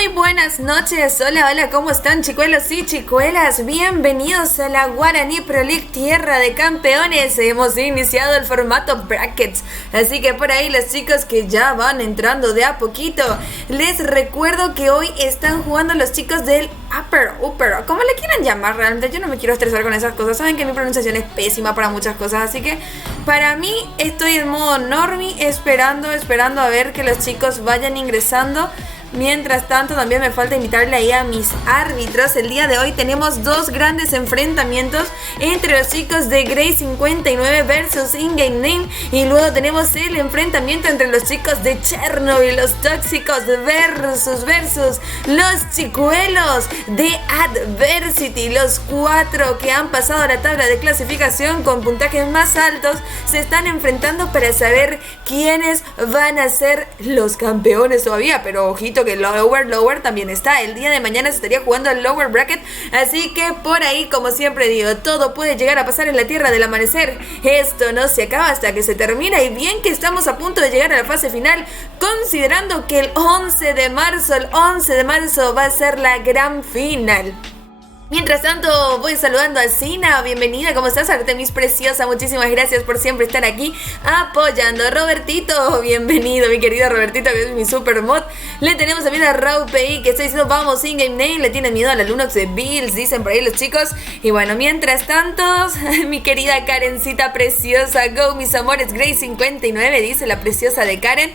Muy buenas noches, hola, ¿cómo están chicuelos y chicuelas? Bienvenidos a la Guaraní Pro League Tierra de Campeones. Hemos iniciado el formato Brackets, así que por ahí los chicos que ya van entrando de a poquito. Les recuerdo que hoy están jugando los chicos del Upper, como le quieran llamar, realmente yo no me quiero estresar con esas cosas. Saben que mi pronunciación es pésima para muchas cosas, así que para mí estoy en modo normie, esperando a ver que los chicos vayan ingresando. Mientras tanto, también me falta invitarle ahí a mis árbitros. El día de hoy tenemos dos grandes enfrentamientos entre los chicos de Grey 59 versus In-Game Name. Y luego tenemos el enfrentamiento entre los chicos de Chernobyl, los tóxicos versus los chicuelos de Adversity. Los cuatro que han pasado a la tabla de clasificación con puntajes más altos se están enfrentando para saber quiénes van a ser los campeones todavía. Pero ojito que Lower también está. El día de mañana se estaría jugando el Lower Bracket, así que por ahí, como siempre digo, todo puede llegar a pasar en la Tierra del Amanecer. Esto no se acaba hasta que se termina, y bien que estamos a punto de llegar a la fase final, considerando que el 11 de marzo va a ser la gran final. Mientras tanto, voy saludando a Sina. Bienvenida, ¿cómo estás, Artemis preciosa? Muchísimas gracias por siempre estar aquí apoyando. Robertito, bienvenido, mi querido Robertito, que es mi super mod. Le tenemos también a Raupi, que está diciendo, vamos, In-Game Name, le tiene miedo a la Lunox de Bills, dicen por ahí los chicos. Y bueno, mientras tanto, mi querida Karencita preciosa, go mis amores, Grey 59, dice la preciosa de Karen.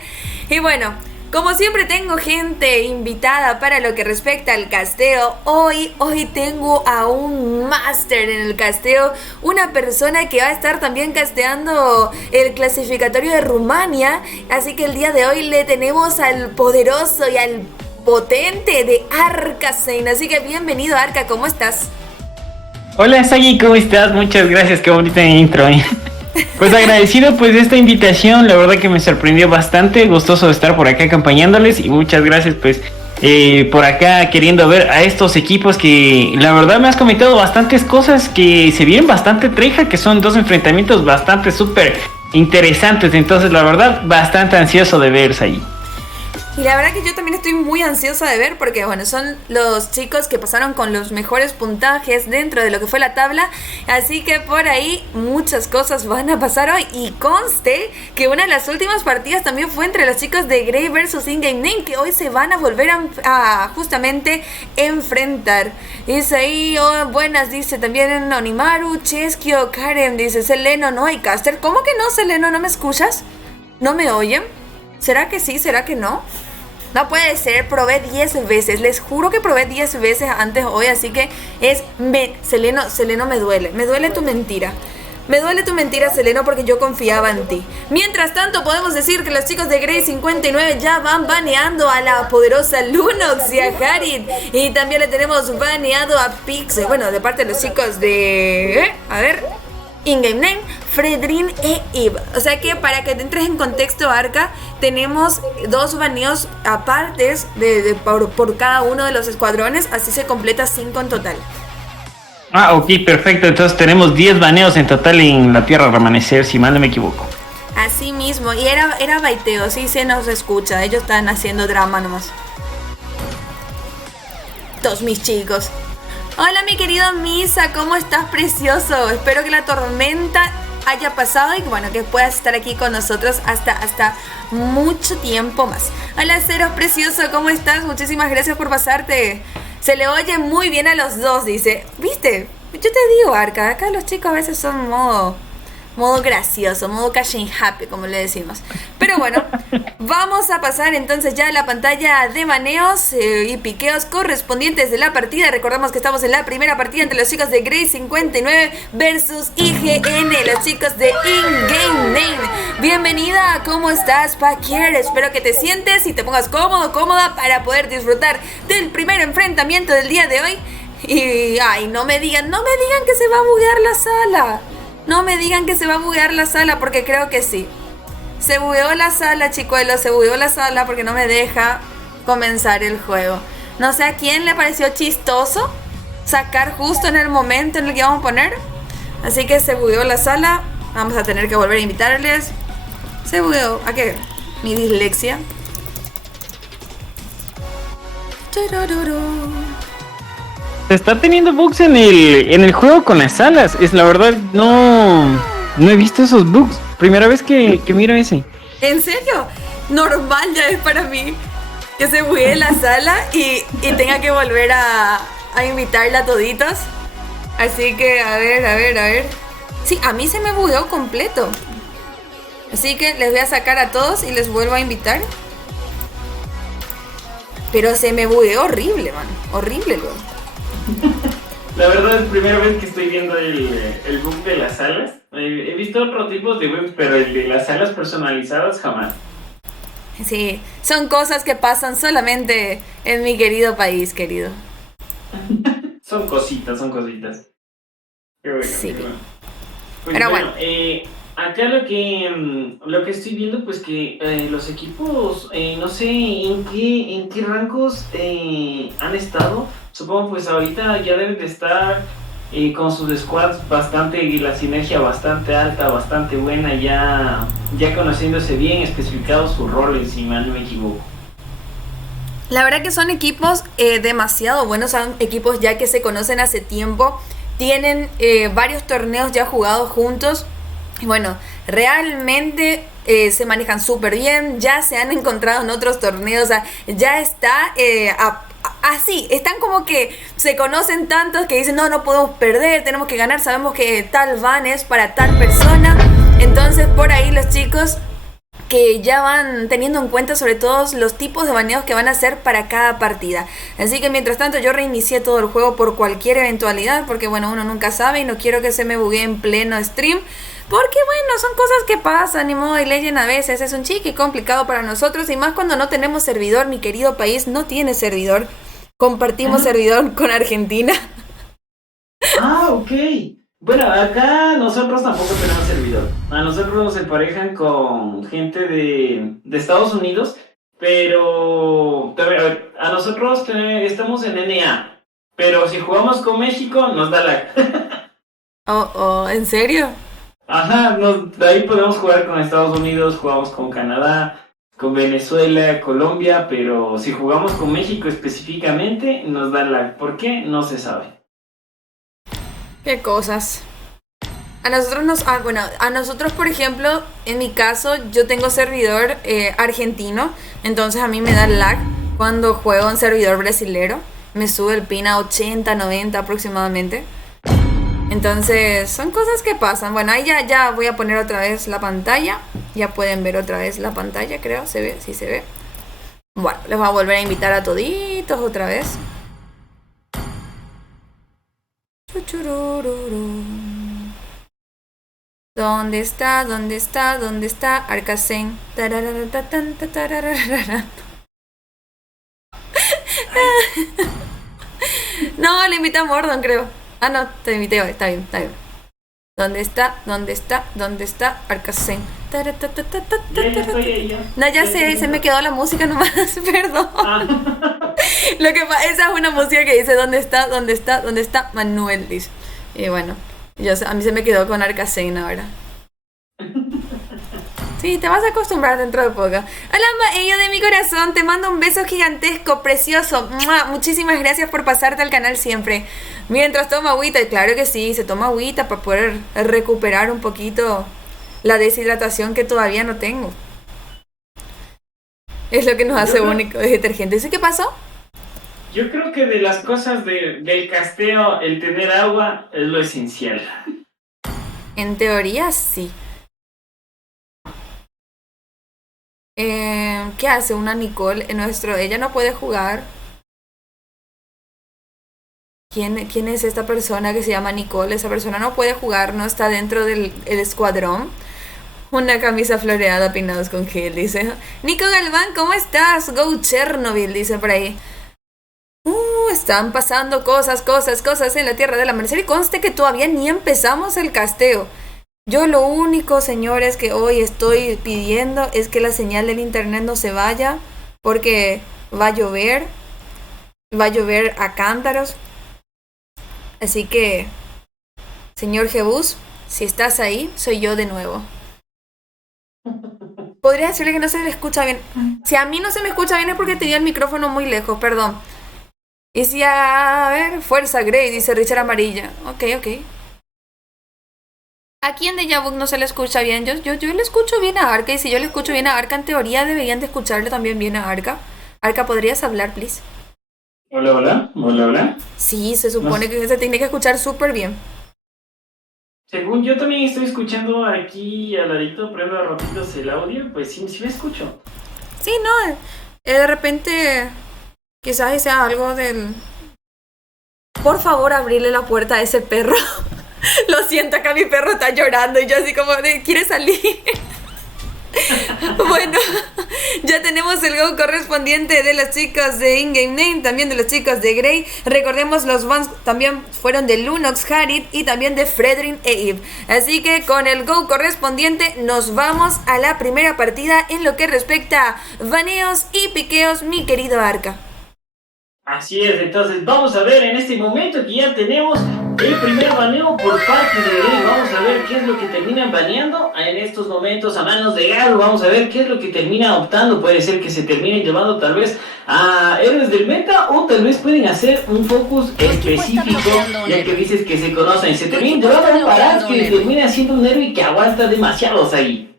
Y bueno, como siempre tengo gente invitada para lo que respecta al casteo. Hoy tengo a un máster en el casteo, una persona que va a estar también casteando el clasificatorio de Rumania. Así que el día de hoy le tenemos al poderoso y al potente de Arcasane. Así que bienvenido, Arca, ¿cómo estás? Hola Sagi, ¿cómo estás? Muchas gracias, qué bonita intro. Pues agradecido pues de esta invitación, la verdad que me sorprendió bastante, gustoso de estar por acá acompañándoles, y muchas gracias pues por acá queriendo ver a estos equipos que la verdad me has comentado bastantes cosas que se vienen bastante treja, que son dos enfrentamientos bastante súper interesantes, entonces la verdad bastante ansioso de verse ahí. Y la verdad que yo también estoy muy ansiosa de ver, porque bueno, son los chicos que pasaron con los mejores puntajes dentro de lo que fue la tabla, así que por ahí muchas cosas van a pasar hoy. Y conste que una de las últimas partidas también fue entre los chicos de Grey versus In-Game Name, que hoy se van a volver a justamente enfrentar. Dice ahí, oh, buenas, dice también Onimaru, Cheskio, Karen, dice Seleno, no hay caster. ¿Cómo que no, Seleno? ¿No me escuchas? ¿No me oyen? ¿Será que sí? ¿Será que no? No puede ser, probé 10 veces, les juro que probé 10 veces antes hoy, así que Seleno, me duele tu mentira. Me duele tu mentira, Seleno, porque yo confiaba en ti. Mientras tanto, podemos decir que los chicos de Grey 59 ya van baneando a la poderosa Lunox y a Harid. Y también le tenemos baneado a Pix, bueno, de parte de los chicos de... In-Game Name, Fredrin e Eve. O sea que para que te entres en contexto, Arca, tenemos dos baneos apartes por cada uno de los escuadrones, así se completa 5 en total. Ah, ok, perfecto, entonces tenemos 10 baneos en total en la Tierra del Amanecer, si mal no me equivoco. Así mismo, y era baiteo, sí se nos escucha, ellos están haciendo drama nomás. Todos mis chicos. Hola mi querido Misa, ¿cómo estás, precioso? Espero que la tormenta haya pasado y bueno, que puedas estar aquí con nosotros hasta mucho tiempo más. Hola Ceros, precioso, ¿cómo estás? Muchísimas gracias por pasarte. Se le oye muy bien a los dos, dice. ¿Viste? Yo te digo, Arca, acá los chicos a veces son modo gracioso, modo cashing happy, como le decimos. Pero bueno, vamos a pasar entonces ya a la pantalla de baneos y piqueos correspondientes de la partida. Recordamos que estamos en la primera partida entre los chicos de Grey 59 versus IGN, los chicos de In-Game Name. Bienvenida, ¿cómo estás, Paquier? Espero que te sientes y te pongas cómoda para poder disfrutar del primer enfrentamiento del día de hoy. Y, ay, no me digan que se va a buguear la sala. No me digan que se va a buguear la sala, porque creo que sí. Se bugueó la sala, chicuelos, se bugueó la sala porque no me deja comenzar el juego. No sé a quién le pareció chistoso sacar justo en el momento en el que vamos a poner. Así que se bugueó la sala. Vamos a tener que volver a invitarles. Se bugueó. ¿A qué? Mi dislexia. Se está teniendo bugs en el juego con las alas. Es la verdad, no he visto esos bugs. Primera vez que miro ese. ¿En serio? Normal ya es para mí que se buguee la sala y tenga que volver a invitarla a toditos. Así que, a ver. Sí, a mí se me bugueó completo. Así que les voy a sacar a todos y les vuelvo a invitar. Pero se me bugueó horrible, man. Horrible, luego. La verdad es primera vez que estoy viendo el bug de las salas. He visto otros tipos de bugs, pero el de las salas personalizadas jamás. Sí, son cosas que pasan solamente en mi querido país, querido. Son cositas. Qué bueno, sí. qué bueno. Pues pero bueno. Acá lo que estoy viendo, pues que los equipos, no sé en qué rangos han estado. Supongo pues ahorita ya deben de estar con sus squads bastante, la sinergia bastante alta, bastante buena, ya conociéndose bien, especificados sus roles, si mal no me equivoco. La verdad que son equipos demasiado buenos, son equipos ya que se conocen hace tiempo, tienen varios torneos ya jugados juntos. Y bueno, realmente se manejan súper bien, ya se han encontrado en otros torneos, o sea, ya está así, están como que se conocen tantos que dicen, no podemos perder, tenemos que ganar, sabemos que tal ban es para tal persona. Entonces por ahí los chicos que ya van teniendo en cuenta sobre todo los tipos de baneos que van a hacer para cada partida. Así que mientras tanto yo reinicié todo el juego por cualquier eventualidad, porque bueno, uno nunca sabe y no quiero que se me buguee en pleno stream. Porque bueno, son cosas que pasan y Mobile Legends a veces es un chiqui complicado para nosotros y más cuando no tenemos servidor. Mi querido país no tiene servidor. Compartimos servidor con Argentina. Ah, ok. Bueno, acá nosotros tampoco tenemos servidor. A nosotros nos emparejan con gente de Estados Unidos, pero a nosotros estamos en NA, pero si jugamos con México nos da lag. ¿En serio? Ajá, de ahí podemos jugar con Estados Unidos, jugamos con Canadá, con Venezuela, Colombia, pero si jugamos con México específicamente nos da lag. ¿Por qué? No se sabe. ¿Qué cosas? A nosotros por ejemplo, en mi caso, yo tengo servidor argentino, entonces a mí me da lag cuando juego en servidor brasilero, me sube el pin a 80, 90 aproximadamente. Entonces, son cosas que pasan. Bueno, ahí ya voy a poner otra vez la pantalla. Ya pueden ver otra vez la pantalla, creo. ¿Se ve? Sí se ve. Bueno, les voy a volver a invitar a toditos otra vez. ¿Dónde está Arcacen? No, le invité a Mordon, creo. Ah, no, te invité hoy, está bien. ¿Dónde está Arcacen? No, ya sé, se me quedó la música nomás, perdón. Lo que pasa, esa es una música que dice ¿dónde está Manuel? Dice. Y bueno, a mí se me quedó con Arcacen ahora. Sí, te vas a acostumbrar dentro de poco. Hola, ello de mi corazón, te mando un beso gigantesco, precioso. ¡Mua! Muchísimas gracias por pasarte al canal siempre. Mientras toma agüita, y claro que sí, se toma agüita para poder recuperar un poquito la deshidratación que todavía no tengo. Es lo que nos hace único de detergente. ¿Eso qué pasó? Yo creo que de las cosas del casteo, el tener agua es lo esencial. En teoría, sí. ¿Qué hace una Nicole en nuestro? Ella no puede jugar. ¿Quién es esta persona que se llama Nicole? Esa persona no puede jugar, no está dentro del escuadrón. Una camisa floreada, peinados con gel, dice. Nico Galván, ¿cómo estás? Go Chernobyl, dice por ahí. Están pasando cosas en la Tierra del Amanecer. Y conste que todavía ni empezamos el casteo. Yo lo único, señores, que hoy estoy pidiendo es que la señal del internet no se vaya, porque va a llover a cántaros. Así que, señor Jebus, si estás ahí, soy yo de nuevo. Podría decirle que no se le escucha bien. Si a mí no se me escucha bien es porque tenía el micrófono muy lejos, perdón. Y si a ver, Fuerza Grey, dice Richard Amarilla. Ok. ¿A quién de Yabuk no se le escucha bien? Yo le escucho bien a Arca, y si yo le escucho bien a Arca, en teoría deberían de escucharle también bien a Arca. Arca, ¿podrías hablar, please? Hola. Sí, se supone que se tiene que escuchar súper bien. Según yo también estoy escuchando aquí al ladito, prueba ratitos el audio, pues sí me escucho. Sí, no, de repente quizás sea algo del... Por favor, abrirle la puerta a ese perro. Lo siento, acá mi perro está llorando y yo así como de, ¿quiere salir? Bueno, ya tenemos el go correspondiente de las chicas de In-Game Name, también de las chicas de Grey. Recordemos, los bans también fueron de Lunox, Harit y también de Fredrin e Eve. Así que con el go correspondiente nos vamos a la primera partida en lo que respecta a baneos y piqueos, mi querido Arca. Así es, entonces vamos a ver en este momento que ya tenemos el primer baneo por parte de Grey. Vamos a ver qué es lo que terminan baneando en estos momentos a manos de Garu. Vamos a ver qué es lo que termina optando. Puede ser que se terminen llevando tal vez a héroes del meta, o tal vez pueden hacer un focus específico, ya que dices que se conocen y se terminan llevando a un Baraz que termina siendo un héroe que aguanta demasiados ahí.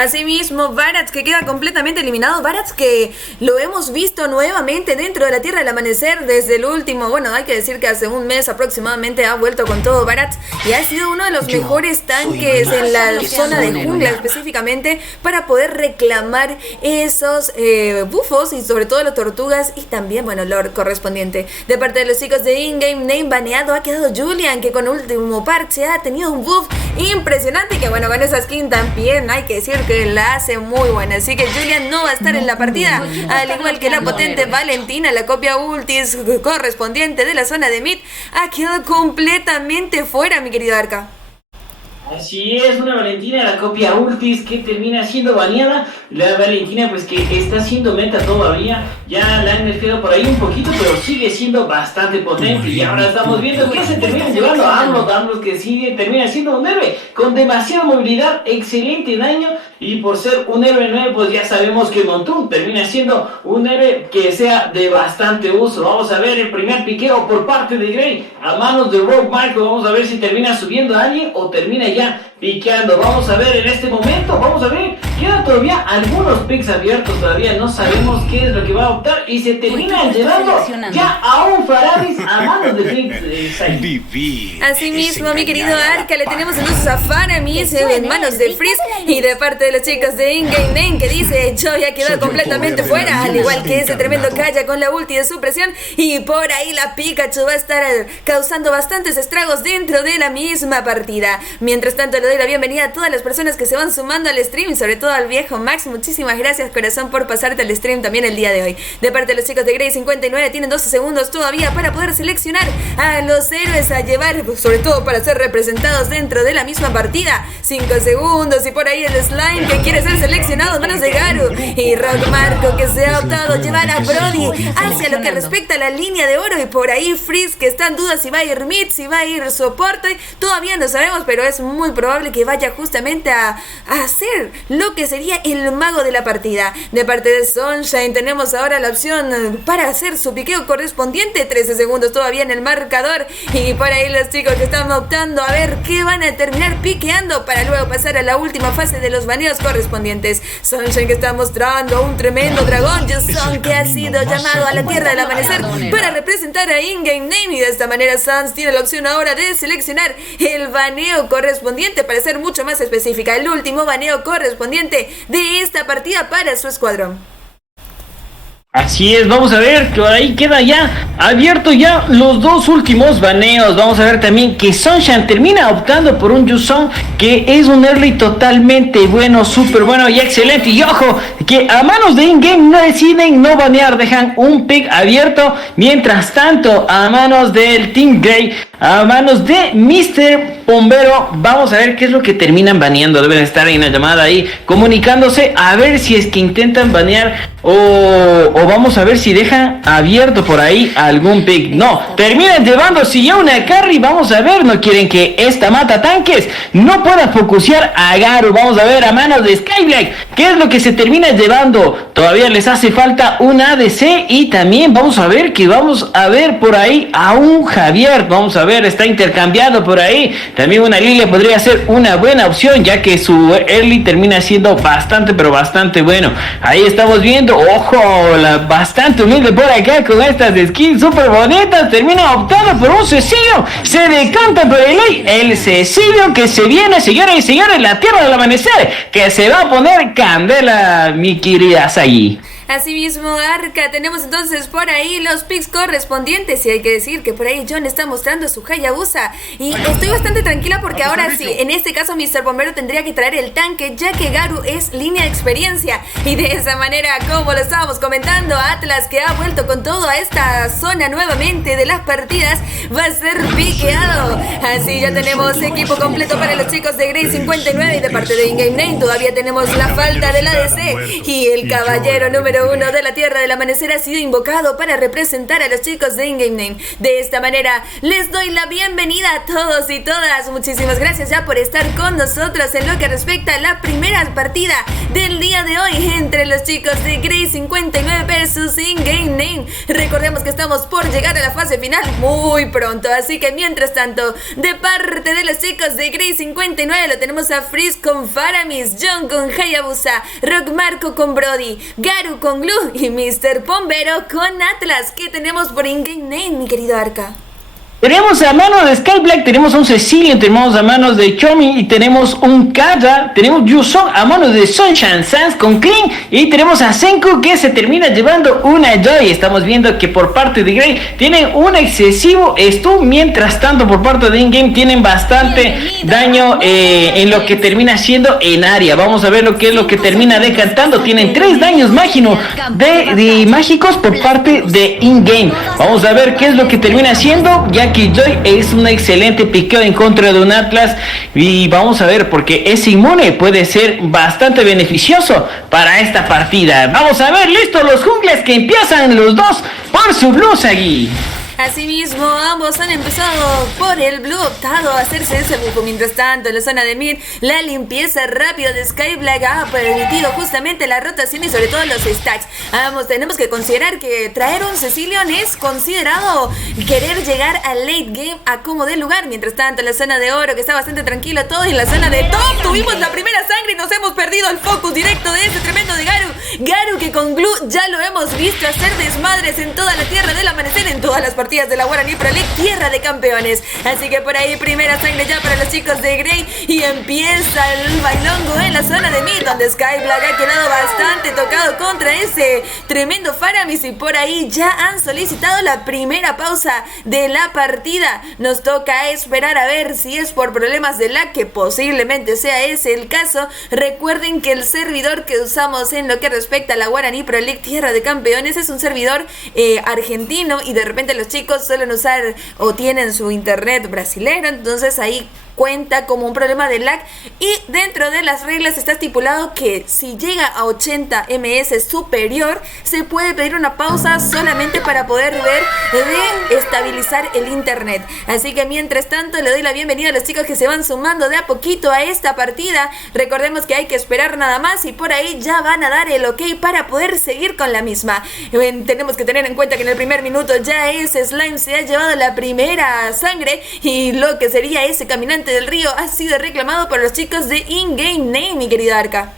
Asimismo, Barats, que queda completamente eliminado. Barats, que lo hemos visto nuevamente dentro de la Tierra del Amanecer desde el último, bueno, hay que decir que hace un mes aproximadamente ha vuelto con todo Barats y ha sido uno de los mejores tanques en la zona de jungla específicamente para poder reclamar esos bufos y sobre todo las tortugas y también, bueno, lore correspondiente. De parte de los chicos de In-Game Name, baneado ha quedado Julian, que con último parche ha tenido un buff impresionante y que, bueno, con esa skin también hay que decir que la hace muy buena, así que Julian no va a estar en la partida, al igual que la potente Valentina, la copia ultis correspondiente de la zona de mid, ha quedado completamente fuera, mi querido Arca. Así es, una Valentina, la copia ultis, que termina siendo baneada. La Valentina pues que está siendo meta todavía, ya la han nerfeado por ahí un poquito, pero sigue siendo bastante potente. Y ahora estamos viendo que se termina llevando a Armlot, que termina siendo un héroe con demasiada movilidad, excelente daño, y por ser un héroe nuevo pues ya sabemos que Montoon termina siendo un héroe que sea de bastante uso. Vamos a ver el primer piqueo por parte de Grey a manos de Rogue Marco. Vamos a ver si termina subiendo a alguien o termina ya piqueando. Vamos a ver en este momento, vamos a ver, quedan todavía algunos picks abiertos, todavía no sabemos qué es lo que va a optar y se terminan llevando ya a un Faradis a manos de Pix. Así mismo, mi querido Arca, le tenemos en un Faramis en manos de Freeze y de parte de los chicos de In-Game Name, que dice, yo ya quedó completamente fuera, al igual que ese tremendo Kaya con la ulti de supresión, y por ahí la Pikachu va a estar causando bastantes estragos dentro de la misma partida. Mientras tanto, le doy la bienvenida a todas las personas que se van sumando al stream, sobre todo al viejo Max. Muchísimas gracias, corazón, por pasarte al stream también el día de hoy. De parte de los chicos de Grey 59, tienen 12 segundos todavía para poder seleccionar a los héroes a llevar, sobre todo para ser representados dentro de la misma partida. 5 segundos y por ahí el Slime, que quiere ser seleccionado en manos de Garu, y Rock Marco, que se ha optado llevar a Brody hacia lo que respecta a la línea de oro, y por ahí Freeze, que está en duda si va a ir mid, si va a ir soporte, todavía no sabemos, pero es muy probable que vaya justamente a hacer lo que sería el mago de la partida. De parte de Sunshine tenemos ahora la opción para hacer su piqueo correspondiente, 13 segundos todavía en el marcador, y por ahí los chicos que están optando a ver qué van a terminar piqueando para luego pasar a la última fase de los baneos correspondientes. Sunshine, que está mostrando un tremendo dragón Yuson, que ha sido llamado a la Tierra del Amanecer para representar a In-Game Name, y de esta manera Sans tiene la opción ahora de seleccionar el baneo correspondiente para ser mucho más específica, el último baneo correspondiente de esta partida para su escuadrón. Así es, vamos a ver que por ahí queda ya abierto ya los dos últimos baneos. Vamos a ver también que Sunshine termina optando por un Yuson, que es un early totalmente bueno, súper bueno y excelente. Y ojo, que a manos de In-Game no deciden no banear, dejan un pick abierto. Mientras tanto, a manos del Team Grey a manos de Mr. Bombero. Vamos a ver qué es lo que terminan baneando. Deben estar en la llamada ahí comunicándose a ver si es que intentan banear o vamos a ver si dejan abierto por ahí algún pick. No, terminan llevándose ya una carry. Vamos a ver, no quieren que esta mata tanques no pueda focusear a Garu. Vamos a ver a manos de Skyblack qué es lo que se termina llevando. Todavía les hace falta un ADC y también vamos a ver por ahí a un Javier. Vamos a ver, está intercambiando por ahí. También una Lilia podría ser una buena opción, ya que su early termina siendo bastante, pero bastante bueno. Ahí estamos viendo, ojo, bastante humilde por acá con estas skins súper bonitas. Termina optando por un Cecilio. Se decanta por el Cecilio que se viene, señoras y señores, la tierra del amanecer, que se va a poner candela, mi querida Sagi. Asimismo, Arca, tenemos entonces por ahí los picks correspondientes y hay que decir que por ahí John está mostrando su Hayabusa y estoy bastante tranquila porque ahora sí, en este caso Mr. Bombero tendría que traer el tanque ya que Garu es línea de experiencia y de esa manera, como lo estábamos comentando, Atlas que ha vuelto con todo a esta zona nuevamente de las partidas va a ser piqueado. Así ya tenemos equipo completo para los chicos de Grey 59 y de parte de InGame Name todavía tenemos la falta del ADC y el caballero número uno de la Tierra del Amanecer ha sido invocado para representar a los chicos de InGame Name. De esta manera les doy la bienvenida a todos y todas. Muchísimas gracias ya por estar con nosotros en lo que respecta a la primera partida del día de hoy entre los chicos de Grey 59 versus InGame Name. Recordemos que estamos por llegar a la fase final muy pronto, así que mientras tanto, de parte de los chicos de Grey 59 lo tenemos a Freeze con Faramis, John con Hayabusa, Rock Marco con Brody, Garu con Glue y Mr. Bombero con Atlas. ¿Qué tenemos por InGame Name, mi querido Arca? Tenemos a manos de Skyblack, tenemos a un Cecilian, tenemos a manos de Chomi y tenemos un Kaya, tenemos Yusong a manos de Sunshine Sans con Clean y tenemos a Senku que se termina llevando una Joy. Estamos viendo que por parte de Grey tienen un excesivo stun, mientras tanto por parte de InGame tienen bastante daño en lo que termina siendo en área. Vamos a ver lo que es lo que termina decantando. Tienen 3 daños mágicos por parte de InGame. Vamos a ver qué es lo que termina haciendo, ya que Joy es un excelente piqueo en contra de un Atlas y vamos a ver porque ese inmune puede ser bastante beneficioso para esta partida. Vamos a ver, listo los jungles que empiezan los dos por su blue Sagi. Asimismo, ambos han empezado por el blue optado a hacerse ese buco. Mientras tanto, en la zona de mid, la limpieza rápida de Skyblack ha permitido justamente la rotación y sobre todo los stacks. Tenemos que considerar que traer un Cecilion es considerado querer llegar al late game a como de lugar. Mientras tanto, en la zona de oro, que está bastante tranquilo todo, y en la zona de top tuvimos la primera sangre y nos hemos perdido el focus directo de ese tremendo de Garu. Garu que con Glue ya lo hemos visto hacer desmadres en toda la Tierra del Amanecer, en todas las partidas de la Guaraní Pro League, Tierra de Campeones. Así que por ahí primera sangre ya para los chicos de Grey y empieza el bailongo en la zona de mid, donde Skyblack ha quedado bastante tocado contra ese tremendo Faramis y por ahí ya han solicitado la primera pausa de la partida. Nos toca esperar a ver si es por problemas de lag, que posiblemente sea ese el caso. Recuerden que el servidor que usamos en lo que respecta a la Guaraní Pro League Tierra de Campeones es un servidor argentino y de repente los chicos suelen usar o tienen su internet brasilero, entonces ahí cuenta como un problema de lag y dentro de las reglas está estipulado que si llega a 80 ms superior se puede pedir una pausa solamente para poder ver de estabilizar el internet. Así que mientras tanto le doy la bienvenida a los chicos que se van sumando de a poquito a esta partida. Recordemos que hay que esperar nada más y por ahí ya van a dar el ok para poder seguir con la misma. Tenemos que tener en cuenta que en el primer minuto ya ese Slime se ha llevado la primera sangre y lo que sería ese caminante del río ha sido reclamado por los chicos de InGame Name, mi querida Arca.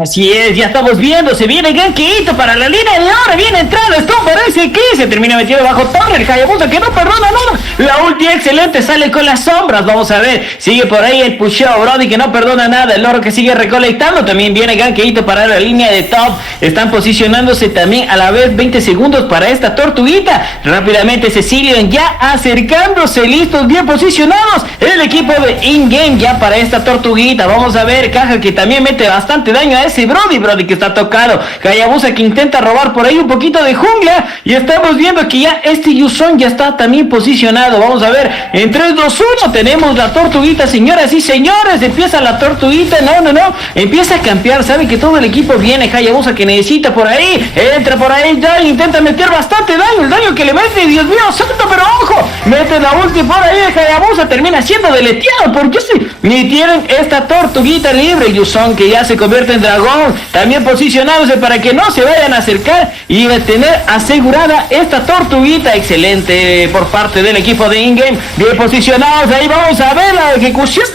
Así es, ya estamos viendo, se viene ganquito para la línea de oro, viene entrando, esto parece que se termina metiendo bajo torre, el Hayabusa que no perdona nada, la ulti excelente sale con las sombras, vamos a ver, sigue por ahí el pusheo Brody que no perdona nada, el oro que sigue recolectando, también viene ganquito para la línea de top, están posicionándose también a la vez 20 segundos para esta tortuguita, rápidamente Cecilian ya acercándose, listos, bien posicionados, el equipo de InGame ya para esta tortuguita, vamos a ver, Caja que también mete bastante daño a ese Brody que está tocado. Hayabusa que intenta robar por ahí un poquito de jungla. Y estamos viendo que ya este Yuzong ya está también posicionado. Vamos a ver, en 3, 2, 1 tenemos la tortuguita, señoras y señores. Empieza la tortuguita, no, empieza a campear. Sabe que todo el equipo viene. Hayabusa que necesita por ahí. Entra por ahí, ya intenta meter bastante daño. El daño que le mete, Dios mío santo, pero ojo. Mete la ulti por ahí de Hayabusa. Termina siendo deleteado. Porque sí, ni tienen esta tortuguita libre. Yuzong que ya se convierte en dragón. También posicionándose para que no se vayan a acercar. Y tener asegurada esta tortuguita. Excelente por parte del equipo de InGame. Bien posicionados. Ahí vamos a ver la ejecución.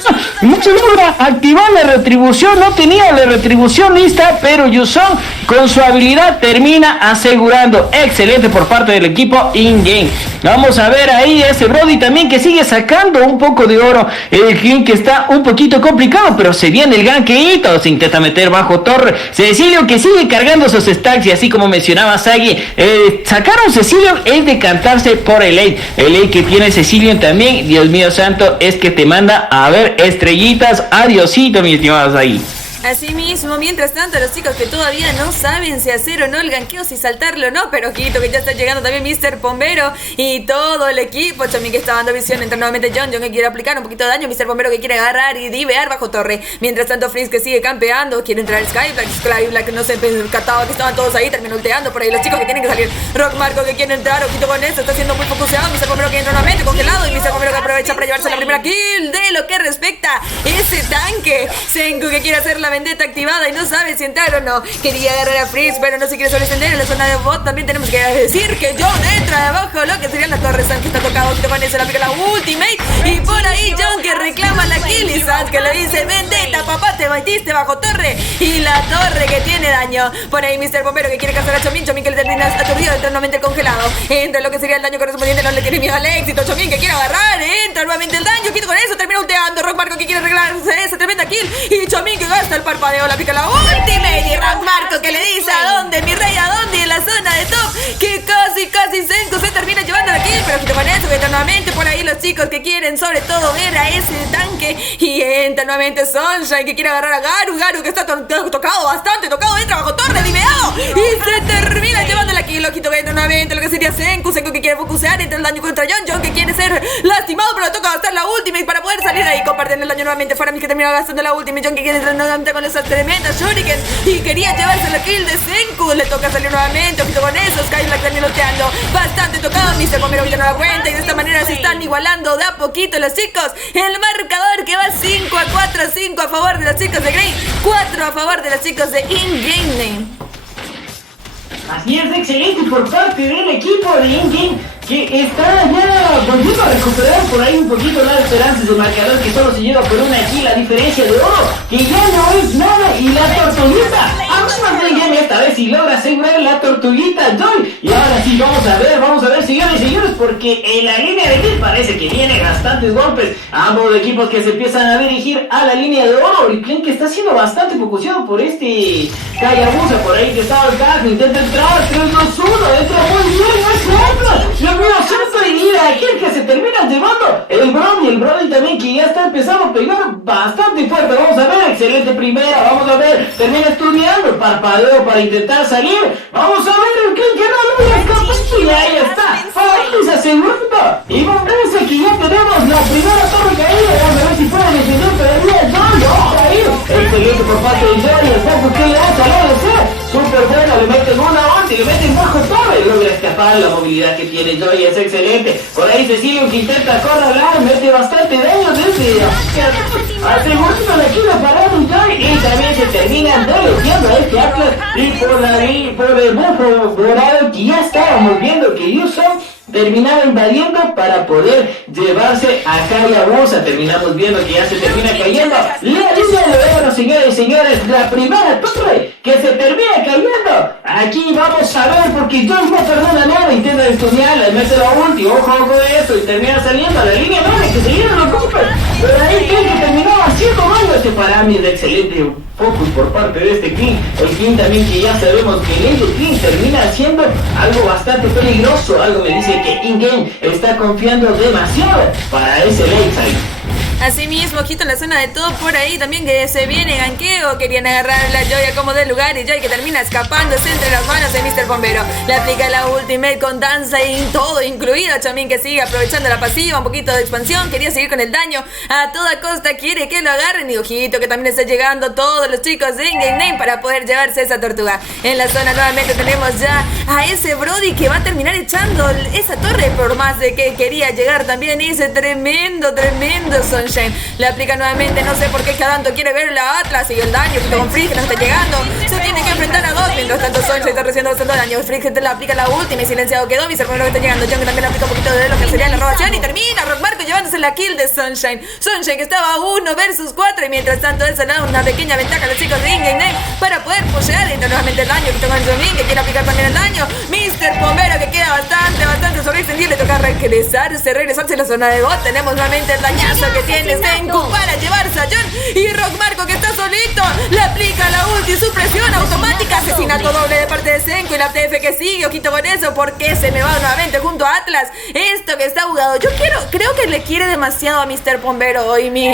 Mucho dura. Activar la retribución. No tenía la retribución lista. Pero Yuzong con su habilidad termina asegurando. Excelente por parte del equipo InGame. Vamos a ver ahí ese Brody también que sigue sacando un poco de oro. El King que está un poquito complicado, pero se viene el ganqueito. Se intenta meter bajo torre. Cecilio que sigue cargando sus stacks. Y así como mencionaba Sagi, sacar a un Cecilio es decantarse por el late. El late que tiene Cecilio también, Dios mío santo, es que te manda a ver estrellitas. Adiosito, mi estimado Sagi. Así mismo, mientras tanto, los chicos que todavía no saben si hacer o no el ganqueo, si saltarlo o no, pero ojito que ya está llegando también Mr. Bombero y todo el equipo. También que está dando visión, entra nuevamente John que quiere aplicar un poquito de daño, Mr. Bombero que quiere agarrar y divear bajo torre. Mientras tanto, Freeze que sigue campeando, quiere entrar el Skyblack, no se percataba que estaban todos ahí, terminó ulteando por ahí los chicos que tienen que salir. Rock Marco que quiere entrar, ojito con esto, está siendo muy focuseado, Mr. Bombero que entra nuevamente congelado y Mr. Bombero que aprovecha para llevarse la primera kill de lo que respecta ese tanque. Senku que quiere hacer la vendetta activada y no sabe si entrar o no. Quería agarrar a Freeze, pero no se quiere sobreextender en la zona de bot. También tenemos que decir que John entra de abajo, lo que sería la torre. San que está tocado, que Vanessa le aplica la ultimate. Y por ahí John que reclama la kill y San que le dice: vendetta, papá, te metiste bajo torre. Y la torre que tiene daño. Por ahí Mr. Bombero que quiere cazar a Chomin. Chomin que le termina aturdido, entra nuevamente el congelado. Entra lo que sería el daño correspondiente, no le tiene miedo al éxito. Chomin que quiere agarrar, entra nuevamente el daño. Quito con eso, termina ulteando. Rock Marco que quiere arreglarse esa tremenda kill. Y Chomin que gasta el parpadeo, la pica la ultimate. Y Rock Marco que le dice: ¿a dónde, mi rey? ¿A dónde? En la zona de top. Que casi Senku se termina llevando la kill. Pero quito con eso, que entra nuevamente por ahí los chicos que quieren sobre todo ver a ese tanque. Y entra nuevamente Sunshine que quiere agarrar a Garu que está tocado, bastante tocado, entra bajo torre, limeado. Y se termina llevando la kill. Ojito que entra nuevamente lo que sería Senku que quiere focusear, entra el daño contra John que quiere ser lastimado, pero le toca gastar la ultimate para poder salir de ahí. Comparten el daño nuevamente. Fuera que termina gastando la ultimate. John que quiere entrar nuevamente con esas tremendas shuriken y quería llevarse la kill de Senku. Le toca salir nuevamente. Ojito con eso. Skyblack también loteando. Bastante tocado. Mr. Bombero ahorita no da cuenta. Y de esta manera se están igualando de a poquito los chicos. El marcador que va 5-4, 5 a favor de los chicos de Grey, 4 a favor de los chicos de InGame. Así es, excelente por parte del equipo de InGame, que está ya volviendo a recuperar por ahí un poquito las esperanzas de marcador, que solo se lleva por una aquí la diferencia de oro, que ya no es nada. Y la tortuguita, vamos de InGame esta vez y logra asegurar la tortuguita Joy. Y ahora sí, vamos a ver, señores y señores, porque en la línea de kill parece que viene bastantes golpes. Ambos equipos que se empiezan a dirigir a la línea de oro. Y Clan que está siendo bastante focuseado por este Hayabusa, por ahí que está al caso, intenta entrar, 3, 2, 1, entra muy bien, no es otra. Dios mío, cierto, y mira, aquel que se termina llevando el Brody también que ya está empezando a pegar bastante fuerte. Vamos a ver, excelente primera, vamos a ver, termina estudiando, parpadeo para intentar salir. Vamos a ver, el que no logra escapar, y ahí está, ahí se asegura. Y vamos a ver que ya tenemos la primera torre caída. Vamos a ver si puede defender todavía Joy. Ojo ahí, excelente por parte de Joy, el foco que le hace a la súper bueno, le meten una once, le meten bajo torre, logra escapar. La movilidad que tiene Joy es excelente. Por ahí Cecilio que intenta corralar, mete bastante daño desde asegurando la kill para Joy, y también se terminan deleteando a este Atlas. Y por el bufo dorado que ya estábamos viendo que Yuzong terminaba invadiendo para poder llevarse a Hayabusa. Terminamos viendo que ya se termina cayendo la línea de oro, señores y señores. La primera torre que se termina cayendo. Aquí vamos a ver, porque Joy no perdona nada. Intenta estudiar, le mete la ulti, ojo de eso, y termina saliendo a la línea de que se llenan los golpes. Pero ahí que terminó haciendo daño a este parámetro de excelente focus por parte de este King. El King también que ya sabemos que el King termina haciendo algo bastante peligroso. Algo me dice que InGame está confiando demasiado para ese late side. Asimismo, ojito en la zona de todo por ahí también que se viene ganqueo. Querían agarrar a la Joy a como del lugar y Joy que termina escapándose entre las manos de Mr. Bombero. Le aplica la ultimate con danza y todo incluido. Chamín que sigue aprovechando la pasiva, un poquito de expansión. Quería seguir con el daño a toda costa. Quiere que lo agarren y ojito que también está llegando todos los chicos de In-Game Name para poder llevarse esa tortuga. En la zona nuevamente tenemos ya a ese Brody que va a terminar echando esa torre por más de que quería llegar también ese tremendo Sunshine. Le aplica nuevamente, no sé por qué Cadanto quiere ver la Atlas y el daño que con Frigg no está llegando. Se tiene que enfrentar a dos, mientras tanto Sunshine está recibiendo bastante daño. Frigg le aplica la última y silenciado quedó. Mr. Bombero que está llegando. John que también le aplica un poquito de lo que sería la robación y termina Rock Marco llevándose la kill de Sunshine. Sunshine que estaba 1 versus 4 y mientras tanto él se da una pequeña ventaja a los chicos de In-Game Name para poder pushear. Entra nuevamente el daño que toma el Zombie que quiere aplicar también el daño. Mr. Bombero que queda bastante sobreextendido. Le toca regresarse a la zona de bot. Tenemos nuevamente el dañazo que tiene Senku para llevarse a John y Rock Marco que está solito. Le aplica la ulti, supresión automática. Asesinato doble de parte de Senku y la TF que sigue. Ojito con eso porque se me va nuevamente junto a Atlas. Esto que está jugado. Creo que le quiere demasiado a Mr. Bombero hoy mi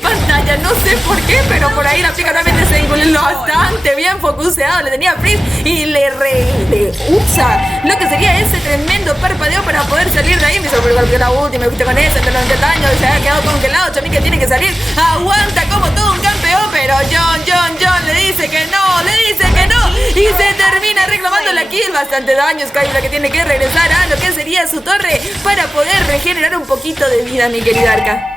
pantalla. No sé por qué, pero por ahí la aplica nuevamente Senku. Bastante bien focuseado. Le tenía freeze y le usa lo que sería ese tremendo parpadeo para poder salir de ahí. Me sorprendió la última. Me con eso, entre el daño. Se ha quedado congelado. Chamín que tiene que salir. Aguanta como todo un campeón. Pero John le dice que no. Y se termina reclamando la kill. Bastante daño. Skyla que tiene que regresar a lo que sería su torre para poder regenerar un poquito de vida, mi querida Arca.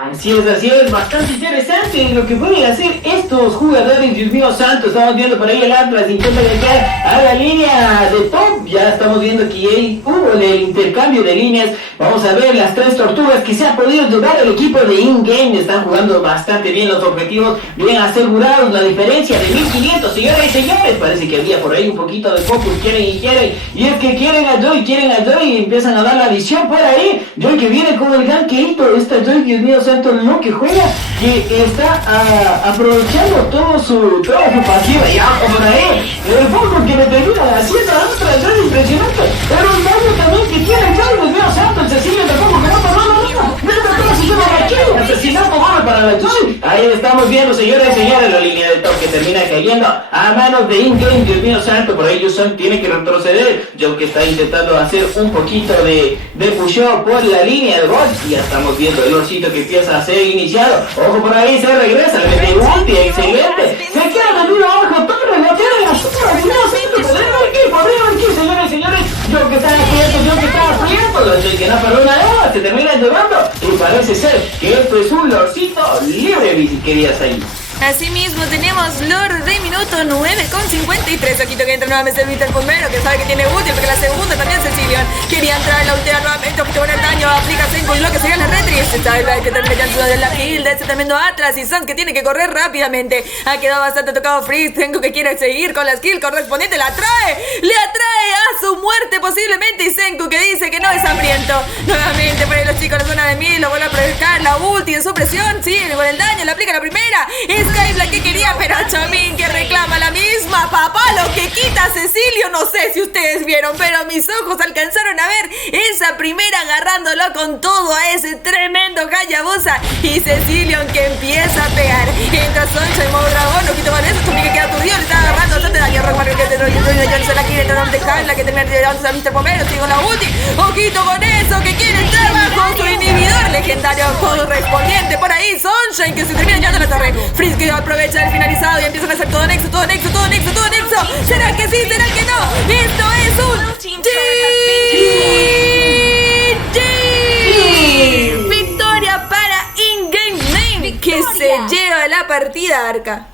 Así es, bastante interesante lo que pueden hacer estos jugadores, Dios mío santo. Estamos viendo por ahí el Atlas intenta llegar a la línea de top. Ya estamos viendo que hubo el intercambio de líneas. Vamos a ver las tres tortugas que se ha podido llevar el equipo de In-Game. Están jugando bastante bien los objetivos, bien asegurados. La diferencia de 1500, señoras y señores. Parece que había por ahí un poquito de focus, quieren. Y es que quieren a Joy y empiezan a dar la visión por ahí. Joy que viene con el ganqueito. Esta Joy, Dios mío santo, lo que juega, que está aprovechando toda su pasiva. Y ojo por ahí, el foco que le termina haciendo a otra Joy impresionante. Pero el daño también que tiene Joy, Dios mío santo, el Cecilio tampoco que asesinato para la Joy. Ahí estamos viendo, señoras y señores, la línea de top que termina cayendo a manos de In-Game. Dios mío santo, por ahí Yuson tiene que retroceder. John que está intentando hacer un poquito de pusheo por la línea de bot. Y ya estamos viendo el osito que empieza a ser iniciado. Ojo por ahí, se regresa, le mete ulti, excelente. Se queda vendido abajo, torre, la tiene la sombra. Dios mío santo, podemos aquí, señores y señores. John que está aprieto, los que no para una hora, se termina llevando. Y parece ser que esto es un lorcito libre, mi querida Saí. Asimismo tenemos Lord de minuto 9:53. Ojito que entra nuevamente el Mr. Bombero que sabe que tiene útil porque la segunda también Cecilion quería entrar en la ultera nuevamente. Ojito con el daño, aplica Senku y lo que sería la retri. Este Starlight que termina ya de la kill de ese tremendo Atlas y Sans que tiene que correr rápidamente. Ha quedado bastante tocado Freeze. Senku que quiere seguir con las kills correspondientes. Le atrae a su muerte posiblemente y Senku que dice que no es hambriento. Nuevamente por ahí los chicos de la zona de mil lo vuelve a provocar la ulti de supresión. Sigue con el daño, le aplica la primera. Skyla que quería, pero Chamín que reclama la misma. Papá, lo que quita Cecilio, no sé si ustedes vieron, pero mis ojos alcanzaron a ver esa primera agarrándolo con todo a ese tremendo Hayabusa. Y Cecilio que empieza a pegar. Entra Soncha en modo dragón, ojito con eso, Chamín que queda aturdido, le está agarrando bastante daño. Rock Marco que te se la quiere entrar de Skyla que termina llevándose a Mr. Bombero, sigue con la ulti. Ojito con eso, que quiere entrar bajo su inhibidor legendario correspondiente. Por ahí Sunshine que se termina llevando la torre. Freeze que aprovecha el finalizado y empiezan a hacer todo nexo. ¿Será que sí? ¿Será que no? Esto es un GG. Victoria para In-Game Name que se lleva la partida, Arca.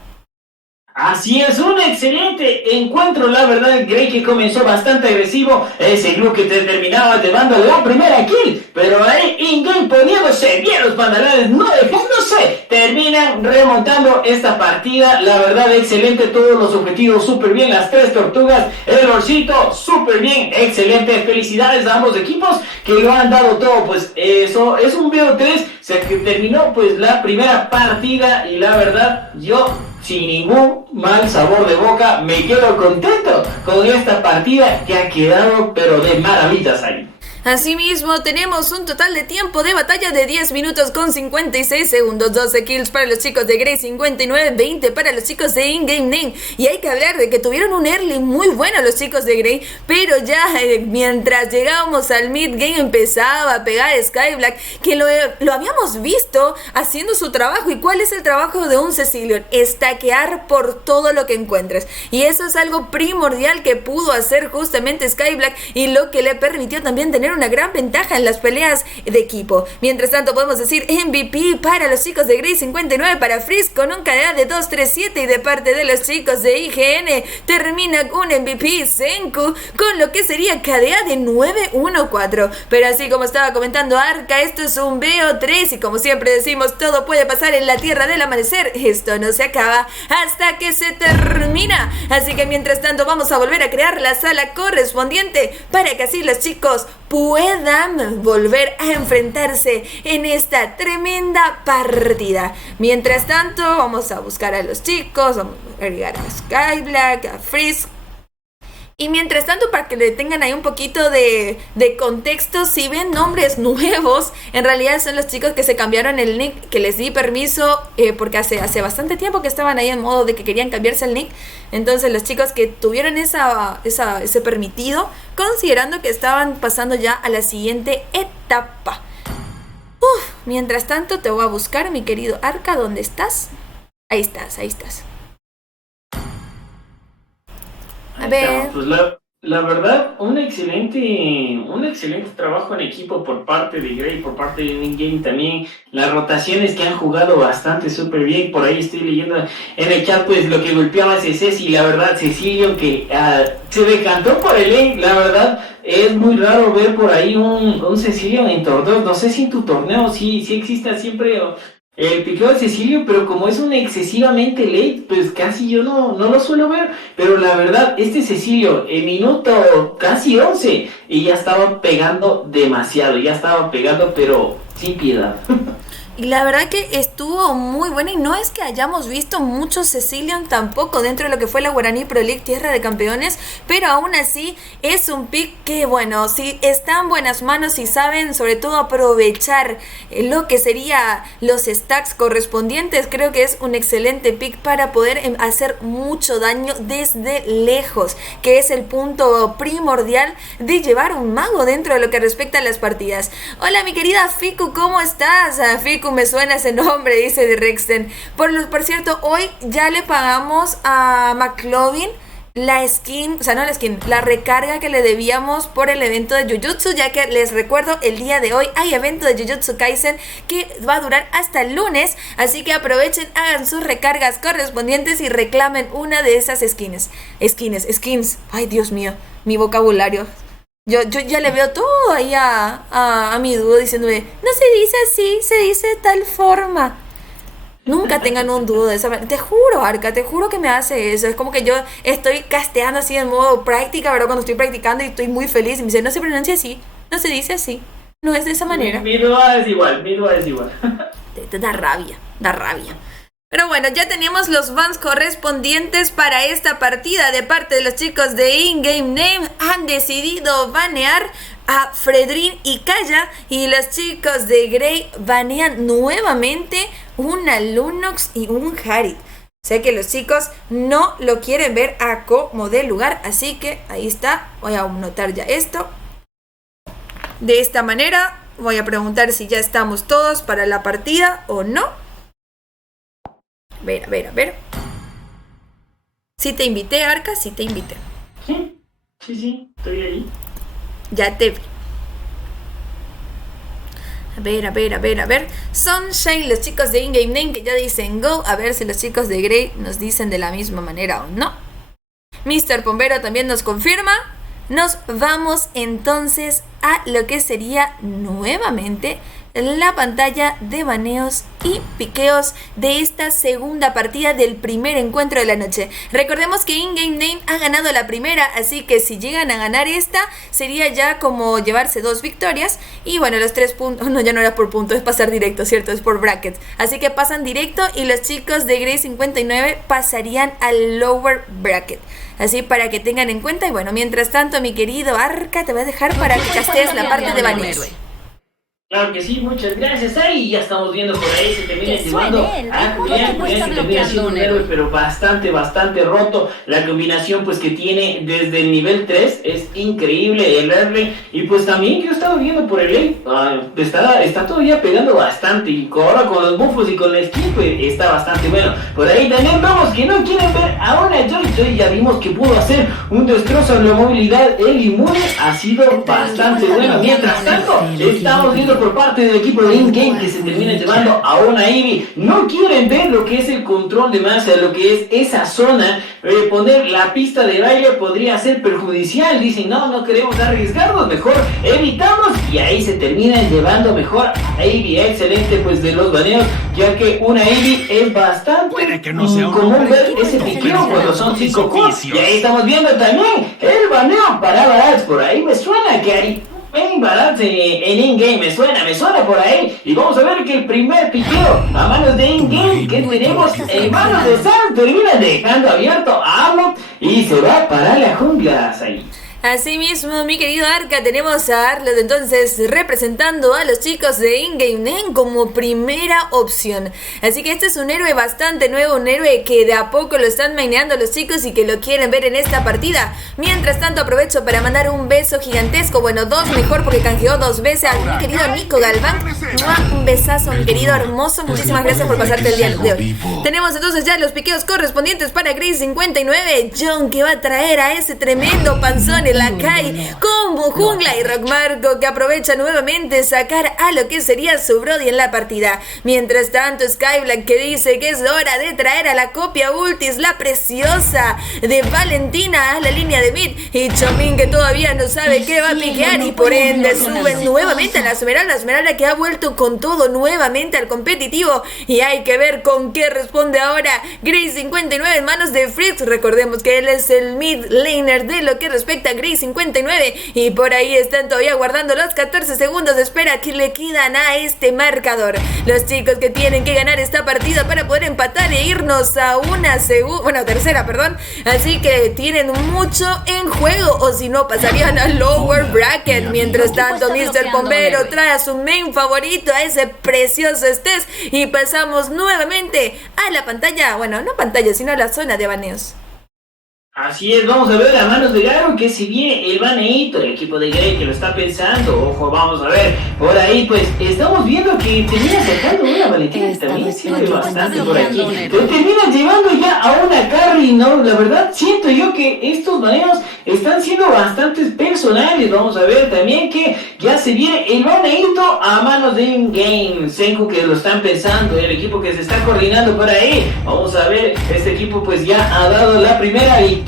Así es, un excelente encuentro, la verdad. Grey que comenzó bastante agresivo, ese grupo que terminaba llevando la primera kill, pero ahí In-Game poniéndose bien los pantalones, no dejándose, terminan remontando esta partida. La verdad, excelente, todos los objetivos súper bien, las tres tortugas, el orcito súper bien, excelente. Felicidades a ambos equipos que lo han dado todo. Pues eso es un BO3, se terminó pues la primera partida y la verdad yo sin ningún mal sabor de boca me quedo contento con esta partida que ha quedado pero de maravillas ahí. Asimismo, tenemos un total de tiempo de batalla de 10 minutos con 56 segundos, 12 kills para los chicos de Grey, 59, 20 para los chicos de In-Game Name. Y hay que hablar de que tuvieron un early muy bueno los chicos de Grey, pero ya mientras llegábamos al mid-game empezaba a pegar Skyblack, que lo habíamos visto haciendo su trabajo. ¿Y cuál es el trabajo de un Cecilion? Stackear por todo lo que encuentres. Y eso es algo primordial que pudo hacer justamente Skyblack y lo que le permitió también tener una gran ventaja en las peleas de equipo. Mientras tanto podemos decir MVP para los chicos de Grey, 59 para Freeze con un KDA de 237, y de parte de los chicos de IGN termina un MVP Senku con lo que sería KDA de 914. Pero así como estaba comentando Arca, esto es un BO3 y como siempre decimos, todo puede pasar en la tierra del amanecer. Esto no se acaba hasta que se termina. Así que mientras tanto vamos a volver a crear la sala correspondiente para que así los chicos puedan volver a enfrentarse en esta tremenda partida. Mientras tanto vamos a buscar a los chicos, vamos a agregar a Skyblack, a Freeze. Y mientras tanto, para que le tengan ahí un poquito de contexto, si ven nombres nuevos, en realidad son los chicos que se cambiaron el nick, que les di permiso, porque hace bastante tiempo que estaban ahí en modo de que querían cambiarse el nick. Entonces los chicos que tuvieron ese permitido, considerando que estaban pasando ya a la siguiente etapa. Mientras tanto te voy a buscar, mi querido Arca, ¿dónde estás? Ahí estás. A ver. Pues la verdad, un excelente trabajo en equipo por parte de Grey, por parte de In-Game también. Las rotaciones que han jugado bastante súper bien. Por ahí estoy leyendo en el chat pues lo que golpeaba ese Ceci. La verdad, Cecilio que se decantó por el lane. La verdad, es muy raro ver por ahí un Cecilio en torneo. No sé si en tu torneo sí exista siempre el piqueo de Cecilio, pero como es un excesivamente late, pues casi yo no lo suelo ver. Pero la verdad, este Cecilio, en minuto casi 11, y ya estaba pegando demasiado, pero sin piedad. Y la verdad que estuvo muy buena, y no es que hayamos visto muchos Cecilion tampoco dentro de lo que fue la Guaraní Pro League Tierra de Campeones, pero aún así es un pick que, bueno, si está en buenas manos y saben sobre todo aprovechar lo que sería los stacks correspondientes, creo que es un excelente pick para poder hacer mucho daño desde lejos, que es el punto primordial de llevar un mago dentro de lo que respecta a las partidas. Hola mi querida Fiku, ¿cómo estás? Fiku, me suena ese nombre, dice de Rexten. Por cierto, hoy ya le pagamos a McLovin la skin, la recarga que le debíamos por el evento de Jujutsu, ya que les recuerdo, el día de hoy hay evento de Jujutsu Kaisen que va a durar hasta el lunes, así que aprovechen, hagan sus recargas correspondientes y reclamen una de esas skins. Ay, Dios mío, mi vocabulario. Yo ya le veo todo ahí a mi dúo diciéndome, no se dice así, se dice de tal forma. Nunca tengan un dúo de esa manera. Te juro, Arca, te juro que me hace eso. Es como que yo estoy casteando así en modo práctica, ¿verdad? Cuando estoy practicando y estoy muy feliz y me dice, no se pronuncia así, no se dice así, no es de esa manera. Mi dúo es igual. Te da rabia. Pero bueno, ya teníamos los bans correspondientes para esta partida de parte de los chicos de In-Game Name. Han decidido banear a Fredrin y Kaya, y los chicos de Grey banean nuevamente una Lunox y un Harit. Sé que los chicos no lo quieren ver a como de lugar, así que ahí está. Voy a anotar ya esto. De esta manera voy a preguntar si ya estamos todos para la partida o no. A ver. ¿Sí te invité, Arca? Sí te invité. Sí, estoy ahí. Ya te vi. A ver. Sunshine, los chicos de In-Game Name que ya dicen go. A ver si los chicos de Grey nos dicen de la misma manera o no. Mr. Pombero también nos confirma. Nos vamos entonces a lo que sería nuevamente la pantalla de baneos y piqueos de esta segunda partida del primer encuentro de la noche. Recordemos que In-Game Name ha ganado la primera, así que si llegan a ganar esta, sería ya como llevarse 2 victorias. Y bueno, los 3 puntos, no, ya no era por punto, es pasar directo, ¿cierto? Es por brackets. Así que pasan directo y los chicos de Grey 59 pasarían al lower bracket. Así para que tengan en cuenta. Y bueno, mientras tanto, mi querido Arca, te voy a dejar para que castees la parte de baneos. Claro que sí, muchas gracias. Ahí ya estamos viendo por ahí, se termina llevando a Julián, se termina siendo un héroe, pero bastante roto. La combinación pues que tiene desde el nivel 3 es increíble, el R. Y pues también yo he estado viendo por el está todavía pegando bastante. Y ahora con los buffos y con la skin pues está bastante bueno. Por ahí también vamos que no quieren ver a una Joy. Ya vimos que pudo hacer un destrozo en la movilidad. El inmune ha sido bastante bueno. Mientras tanto, estamos viendo por parte del equipo de In-Game que se termina llevando a una Ivy. No quieren ver lo que es el control de masa, lo que es esa zona. Poner la pista de baile podría ser perjudicial. Dicen, no queremos arriesgarnos, mejor evitamos. Y ahí se terminan llevando mejor a Ivy. Excelente pues de los baneos, ya que una Ivy es bastante común ver ese piqueo cuando son 5 cores. Y ahí estamos viendo también el baneo para Barats. Por ahí me suena que hay balance en In-Game, me suena por ahí. Y vamos a ver que el primer piqueo a manos de In-Game que tenemos en manos de Sam termina dejando abierto a Arnold y se va para la jungla ahí. Así mismo, mi querido Arca, tenemos a Arlot entonces representando a los chicos de In-Game Name como primera opción. Así que este es un héroe bastante nuevo, un héroe que de a poco lo están maineando los chicos y que lo quieren ver en esta partida. Mientras tanto, aprovecho para mandar un beso gigantesco, bueno, 2 mejor porque canjeó 2 veces a mi querido Nico Galván. Un besazo, mi querido hermoso, muchísimas gracias por pasarte el día de hoy. Tenemos entonces ya los piqueos correspondientes para Grey 59. John que va a traer a ese tremendo panzón en la calle, Combo Jungla y Rock Marco que aprovecha nuevamente sacar a lo que sería su Brody en la partida. Mientras tanto, Skyblack que dice que es hora de traer a la copia Ultis, la preciosa de Valentina a la línea de mid. Y Chomin que todavía no sabe qué va a piquear y por ende suben nuevamente a la Esmeralda que ha vuelto con todo nuevamente al competitivo. Y hay que ver con qué responde ahora Grey 59 en manos de Fritz. Recordemos que él es el mid laner de lo que respecta a Grey 59 y por ahí están todavía guardando los 14 segundos de espera que le quedan a este marcador. Los chicos que tienen que ganar esta partida para poder empatar e irnos a una tercera, perdón. Así que tienen mucho en juego o si no pasarían al lower bracket. Mientras tanto, Mr. Bombero trae a su main favorito, a ese precioso Stess y pasamos nuevamente a la pantalla, bueno, no pantalla, sino a la zona de baneos. Así es, vamos a ver a manos de Garo que si viene el baneito, el equipo de Grey que lo está pensando, ojo, vamos a ver, por ahí pues estamos viendo que termina sacando una Valentina que también sirve bastante por aquí, pero termina llevando ya a una carry, ¿no? La verdad siento yo que estos baneos están siendo bastante personales. Vamos a ver también que ya se viene el baneito a manos de In-Game, Senku que lo están pensando, el equipo que se está coordinando por ahí. Vamos a ver, este equipo pues ya ha dado la primera victoria,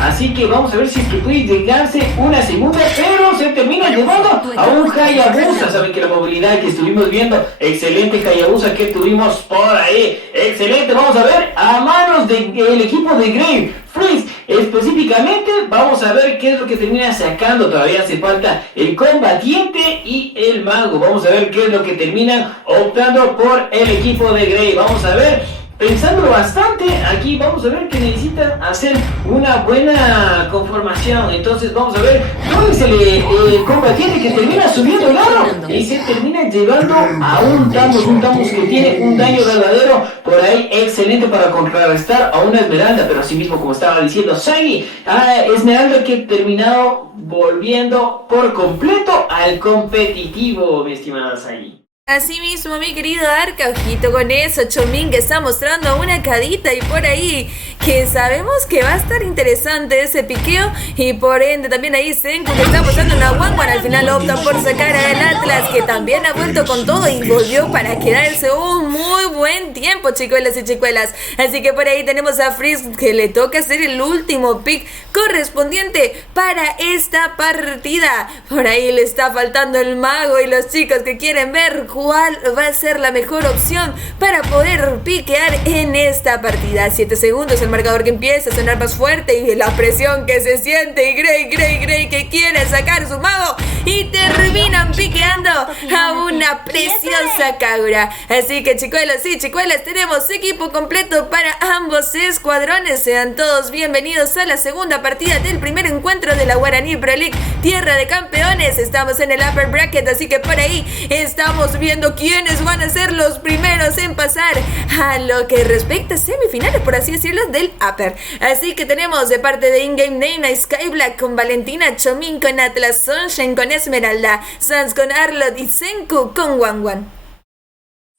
así que vamos a ver si es que puede llegarse una segunda, pero se termina llevando a un Hayabusa. Saben que la movilidad que estuvimos viendo, excelente Hayabusa que tuvimos por ahí, excelente. Vamos a ver a manos del equipo de Grey Freeze específicamente. Vamos a ver qué es lo que termina sacando. Todavía hace falta el combatiente y el mago. Vamos a ver qué es lo que terminan optando por el equipo de Grey. Vamos a ver, pensándolo bastante, aquí vamos a ver que necesitan hacer una buena conformación. Entonces vamos a ver dónde es el combatiente que termina subiendo el aro y se termina llevando a un Tamus que tiene un daño verdadero por ahí, excelente para contrarrestar a una Esmeralda. Pero así mismo, como estaba diciendo Sagi, Esmeralda que ha terminado volviendo por completo al competitivo, mi estimada Sagi. Así mismo, mi querido Arca, ojito con eso, Chomin que está mostrando una cadita y por ahí que sabemos que va a estar interesante ese piqueo. Y por ende también ahí Senku, que está apostando una Wanwan. Al final opta por sacar al Atlas, que también ha vuelto con todo y volvió para quedarse un muy buen tiempo, chicuelas y chicuelas. Así que por ahí tenemos a Freeze, que le toca hacer el último pick correspondiente para esta partida. Por ahí le está faltando el mago y los chicos que quieren ver cuál va a ser la mejor opción para poder piquear en esta partida. 7 segundos, el marcador que empieza a sonar más fuerte y la presión que se siente. Y Grey que quiere sacar su mago y terminan piqueando a una preciosa Kagura. Así que chicuelos y chicuelas, tenemos equipo completo para ambos escuadrones. Sean todos bienvenidos a la segunda partida del primer encuentro de la Guaraní Pro League Tierra de Campeones. Estamos en el upper bracket, así que por ahí estamos viendo quiénes van a ser los primeros en pasar a lo que respecta a semifinales, por así decirlo, del upper. Así que tenemos de parte de In-Game Name a Skyblack con Valentina, Chomin con Atlas, Sunshine con Esmeralda, Sans con Arlot y Senku con Wanwan.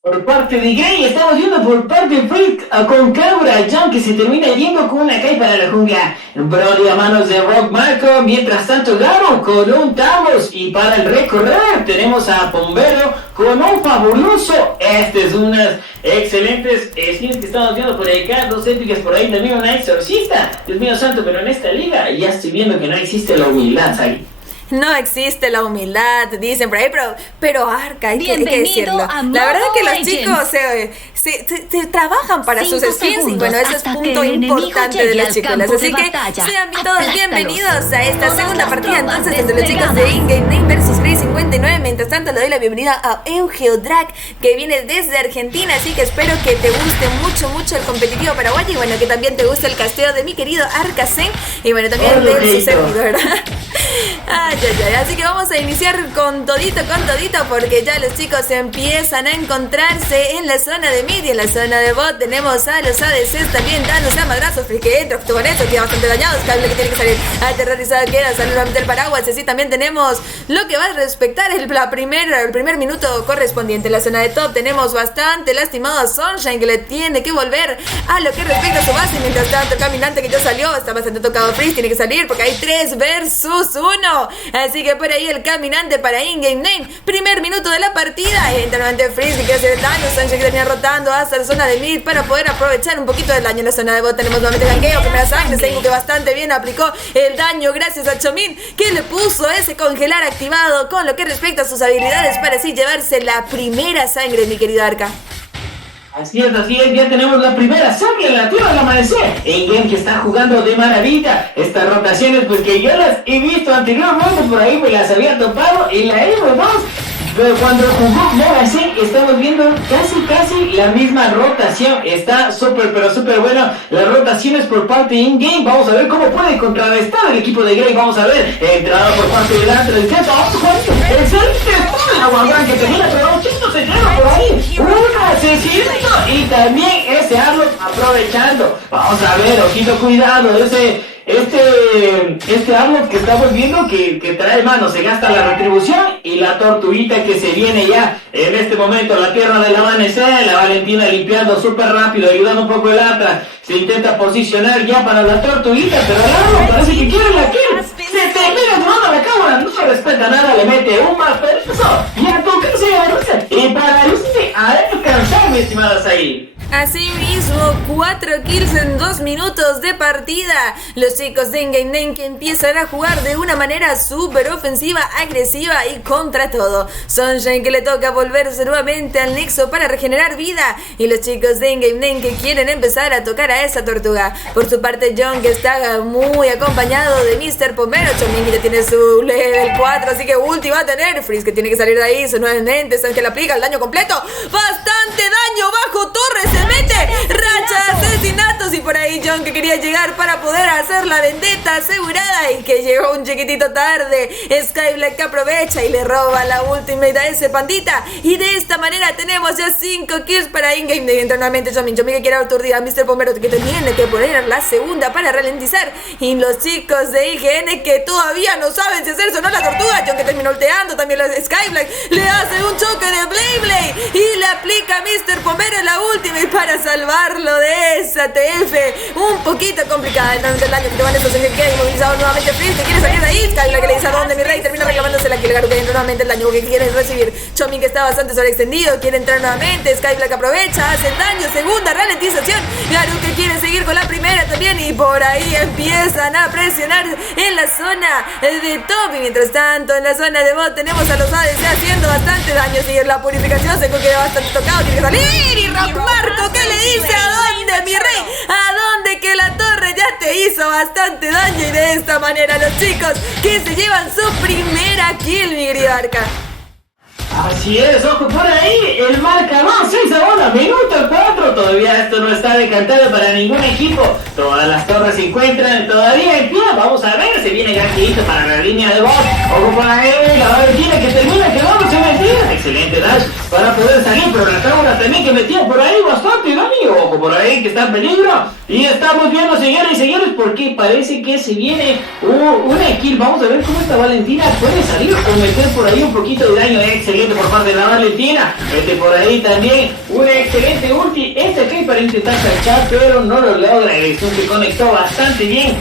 Por parte de Grey, estamos viendo por parte de Freak con Cabra, John, que se termina yendo con una Kai para la jungla. Brody a manos de Rock Marco, mientras tanto Garo con un Tamos. Y para el recorrer tenemos a Bombero con un fabuloso. Este es unas excelentes skins que estamos viendo por acá, dos épicas por ahí, también una exorcista. Dios mío santo, pero en esta liga ya estoy viendo que no existe la humildad, ¿sabes? No existe la humildad, dicen por ahí, pero Arca, hay que decirlo. La verdad que los chicos se trabajan para sus skins y bueno, ese es punto importante de las chicuelas. Así que sean todos bienvenidos a esta segunda partida entonces entre los chicos de In-Game Name versus Grey 59. Mientras tanto le doy la bienvenida a Eugeo Drag, que viene desde Argentina, así que espero que te guste mucho el competitivo paraguayo y bueno, que también te guste el casteo de mi querido Arcacen y bueno, también de su servidor, ¿verdad? Así que vamos a iniciar con todito, porque ya los chicos empiezan a encontrarse en la zona de mid y en la zona de bot. Tenemos a los ADCs también dándose a madrazos, que entra con eso, queda bastante dañado, Skyblack que tiene que salir aterrorizado, queda salir nuevamente el paraguas. Así también tenemos lo que va a respectar el primer minuto correspondiente. En la zona de top tenemos bastante lastimado a Sunshine, que le tiene que volver a lo que respecta a su base. Mientras tanto el caminante que ya salió, está bastante tocado Freeze, tiene que salir porque hay 3 versus 1. Así que por ahí el caminante para In-Game Name. Primer minuto de la partida. Entra nuevamente Freeze, que quiere hacer el daño. Sunshine que termina rotando hasta la zona de mid para poder aprovechar un poquito del daño. En la zona de bot tenemos nuevamente ganqueo. Primera sangre. Senku que bastante bien aplicó el daño gracias a Chomin, que le puso ese congelar activado con lo que respecta a sus habilidades para así llevarse la primera sangre, mi querido Arca. Así es, ya tenemos la primera sangre en la tierra del amanecer. In-Game que está jugando de maravilla. Estas rotaciones, pues que yo las he visto anteriormente, por ahí me las había topado y la Evo 2. Pero cuando jugó Morasek estamos viendo casi la misma rotación. Está pero súper bueno las rotaciones por parte de In-Game. Vamos a ver cómo puede contrarrestar el equipo de Grey. Vamos a ver, entrada por parte de Atlas. Excelente la Wanwan que termina, pero 870 por ahí. Un asesinato y también ese Arlot aprovechando. Vamos a ver, ojito, cuidado, este Arlot que estamos viendo que trae mano, se gasta la retribución y la tortuguita que se viene ya en este momento, la tierra del amanecer, la Valentina limpiando súper rápido, ayudando un poco el Atlas, se intenta posicionar ya para la tortuguita, pero el Arlot parece que quiere la kill, se termina tomando la cámara, no se respeta nada, le mete un más pedazo y a tocarse a Rusia, y para irse a descansar, mi estimada Saí. Asimismo, 4 kills en 2 minutos de partida. Los chicos de In-Game Name que empiezan a jugar de una manera súper ofensiva, agresiva y contra todo. Sunshine que le toca volverse nuevamente al nexo para regenerar vida. Y los chicos de In-Game Name que quieren empezar a tocar a esa tortuga. Por su parte, John que está muy acompañado de Mr. Pomero. Chomin que tiene su level 4, así que ulti va a tener. Freeze que tiene que salir de ahí, nuevamente. San que le aplica el daño completo. Bastante daño bajo torre. Se mete racha de asesinatos y por ahí John que quería llegar para poder hacer la vendetta asegurada y que llegó un chiquitito tarde. Skyblack que aprovecha y le roba la ultimate a ese pandita y de esta manera tenemos ya 5 kills para In-Game de internamente Chomin que quiere aturdir a Mr. Pomero que tiene que poner la segunda para ralentizar y los chicos de IGN que todavía no saben si hacerse o no la tortuga. John que terminó volteando también la Skyblack le hace un choque de Blade y le aplica a Mr. Pomero la ultimate para salvarlo de esa TF. un poquito complicada. Entonces el daño que te van estos que queda inmovilizado nuevamente Freeze, que quiere salir de ahí. Skylar que le dice a dónde mi rey, termina reclamándose la kill. Garu que entra nuevamente el daño que quiere recibir. Chomin que está bastante sobreextendido, quiere entrar nuevamente. Skylar que aprovecha, hace el daño, segunda ralentización. Garu que quiere seguir con la primera también y por ahí empiezan a presionar en la zona de top. Y mientras tanto en la zona de bot tenemos a los ADC haciendo bastante daño. Sigue la purificación, se queda bastante tocado, tiene que salir. Y Rock Marco que le dice a dónde mi rey, a dónde que la torre ya te hizo bastante daño. Y de esta manera los chicos que se llevan su primera kill, mi querido Arca. Así es, ojo por ahí, el marcador 6-1, minuto 4, todavía esto no está decantado para ningún equipo, todas las torres se encuentran todavía en pie, vamos a ver, se viene Gaquito para la línea de bot, ojo por ahí, la Valentina que termina quedándose metida, excelente dash para poder salir, pero la cámara también que metía por ahí bastante daño, ojo por ahí que está en peligro, y estamos viendo señores y señores, porque parece que se viene una kill, vamos a ver cómo esta Valentina puede salir o meter por ahí un poquito de daño, excelente por parte de la Valentina, por ahí también una excelente ulti, aquí para intentar cachar, pero no lo logra, el se conectó bastante bien,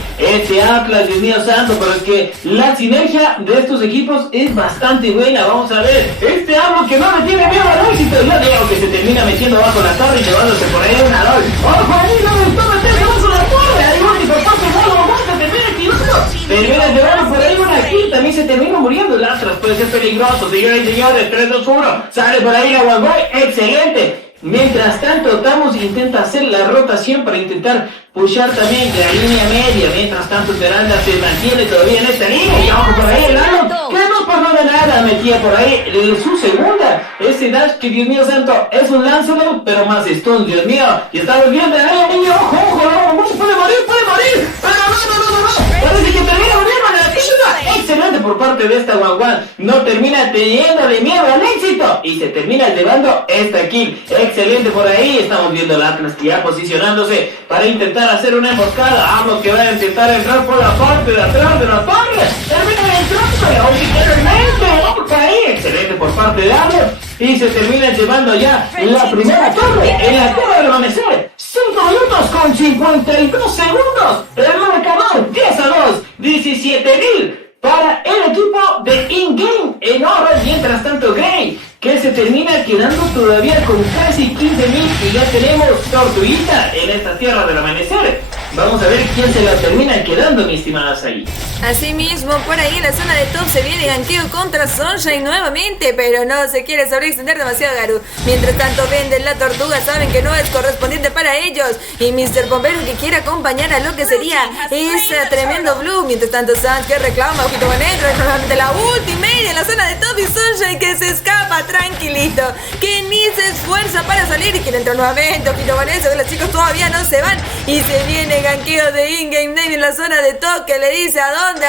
Atlas, Dios mío santo, pero es que la sinergia de estos equipos es bastante buena, vamos a ver, Amo que no le tiene miedo al éxito, yo digo que se termina metiendo bajo la torre y llevándose por ahí una LOL, ojo ahí, no me está metiendo bajo la torre, hay ulti por parte de termina llevando por ahí una kill, también se termina muriendo el Atlas, puede ser peligroso, señores y señores, 3-2-1, sale por ahí la Wanboy, excelente. Mientras tanto, Tamus intenta hacer la rotación para intentar pushar también la línea media. Mientras tanto, Teranda se mantiene todavía en esta línea. Y vamos por ahí el Lalo, que no perdona nada. Metía por ahí su segunda. Ese dash que, Dios mío santo, es un Lancelot, pero más stun, Dios mío. Y estamos viendo ahí, niño, ojo, puede morir. Pero no. Parece que termina muriendo en la pista. Excelente por parte de esta Wanwan. No termina teniéndole miedo al éxito. Y se termina llevando esta kill. Excelente por ahí, estamos viendo la Atlas que ya posicionándose para intentar hacer una emboscada. Vamos que va a intentar entrar por la parte de atrás de la torre. Termina entrando, aunque ahí. Excelente por parte de Amo. Y se termina llevando ya la primera torre en la torre del amanecer. 5 minutos con 52 segundos. El marcador 10-2, 17.000 para el equipo de In-Game en oro. Mientras tanto, Grey, que se termina quedando todavía con casi 15.000 y ya tenemos Tortuguita en esta tierra del amanecer. Vamos a ver quién se la termina quedando, mi estimada Sagi. Asimismo, por ahí en la zona de top se viene ganqueo contra Sunshine nuevamente, pero no se quiere sobreextender demasiado Garu. Mientras tanto, venden la tortuga, saben que no es correspondiente para ellos. Y Mr. Bombero que quiere acompañar a lo que sería ese tremendo Blue. Mientras tanto, Sans que reclama, ojito con dentro, es normalmente la última en la zona de top y Sunshine que se escapa tranquilito, que ni se esfuerza para salir y quiere entrar nuevamente, ojito con eso, que los chicos todavía no se van y se viene ganqueo de In-Game Name en la zona de top que le dice a dónde.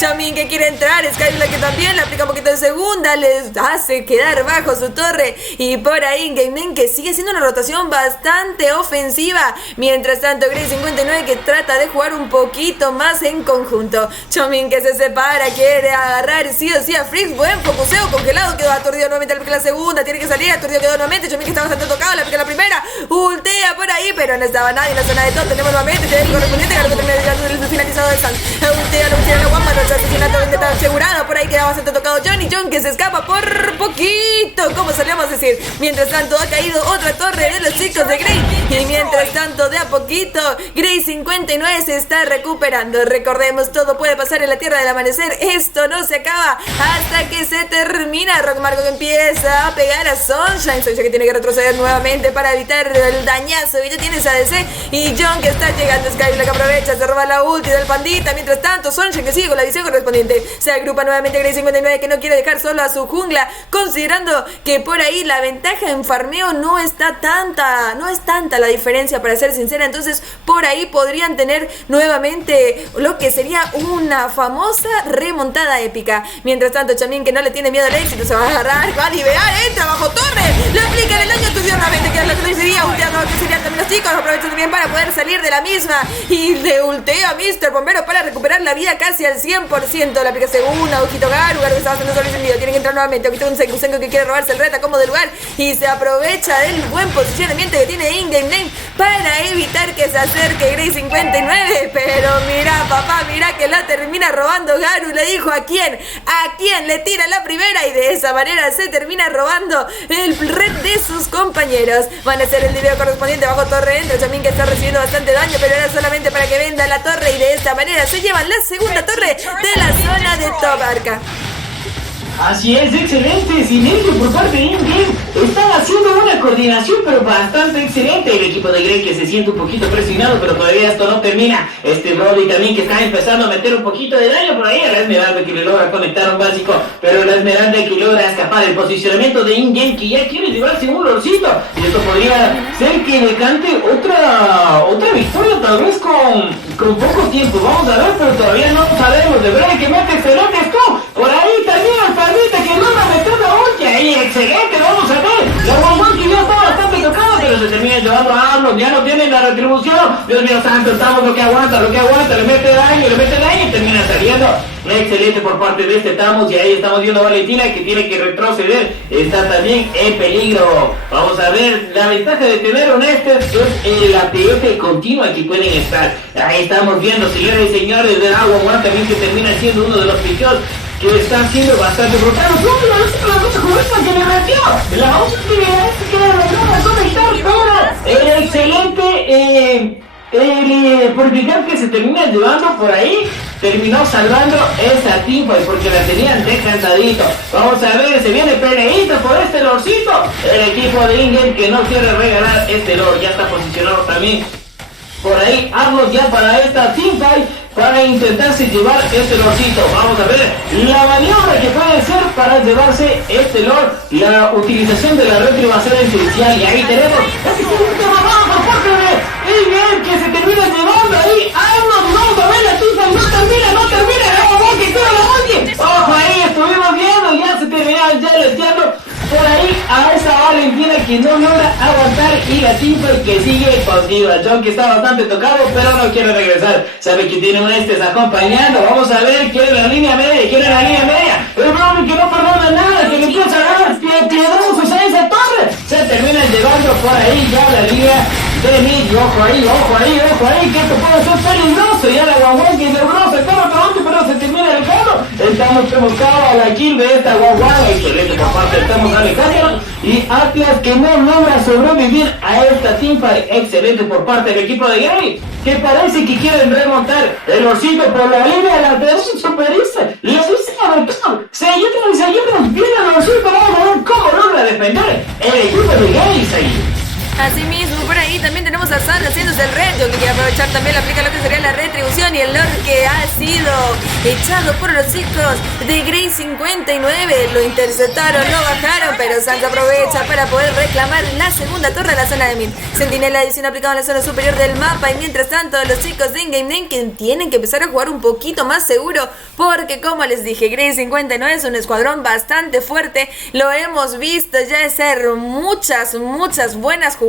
Chomin que quiere entrar, Skylar que también le aplica un poquito de segunda, les hace quedar bajo su torre y por ahí In-Game Name que sigue siendo una rotación bastante ofensiva. Mientras tanto, Grey 59 que trata de jugar un poquito más en conjunto. Chomin que se separa, quiere agarrar sí o sí a Freeze, buen focuseo, congelado, quedó aturdido nuevamente, le aplica la segunda, tiene que salir, aturdido quedó nuevamente, Chomin que está bastante tocado, le aplica la primera, ultea por ahí, pero no estaba nadie en la zona de top. Tenemos nuevamente el correspondiente, que termina el finalizado de Sans. Ultea, lo ultea la guapa, nuestro asesinato está asegurado, por ahí queda bastante tocado Johnny John que se escapa por poquito, como solíamos decir. Mientras tanto ha caído otra torre de los chicos de Grey y mientras tanto de a poquito Grey 59 se está recuperando. Recordemos, todo puede pasar en la tierra del amanecer, esto no se acaba hasta que se termina. Rock Marco que empieza a pegar a Sunshine que tiene que retroceder nuevamente para evitar el dañazo y ya tiene esa DC y John que está llegando, Skylar que aprovecha, se roba la ulti del pandita. Mientras tanto, Sunshine que sigue con la visión correspondiente, se agrupa nuevamente Grey 59 que no quiere dejar solo a su jungla, considerando que por ahí la ventaja en farmeo no es tanta la diferencia, para ser sincera. Entonces por ahí podrían tener nuevamente lo que sería una famosa remontada épica. Mientras tanto, Chomin que no le tiene miedo al éxito, se va a agarrar, va a liberar, entra bajo torre, le aplican el daño nuevamente, que es lo que le sería ulteando, que serían también los chicos, aprovechan también para poder salir salir de la misma y le ultea a Mr. Bombero para recuperar la vida casi al 100%. La aplica segunda, Ojito Garu que estaba haciendo solo encendido, tiene que entrar nuevamente. Ojito un Senku que quiere robarse el reta como del lugar y se aprovecha del buen posicionamiento que tiene In-Game Name para evitar que se acerque Grey 59. Pero mira, papá, mira que la termina robando Garu. Le dijo a quién le tira la primera y de esa manera se termina robando el red de sus compañeros. Van a hacer el video correspondiente bajo torre. Entra Chomin que está recibiendo bastante daño, pero era solamente para que venda la torre y de esta manera se llevan la segunda torre de la zona de Tobarca. Así es, excelente silencio por parte de In-Game. Están haciendo una coordinación pero bastante excelente. El equipo de Grey que se siente un poquito presionado, pero todavía esto no termina. Brody también que está empezando a meter un poquito de daño por ahí a la Esmeralda que le logra conectar un básico, pero la Esmeralda que logra escapar del posicionamiento de In-Game que ya quiere llevarse un lorcito. Y esto podría ser que le cante otra victoria tal vez con poco tiempo. Vamos a ver, pero todavía no sabemos. De verdad que mete excelente esto. Por ahí también Alfardita que logra meter la ulti ahí, excelente, vamos a ver. La Wong que ya está bastante tocada, pero se termina llevando a Arnold, ya no tienen la retribución. Dios mío santo, estamos lo que aguanta, le mete daño y termina saliendo. Excelente por parte de Tamos y ahí estamos viendo a Valentina que tiene que retroceder, está también en peligro. Vamos a ver, la ventaja de tener un es la PF continua que pueden estar. Ahí estamos viendo, señores y señores, del Agua One también que termina siendo uno de los pichos que está siendo bastante brutal. La cosa como esta que le metió. La otra que le logró conectar, pero excelente purificar que se termina llevando por ahí, terminó salvando esa tipa porque la tenían descansadito. Vamos a ver, se viene peleito por este lorcito. El equipo de In-Game que no quiere regalar este lor, ya está posicionado también por ahí Arnold ya para esta teamfight para intentarse llevar este lorcito. Vamos a ver la maniobra que puede ser para llevarse este lor. La utilización de la retro va a ser esencial y ahí tenemos por parte de In-Game que se termina llevando ahí Arnold. Vamos a ver la teamfight, no termina, vamos que queda la ulti. Ojo ahí, estuvimos viendo, ya se termina ya leteando por ahí a esa Valentina que no logra aguantar y la teamfight que sigue continua. John que está bastante tocado pero no quiere regresar, sabe que tiene un acompañando. Vamos a ver, quiere la línea media, pero Brownie que no perdona nada, que le empieza a dar piedrosos a esa torre, se termina llevando por ahí ya la línea de mid. Ojo ahí, que esto puede ser peligroso. Ya la Guaguán que logró sacar otro antes, pero se termina alejando. Estamos buscando a la kill de esta Guaguán, excelente por parte, estamos alejando. Y Atlas que no logra sobrevivir a esta teamfight, excelente por parte del equipo de Gary, que parece que quieren remontar el osito por la línea de la derecha superista. Le dice a Bertón, se llevan bien al osito, vamos a ver cómo logra defender el equipo de Gary ahí. Asimismo, por ahí también tenemos a Sand haciéndose el reto, que quiere aprovechar también, aplica lo que sería la retribución y el lord que ha sido echado por los chicos de Grey 59. Lo interceptaron, lo bajaron, pero Sand aprovecha para poder reclamar la segunda torre de la zona de mid. Sentinela adición aplicado en la zona superior del mapa y mientras tanto los chicos de In-Game Name que tienen que empezar a jugar un poquito más seguro porque como les dije, Grey 59 es un escuadrón bastante fuerte. Lo hemos visto ya hacer muchas buenas jugadas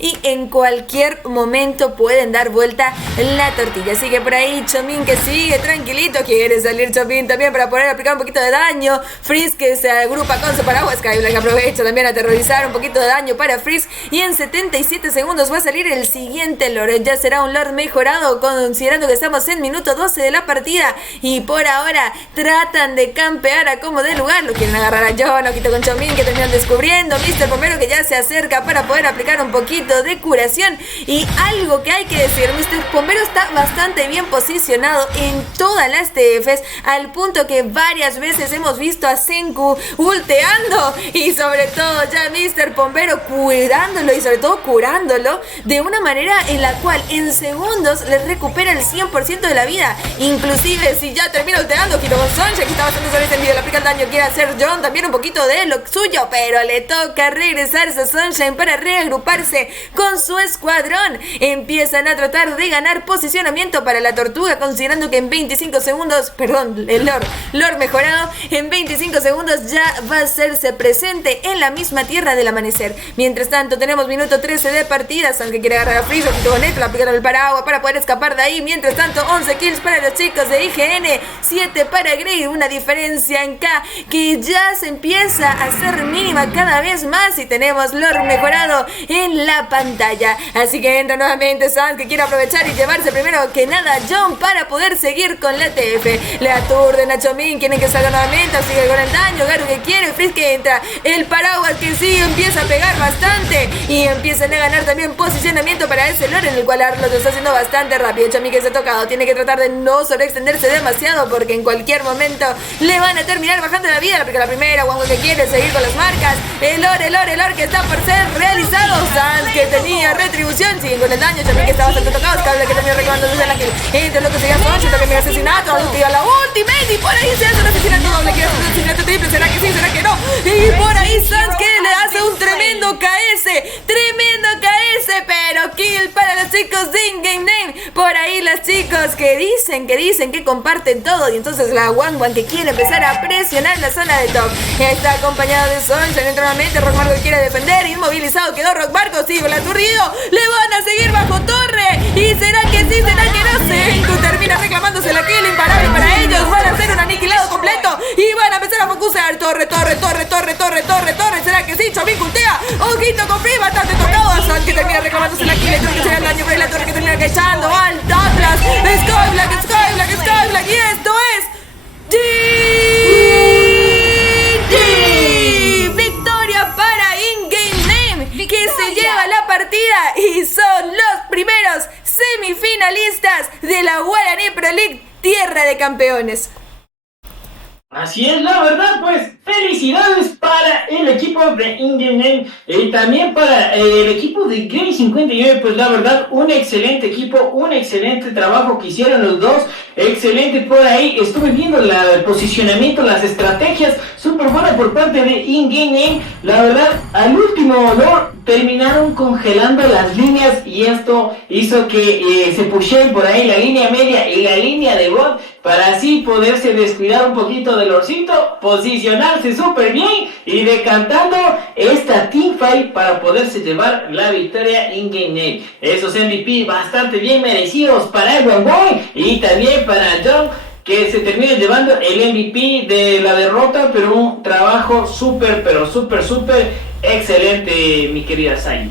y en cualquier momento pueden dar vuelta la tortilla. Sigue por ahí Chomin que sigue tranquilito, quiere salir Chomin también para poder aplicar un poquito de daño. Freeze que se agrupa con su paraguas, Skyblack aprovecha también a aterrorizar un poquito de daño para Freeze y en 77 segundos va a salir el siguiente lord. Ya será un lord mejorado considerando que estamos en minuto 12 de la partida y por ahora tratan de campear a como de lugar. Lo quieren agarrar a John, Ojito con Chomin que terminan descubriendo. Mr. Pomero que ya se acerca para poder aplicar un poquito de curación. Y algo que hay que decir, Mr. Pombero está bastante bien posicionado en todas las TFs, al punto que varias veces hemos visto a Senku ulteando y sobre todo ya Mr. Pombero cuidándolo y sobre todo curándolo de una manera en la cual en segundos le recupera el 100% de la vida. Inclusive si ya termina ulteando Kito con Sonja, que está bastante sobreentendido, le aplica el daño, quiere hacer John también un poquito de lo suyo, pero le toca regresarse a Sunshine para reagruparse con su escuadrón. Empiezan a tratar de ganar posicionamiento posicionamiento para la tortuga, considerando que en 25 segundos, perdón, el Lord mejorado, en 25 segundos ya va a hacerse presente en la misma tierra del amanecer. Mientras tanto, tenemos minuto 13 de partida. San que quiere agarrar a Freezer, le aplicaron el paraguas para poder escapar de ahí. Mientras tanto, 11 kills para los chicos de IGN, 7 para Grey, una diferencia en K que ya se empieza a hacer mínima cada vez más y tenemos Lord mejorado en la pantalla. Así que entra nuevamente Sans, que quiere aprovechar y llevarse primero que nada John para poder seguir con la TF. Le aturde Nacho Min, quieren que salga nuevamente, sigue con el daño. Garu que quiere, Freeze que entra, el paraguas que sí empieza a pegar bastante y empiezan a ganar también posicionamiento para ese Lord, en el cual Arlos lo está haciendo bastante rápido. Chomi que se ha tocado, tiene que tratar de no sobreextenderse demasiado porque en cualquier momento le van a terminar bajando la vida. La primera, Wango que quiere seguir con las marcas, el Lord que está por ser realizado. Sans que tenía retribución, sigue con el daño. Chomi que está bastante tocado, Scabla que termina reclamando desde la kill. Entre lo que sigue Sonche, también asesinato, ulti a la ultimate y por ahí se hace un asesinato doble, quiere hacer un asesinato triple, ¿será que sí? ¿Será que no? Y por ahí Sans que le hace un tremendo KS, pero kill para los chicos de In-Game Name. Por ahí los chicos que dicen que comparten todo y entonces la Wangwan que quiere empezar a presionar la zona de top. Está acompañado de Sunshine, entra nuevamente, Rock Marco quiere defender, inmovilizado quedó Rock Marco, sigue el aturdido, le van a seguir bajo torre y será que sí, será que no. Senku termina reclamándose la kill imparable para ellos, van a hacer un aniquilado completo y van a empezar a focusar torre, será que sí, Chomin cultea, ojito con Free, bastante tocado a Sun que termina reclamándose la kill, que será el daño, pero la torre que termina echando al Douglas, Skyblack y esto es GG. Victoria para In-Game Name, que se lleva la partida y son los primeros semifinalistas de la Guaraní Pro League Tierra de Campeones. Así es, la verdad, pues felicidades para el equipo de In-Game Name y también para el equipo de Grey 59, pues la verdad, un excelente equipo, un excelente trabajo que hicieron los dos, excelente por ahí, estuve viendo el posicionamiento, las estrategias, súper buena por parte de In-Game Name, la verdad, al último Lord terminaron congelando las líneas y esto hizo que se pushen por ahí la línea media y la línea de bot para así poderse descuidar un poquito del Lordcito, posicionarse súper bien y decantando esta teamfight para poderse llevar la victoria In-Game Name. Esos MVP bastante bien merecidos para el Wangoy y también para John, que se termina llevando el MVP de la derrota, pero un trabajo súper excelente, mi querida Sai.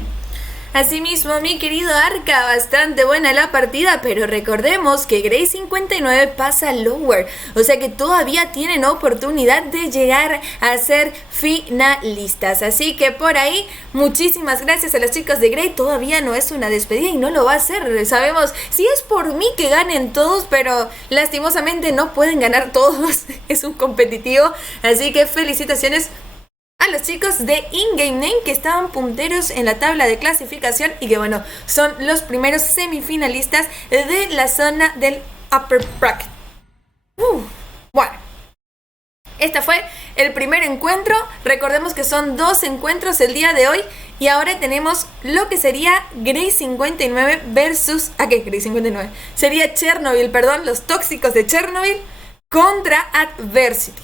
Asimismo, mi querido Arca, bastante buena la partida, pero recordemos que Grey 59 pasa lower, o sea que todavía tienen oportunidad de llegar a ser finalistas, así que por ahí, muchísimas gracias a los chicos de Grey, todavía no es una despedida y no lo va a hacer, sabemos, si es por mí que ganen todos, pero lastimosamente no pueden ganar todos, es un competitivo, así que felicitaciones a los chicos de In-Game Name que estaban punteros en la tabla de clasificación y que bueno, son los primeros semifinalistas de la zona del Upper Bracket. Bueno, este fue el primer encuentro, recordemos que son 2 encuentros el día de hoy y ahora tenemos lo que sería Grey 59 versus... ¿A qué Grey 59? Sería Chernobyl, perdón, los tóxicos de Chernobyl contra Adversity.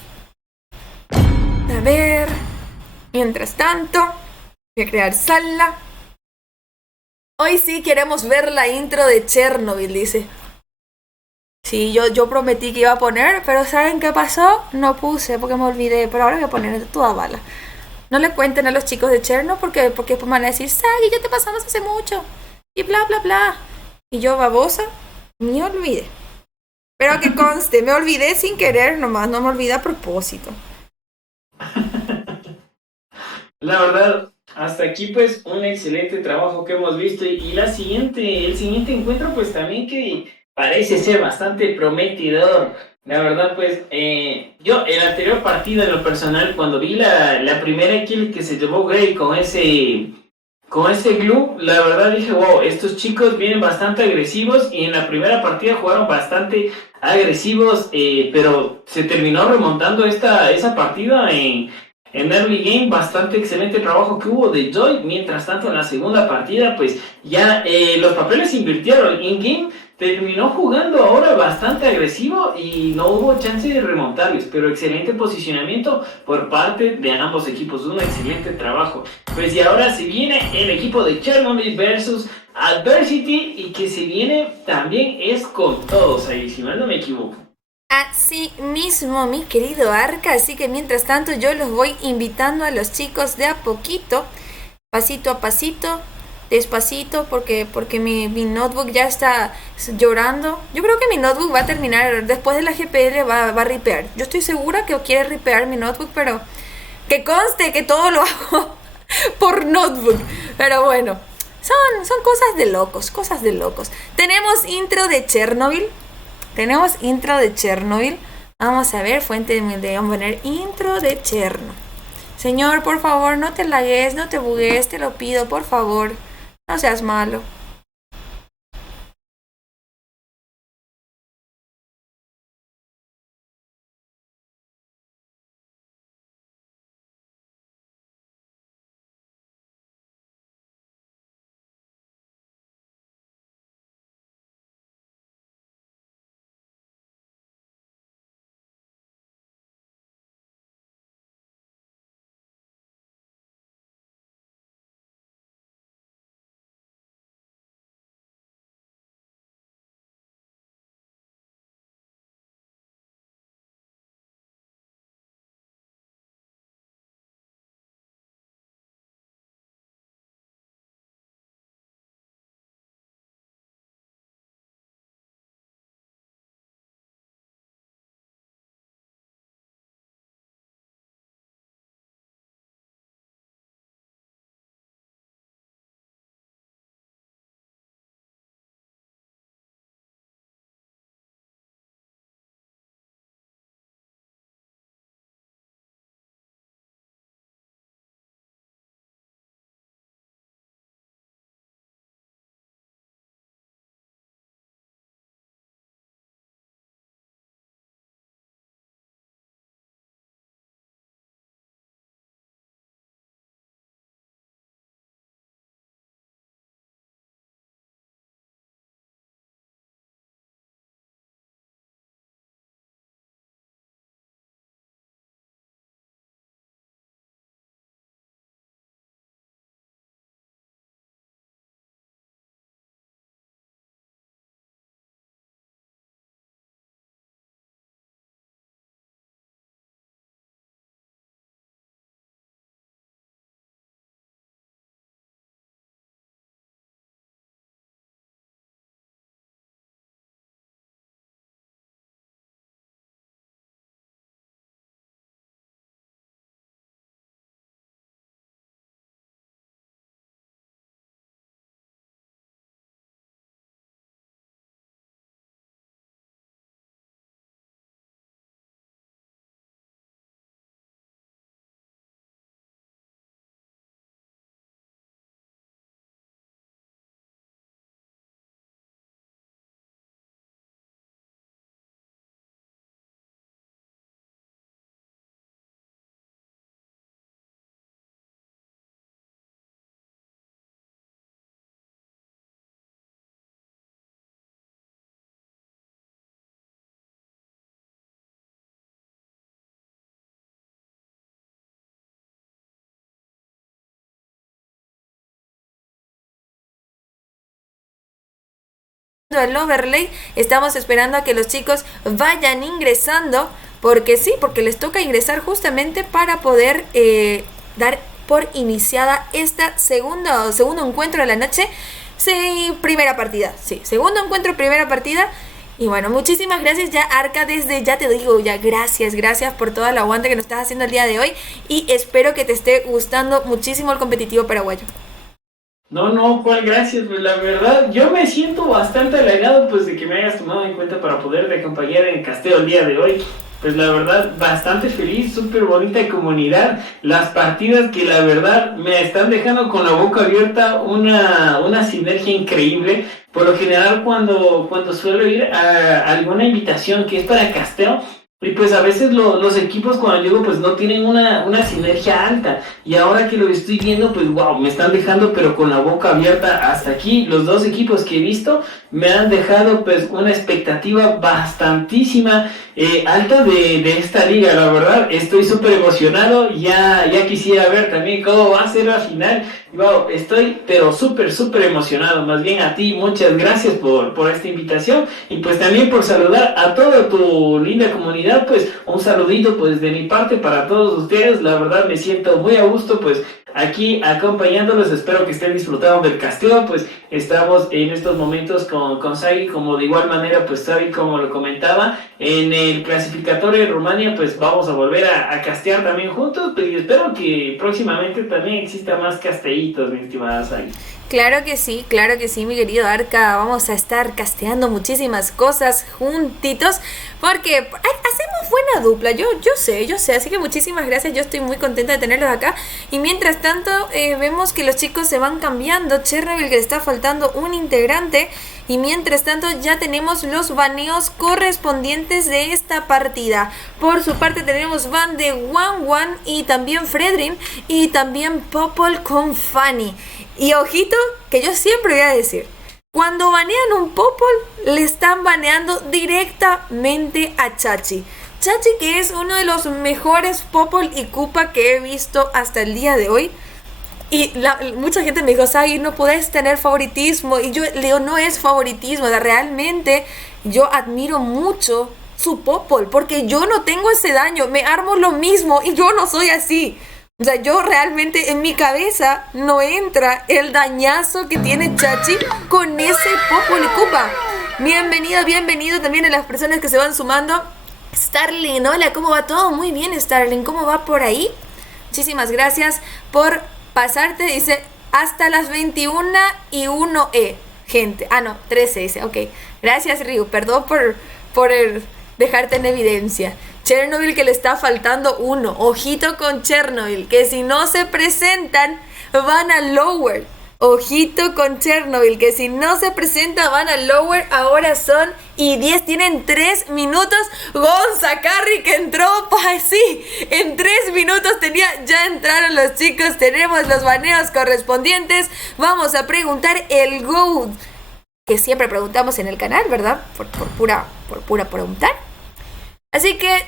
A ver... Mientras tanto, voy a crear sala. Hoy sí queremos ver la intro de Chernobyl, dice. Sí, yo prometí que iba a poner, pero ¿saben qué pasó? No puse porque me olvidé, pero ahora voy a poner toda bala. No le cuenten a los chicos de Chernobyl porque después van a decir, Sagi, ya te pasamos hace mucho. Y bla, bla, bla. Y yo, babosa, me olvidé. Pero que conste, me olvidé sin querer nomás, no me olvidé a propósito. La verdad, hasta aquí pues un excelente trabajo que hemos visto y el siguiente encuentro pues también que parece ser bastante prometedor. La verdad pues yo el anterior partido en lo personal cuando vi la primera kill que se llevó Grey con ese glue, la verdad dije wow, estos chicos vienen bastante agresivos y en la primera partida jugaron bastante agresivos, pero se terminó remontando esa partida en early game, bastante excelente trabajo que hubo de Joy. Mientras tanto, en la segunda partida, pues ya los papeles se invirtieron. In game terminó jugando ahora bastante agresivo y no hubo chance de remontarles, pero excelente posicionamiento por parte de ambos equipos, un excelente trabajo. Pues y ahora se viene el equipo de Chernobyl versus Adversity y que se viene también es con todos ahí, si mal no me equivoco. Así mismo, mi querido Arca, así que mientras tanto yo los voy invitando a los chicos de a poquito, pasito a pasito, despacito, porque mi notebook ya está llorando. Yo creo que mi notebook va a terminar, después de la GPL va a ripear. Yo estoy segura que quiere ripear mi notebook, pero que conste que todo lo hago por notebook. Pero bueno, son cosas de locos, cosas de locos. Tenemos intro de Chernobyl. Vamos a ver, fuente de vamos a poner intro de Chernobyl. Señor, por favor, no te lagues, no te bugues, te lo pido, por favor. No seas malo. El overlay, estamos esperando a que los chicos vayan ingresando, porque sí, porque les toca ingresar justamente para poder dar por iniciada esta segundo encuentro de la noche. Sí, primera partida, sí, segundo encuentro, primera partida. Y bueno, muchísimas gracias ya Arca, desde ya te digo, ya gracias por todo el aguante que nos estás haciendo el día de hoy, y espero que te esté gustando muchísimo el competitivo paraguayo. No, cuál gracias, pues la verdad, yo me siento bastante halagado pues de que me hayas tomado en cuenta para poderte acompañar en el casteo el día de hoy. Pues la verdad, bastante feliz, súper bonita comunidad, las partidas que la verdad me están dejando con la boca abierta, una sinergia increíble. Por lo general cuando suelo ir a alguna invitación que es para casteo, Y pues a veces los equipos cuando llego pues no tienen una sinergia alta. Y ahora que lo estoy viendo pues wow, me están dejando pero con la boca abierta hasta aquí. Los dos equipos que he visto me han dejado pues una expectativa bastantísima alta de esta liga. La verdad estoy súper emocionado. Ya quisiera ver también cómo va a ser la final. Wow, estoy pero súper emocionado. Más bien a ti muchas gracias por esta invitación. Y pues también por saludar a toda tu linda comunidad. Pues un saludito pues de mi parte para todos ustedes. La verdad me siento muy a gusto pues aquí acompañándolos. Espero que estén disfrutando del casteo. Pues estamos en estos momentos con Sagi, como de igual manera pues Sagi, como lo comentaba, en el clasificatorio de Rumania pues vamos a volver a castear también juntos, pues, y espero que próximamente también exista más casteitos, mi estimada Sagi. Claro que sí, mi querido Arca. Vamos a estar casteando muchísimas cosas juntitos porque hacemos buena dupla. Yo sé. Así que muchísimas gracias. Yo estoy muy contenta de tenerlos acá. Y mientras tanto, vemos que los chicos se van cambiando. Chernobyl, que le está faltando un integrante. Y mientras tanto ya tenemos los baneos correspondientes de esta partida. Por su parte tenemos ban de Wan y también Fredrin y también Popol con Fanny. Y ojito, que yo siempre voy a decir, cuando banean un Popol, le están baneando directamente a Chachi. Chachi, que es uno de los mejores Popol y Koopa que he visto hasta el día de hoy. Y mucha gente me dijo, Sagi, no puedes tener favoritismo. Y yo le digo, no es favoritismo. Realmente yo admiro mucho su Popol, porque yo no tengo ese daño. Me armo lo mismo y yo no soy así. O sea, yo realmente en mi cabeza no entra el dañazo que tiene Chachi con ese Popol y Koopa. Bienvenido también a las personas que se van sumando. Starling, hola, ¿cómo va todo? Muy bien, Starling, ¿cómo va por ahí? Muchísimas gracias por pasarte. Dice, hasta las 21:01 gente. Ah, no, 13 dice, ok. Gracias, Ryu, perdón por dejarte en evidencia. Chernobyl, que le está faltando uno. Ojito con Chernobyl, que si no se presentan van a Lower. Ojito con Chernobyl, que si no se presenta van a Lower. Ahora son y 10, tienen 3 minutos. Gonza Carry, que entró, pues sí, en 3 minutos ya entraron los chicos. Tenemos los baneos correspondientes. Vamos a preguntar el GOAT, que siempre preguntamos en el canal, ¿verdad? Por pura preguntar. Así que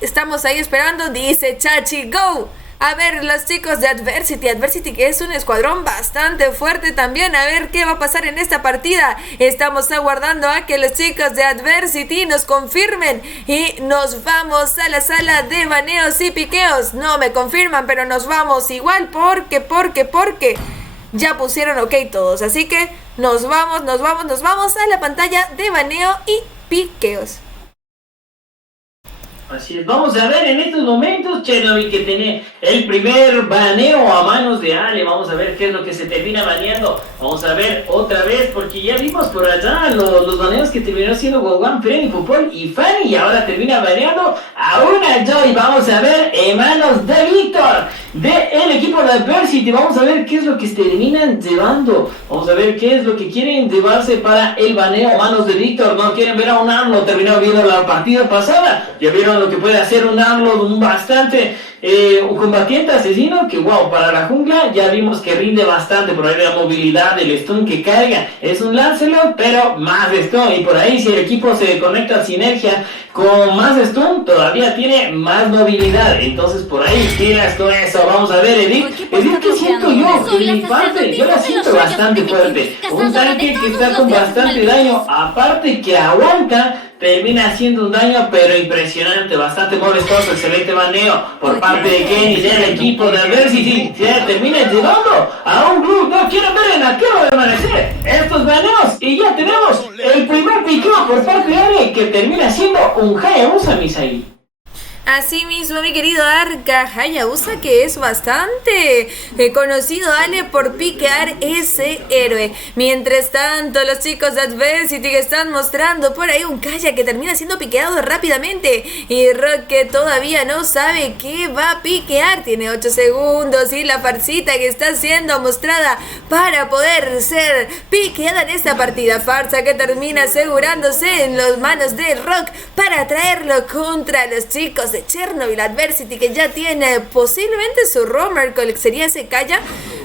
estamos ahí esperando. Dice Chachi, go. A ver, los chicos de Adversity, que es un escuadrón bastante fuerte también. A ver qué va a pasar en esta partida. Estamos aguardando a que los chicos de Adversity nos confirmen. Y nos vamos a la sala de baneos y piqueos. No me confirman, pero nos vamos igual porque ya pusieron ok todos. Así que nos vamos a la pantalla de baneo y piqueos. Así es, vamos a ver en estos momentos Chernobyl, que tiene el primer baneo a manos de Ale. Vamos a ver qué es lo que se termina baneando. Vamos a ver otra vez, porque ya vimos por allá los baneos que terminó siendo Gowan, Freddy, Popol y Fanny, y ahora termina baneando a una Joy. Vamos a ver en manos de Víctor, del equipo de Adversity. Vamos a ver qué es lo que se terminan llevando. Vamos a ver qué es lo que quieren llevarse para el baneo a manos de Víctor. No quieren ver a un Arno, terminó viendo la partida pasada. Ya vieron lo que puede hacer un Arno, un bastante un combatiente asesino, que wow, para la jungla ya vimos que rinde bastante. Por ahí la movilidad, el stun que carga, es un Lancelot, pero más stun. Y por ahí si el equipo se conecta a sinergia con más stun, todavía tiene más movilidad. Entonces por ahí tiras todo eso. Vamos a ver, Edith, que siento yo, que mi parte, yo la siento bastante fuerte. Un tanque que está con bastante daño, aparte que aguanta, termina haciendo un daño pero impresionante, bastante molestoso. Excelente baneo por parte de Kenny del equipo de Adversity. Se termina llevando a un club. No quiero ver en la que va a amanecer estos baneos, y ya tenemos el primer piqueo por parte de Ale, que termina siendo un Hayabusa, Misai. Así mismo, mi querido Arca, Hayabusa, que es bastante conocido, Ale, por piquear ese héroe. Mientras tanto, los chicos de Adversity que están mostrando por ahí un Kaya que termina siendo piqueado rápidamente. Y Rock, que todavía no sabe qué va a piquear, tiene 8 segundos. Y la farcita que está siendo mostrada para poder ser piqueada en esta partida. Farsa que termina asegurándose en las manos de Rock para traerlo contra los chicos de Chernobyl Adversity, que ya tiene posiblemente su roamer, que sería ese Kaya,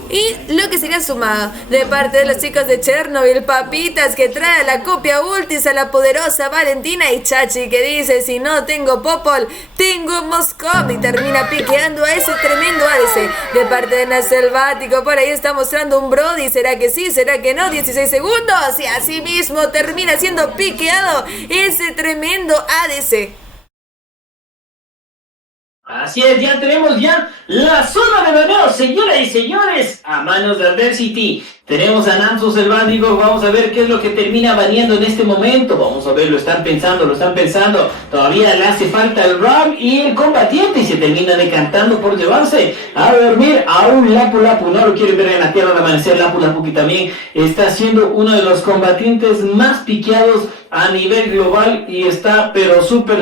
y lo que sería sumado de parte de los chicos de Chernobyl, Papitas, que trae la copia ultis a la poderosa Valentina, y Chachi, que dice: si no tengo Popol, tengo Moscov, y termina piqueando a ese tremendo ADC. De parte de Naselvático, por ahí está mostrando un Brody, ¿será que sí? ¿Será que no? 16 segundos, y así mismo termina siendo piqueado ese tremendo ADC. Así es, ya tenemos ya la zona de baneo, señoras y señores, a manos de Adversity. Tenemos a Namso Selvático, vamos a ver qué es lo que termina baneando en este momento. Vamos a ver, lo están pensando. Todavía le hace falta el Ram y el combatiente, y se termina decantando por llevarse a dormir a un Lapu Lapu. No lo quieren ver en la tierra al amanecer. Lapu Lapu, que también está siendo uno de los combatientes más piqueados a nivel global, y está pero súper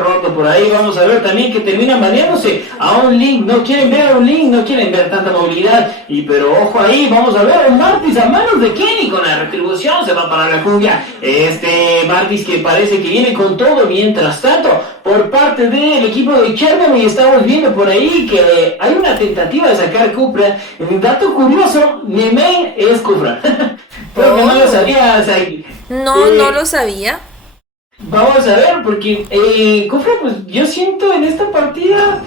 roto por ahí. Vamos a ver también que terminan baneándose a un Link. No quieren ver a un Link, no quieren ver tanta movilidad. Pero ojo ahí, vamos a ver Martis a manos de Kenny con la retribución, se va para la jungla. Martis que parece que viene con todo. Mientras tanto, por parte del equipo de Chernobyl, estamos viendo por ahí que hay una tentativa de sacar Cupra. Un dato curioso, mi main es Cupra. Creo que no lo sabía. No lo sabía. Vamos a ver, porque Cupra, pues yo siento en esta partida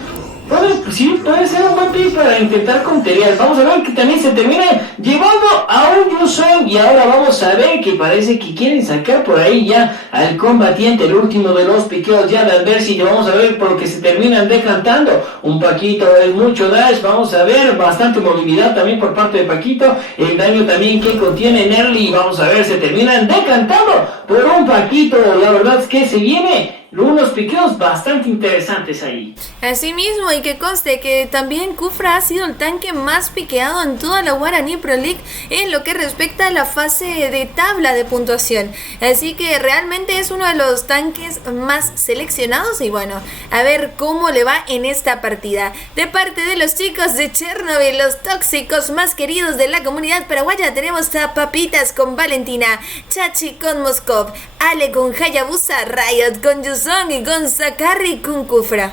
puede ser un buen pick para intentar conterear. Vamos a ver que también se termina llevando a un Yusong, y ahora vamos a ver que parece que quieren sacar por ahí ya al combatiente, el último de los piqueos ya de Adversity. Vamos a ver por lo que se terminan decantando. Un Paquito es mucho dash, vamos a ver, bastante movilidad también por parte de Paquito, el daño también que contiene Nerly, y vamos a ver, se terminan decantando por un Paquito. La verdad es que se viene unos piqueos bastante interesantes ahí. Así mismo, y que conste que también Kufra ha sido el tanque más piqueado en toda la Guaraní Pro League en lo que respecta a la fase de tabla de puntuación. Así que realmente es uno de los tanques más seleccionados, y bueno, a ver cómo le va en esta partida. De parte de los chicos de Chernobyl, los tóxicos más queridos de la comunidad paraguaya, tenemos a Papitas con Valentina, Chachi con Moscov, Ale con Hayabusa, Riot con Yusong y con Sakari con Kufra.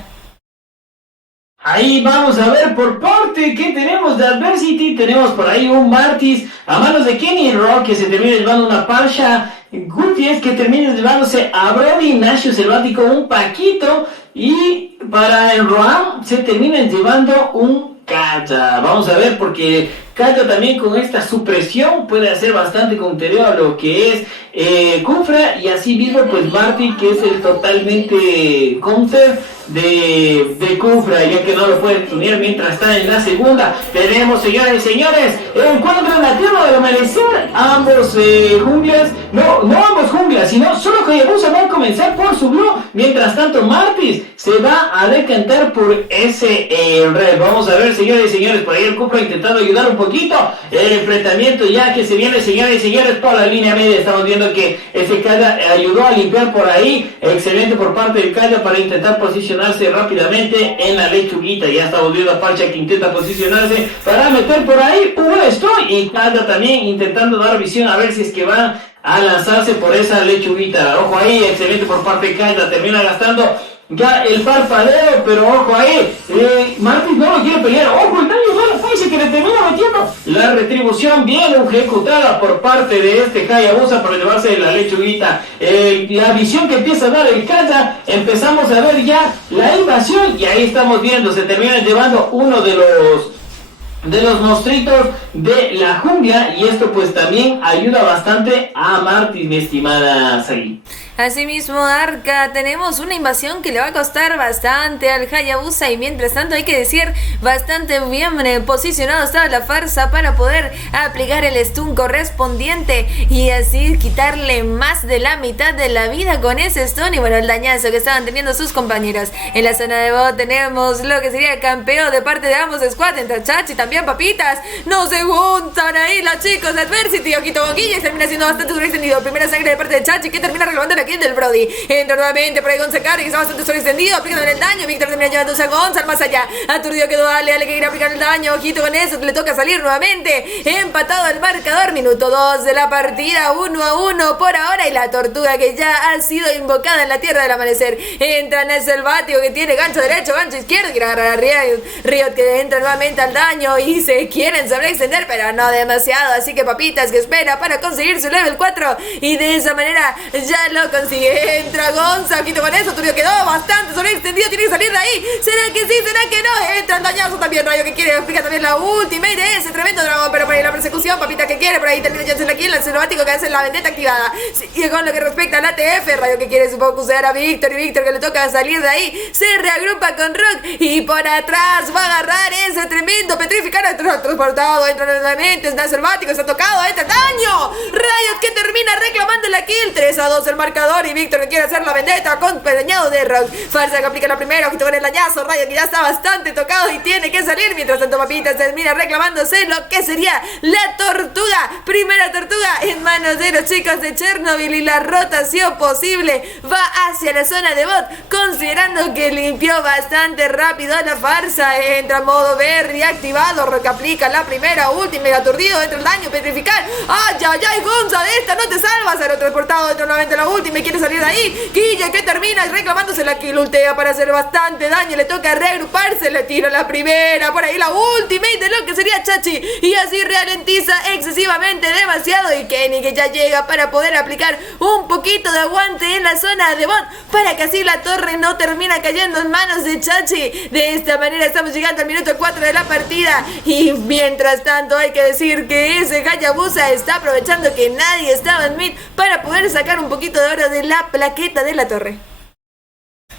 Ahí vamos a ver por parte que tenemos de Adversity. Tenemos por ahí un Martis a manos de Kenny Rock, que se termina llevando una Pasha. Gutiérrez, que termina llevándose a Brody, Nacho Selvático, un Paquito. Y para el Roam se terminan llevando un Kaya. Vamos a ver, porque Kaya también con esta supresión puede hacer bastante contereo a lo que es Kufra, y así mismo pues Marty, que es el totalmente counter de Kufra, ya que no lo puede tunear mientras está en la segunda. Tenemos, señoras y señores, el encuentro en la tierra del amanecer. Ambos junglas, no ambos junglas, sino solo Hayabusa va a comenzar por su blue. Mientras tanto, Martis se va a decantar por ese red. Vamos a ver, señores y señores, por ahí el Kufra intentando ayudar un poquito. El enfrentamiento ya que se viene, señores y señores, por la línea media. Estamos viendo que ese Kaya ayudó a limpiar por ahí. Excelente por parte del Kaya para intentar posicionarse rápidamente en la lechuguita. Ya estamos viendo a Parcha que intenta posicionarse para meter por ahí un estoy, y Kaya también intentando dar visión a ver si es que va a lanzarse por esa lechuguita. Ojo ahí, excelente por parte de Kaya, termina gastando ya el parpadeo, pero ojo ahí, Martis no lo quiere pelear. Ojo, el daño de la Faise, que le termina metiendo la retribución bien ejecutada por parte de este Hayabusa para llevarse la lechuguita. La visión que empieza a dar el Kaya, empezamos a ver ya la invasión, y ahí estamos viendo, se termina llevando uno de los monstruitos de la jungla, y esto pues también ayuda bastante a Martis, mi estimada Sagi. Asimismo, Arca, tenemos una invasión que le va a costar bastante al Hayabusa y mientras tanto hay que decir bastante bien posicionado estaba la farsa para poder aplicar el stun correspondiente y así quitarle más de la mitad de la vida con ese stun y bueno, el dañazo que estaban teniendo sus compañeros. En la zona de bot tenemos lo que sería el campeo de parte de ambos squad, entre Chachi y también Papitas. No se juntan ahí los chicos de Adversity. Ojito Boquilla y termina siendo bastante sobreextendido. Primera sangre de parte de Chachi que termina relevando la kill del Brody. Entra nuevamente por ahí Gonza Carry que está bastante sobreextendido, aplicándole el daño. Víctor termina llevándose a Gonza más allá. Aturdido quedó Ale que quiere aplicar el daño. Ojito con eso, le toca salir nuevamente. Empatado el marcador, minuto 2 de la partida, 1-1 por ahora. Y la tortuga que ya ha sido invocada en la tierra del amanecer. Entra en el selvático que tiene gancho derecho, gancho izquierdo. Quiere agarrar a Riot que entra nuevamente al daño y se quieren sobreextender, pero no demasiado. Así que Papitas que espera para conseguir su level 4 y de esa manera ya lo consigue. Entra Gonza, ojito con eso. Turio quedó bastante sobreextendido, tiene que salir de ahí. ¿Será que sí? ¿Será que no? Entra el dañazo también. Rayo que quiere aplicar también la ultimate de ese tremendo dragón, pero por ahí la persecución. Papita que quiere, por ahí termina ya la kill. El cinemático que hace la vendetta activada. Y con lo que respecta al ATF, Rayo que quiere focusear a Víctor y Víctor que le toca salir de ahí. Se reagrupa con Rock y por atrás va a agarrar ese tremendo petrificar transportado. Entra nuevamente, está selvático, está tocado, entra daño. Riot que termina reclamando la kill. 3-2 el marcador y Víctor que quiere hacer la vendetta con pedañado de Rock. Farsa que aplica la primera, ojito con el dañazo. Riot que ya está bastante tocado y tiene que salir. Mientras tanto Papitas termina reclamándose lo que sería la tortuga. Primera tortuga en manos de los chicos de Chernobyl y la rotación posible va hacia la zona de bot, considerando que limpió bastante rápido la farsa. Entra en modo Berry activado, Rock aplica la primera, última y aturdido, entra el daño petrificar. ¡Ay, ay, ay! Gonza, de esta no te salvas. Aerotransportado, entra nuevamente la última y quiere salir de ahí. Guille que termina reclamándose la kill, ultea para hacer bastante daño, le toca reagruparse, le tira la primera, por ahí la ultimate de lo que sería Chachi y así ralentiza excesivamente demasiado y Kenny que ya llega para poder aplicar un poquito de aguante en la zona de bot para que así la torre no termina cayendo en manos de Chachi. De esta manera estamos llegando al minuto 4 de la partida y mientras tanto hay que decir que ese Hayabusa está aprovechando que nadie estaba en mid para poder sacar un poquito de oro de la plaqueta de la torre.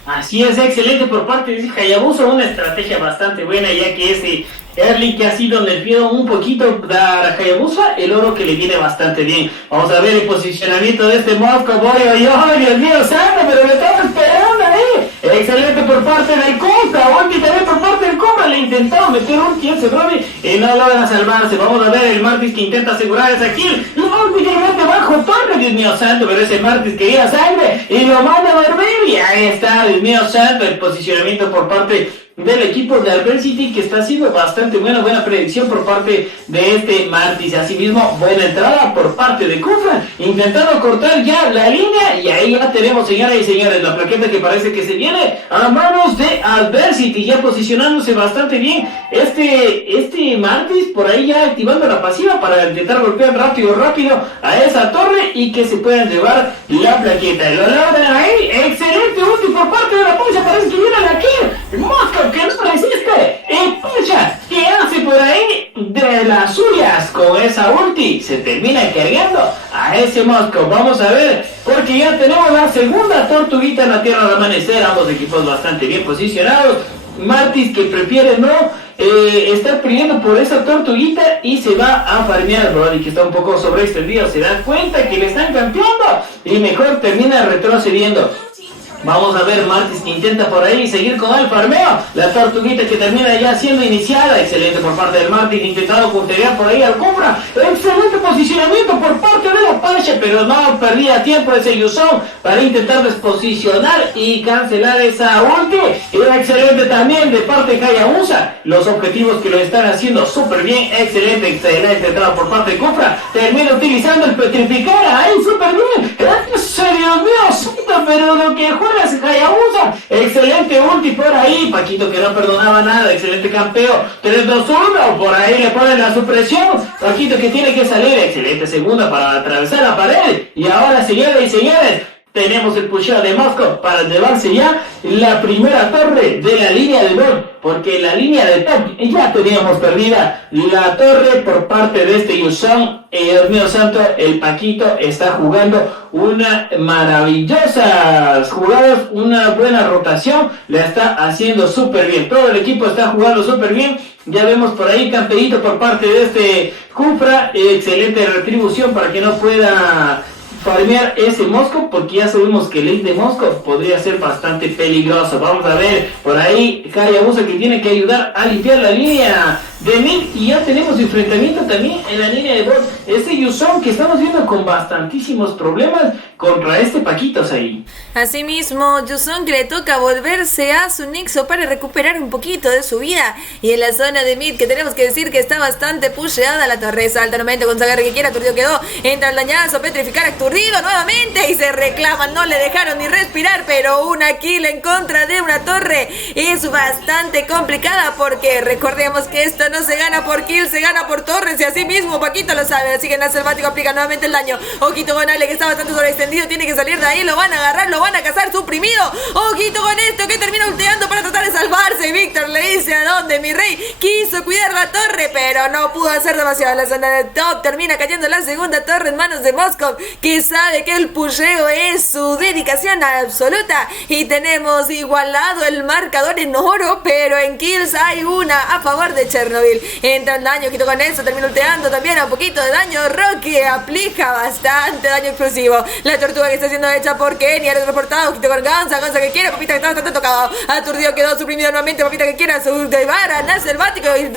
Así es, excelente por parte de Hayabusa, una estrategia bastante buena, ya que ese early que ha sido nerfeado un poquito a Hayabusa, el oro que le viene bastante bien. Vamos a ver el posicionamiento de este Mosco, Dios mío santo, pero le estamos esperando ahí. Excelente por parte del Contra, Olmi también por parte del Cobra, le intentaron meter un kill, se Brody, y no logra salvarse. Vamos a ver el Martis que intenta asegurar esa kill. Olmi que le mete bajo torre, Dios mío santo, pero ese Martis quería sangre y lo manda a dormir. Y ahí está, Dios mío santo, el posicionamiento por parte del equipo de Adversity que está haciendo bastante buena predicción por parte de este Martis. Asimismo, buena entrada por parte de Kufra, intentando cortar ya la línea y ahí ya tenemos, señoras y señores, la plaqueta que parece que se viene a manos de Adversity, ya posicionándose bastante bien este Martis, por ahí ya activando la pasiva para intentar golpear rápido a esa torre y que se puedan llevar la plaqueta. Lo logran ahí, excelente ulti por parte de la Poncha, parece que viene la kill. Mosca que no resiste, y Poncha que hace por ahí de las suyas con esa ulti, se termina cargando a ese Mosco. Vamos a ver, porque ya tenemos la segunda tortuguita en la tierra al amanecer, ambos equipos bastante bien posicionados. Martis que prefiere no estar pidiendo por esa tortuguita y se va a farmear. Brody que está un poco sobreextendido, se da cuenta que le están campeando y mejor termina retrocediendo. Vamos a ver Martis que intenta por ahí seguir con el farmeo. La tortuguita que termina ya siendo iniciada. Excelente por parte del Martis, intentado puntear por ahí al Cobra. Excelente posicionamiento por parte de la Apache, pero no perdía tiempo ese Yuzong para intentar desposicionar y cancelar esa ulti. Y excelente también de parte de Hayabusa. Los objetivos que lo están haciendo súper bien. Excelente entrada por parte de Cobra. Termina utilizando el petrificar ahí súper bien. Dios mío santo, pero lo que juega Hayabusa, excelente ulti por ahí, Paquito que no perdonaba nada, excelente campeo, 3-2-1, por ahí le ponen la supresión, Paquito que tiene que salir, excelente segunda para atravesar la pared, y ahora señores y señores, tenemos el pusheo de Moscow para llevarse ya la primera torre de la línea de gol, porque la línea de top ya teníamos perdida la torre por parte de este Yusong. Dios mío santo, el Paquito está jugando una maravillosa jugadas, una buena rotación, la está haciendo súper bien, todo el equipo está jugando súper bien. Ya vemos por ahí campeito por parte de este Cufra, excelente retribución para que no pueda farmear ese Moscow, porque ya sabemos que el ace de Moscow podría ser bastante peligroso. Vamos a ver por ahí Hayabusa, que tiene que ayudar a limpiar la línea de mid, y ya tenemos enfrentamiento también en la línea de bot. Este Yusong que estamos viendo con bastantísimos problemas contra este Paquitos ahí. Asimismo, Yusong le toca volverse a su Nixo para recuperar un poquito de su vida. Y en la zona de mid, que tenemos que decir que está bastante pusheada la torre, salta nuevamente con Zagarre que quiera, aturdido quedó, entra el dañazo, petrificar, aturdido nuevamente y se reclaman, no le dejaron ni respirar, pero una kill en contra de una torre es bastante complicada, porque recordemos que esto no se gana por kill, se gana por torres, y así mismo Paquito lo sabe. Así que en el selvático aplica nuevamente el daño. Ojito con Ale, que está bastante sobreextendido, tiene que salir de ahí, lo van a agarrar, lo van a cazar, suprimido. Ojito con esto, que termina ulteando para tratar de salvarse. Víctor le dice: ¿a dónde, mi rey? Quiso cuidar la torre, pero no pudo hacer demasiado. La zona de top termina cayendo la segunda torre en manos de Moscow, que sabe que el pusheo es su dedicación absoluta. Y tenemos igualado el marcador en oro, pero en kills hay una a favor de Chernobyl. Entra el daño, quito con eso, termina ulteando también a un poquito de daño. Rocky aplica bastante daño explosivo. La tortuga que está siendo hecha por Kenny, eres reportado, quito con Gonza que quiere, Papita que está bastante tocado, aturdido quedó, suprimido nuevamente, Papita que quiera, su de Vara, nace selvático, y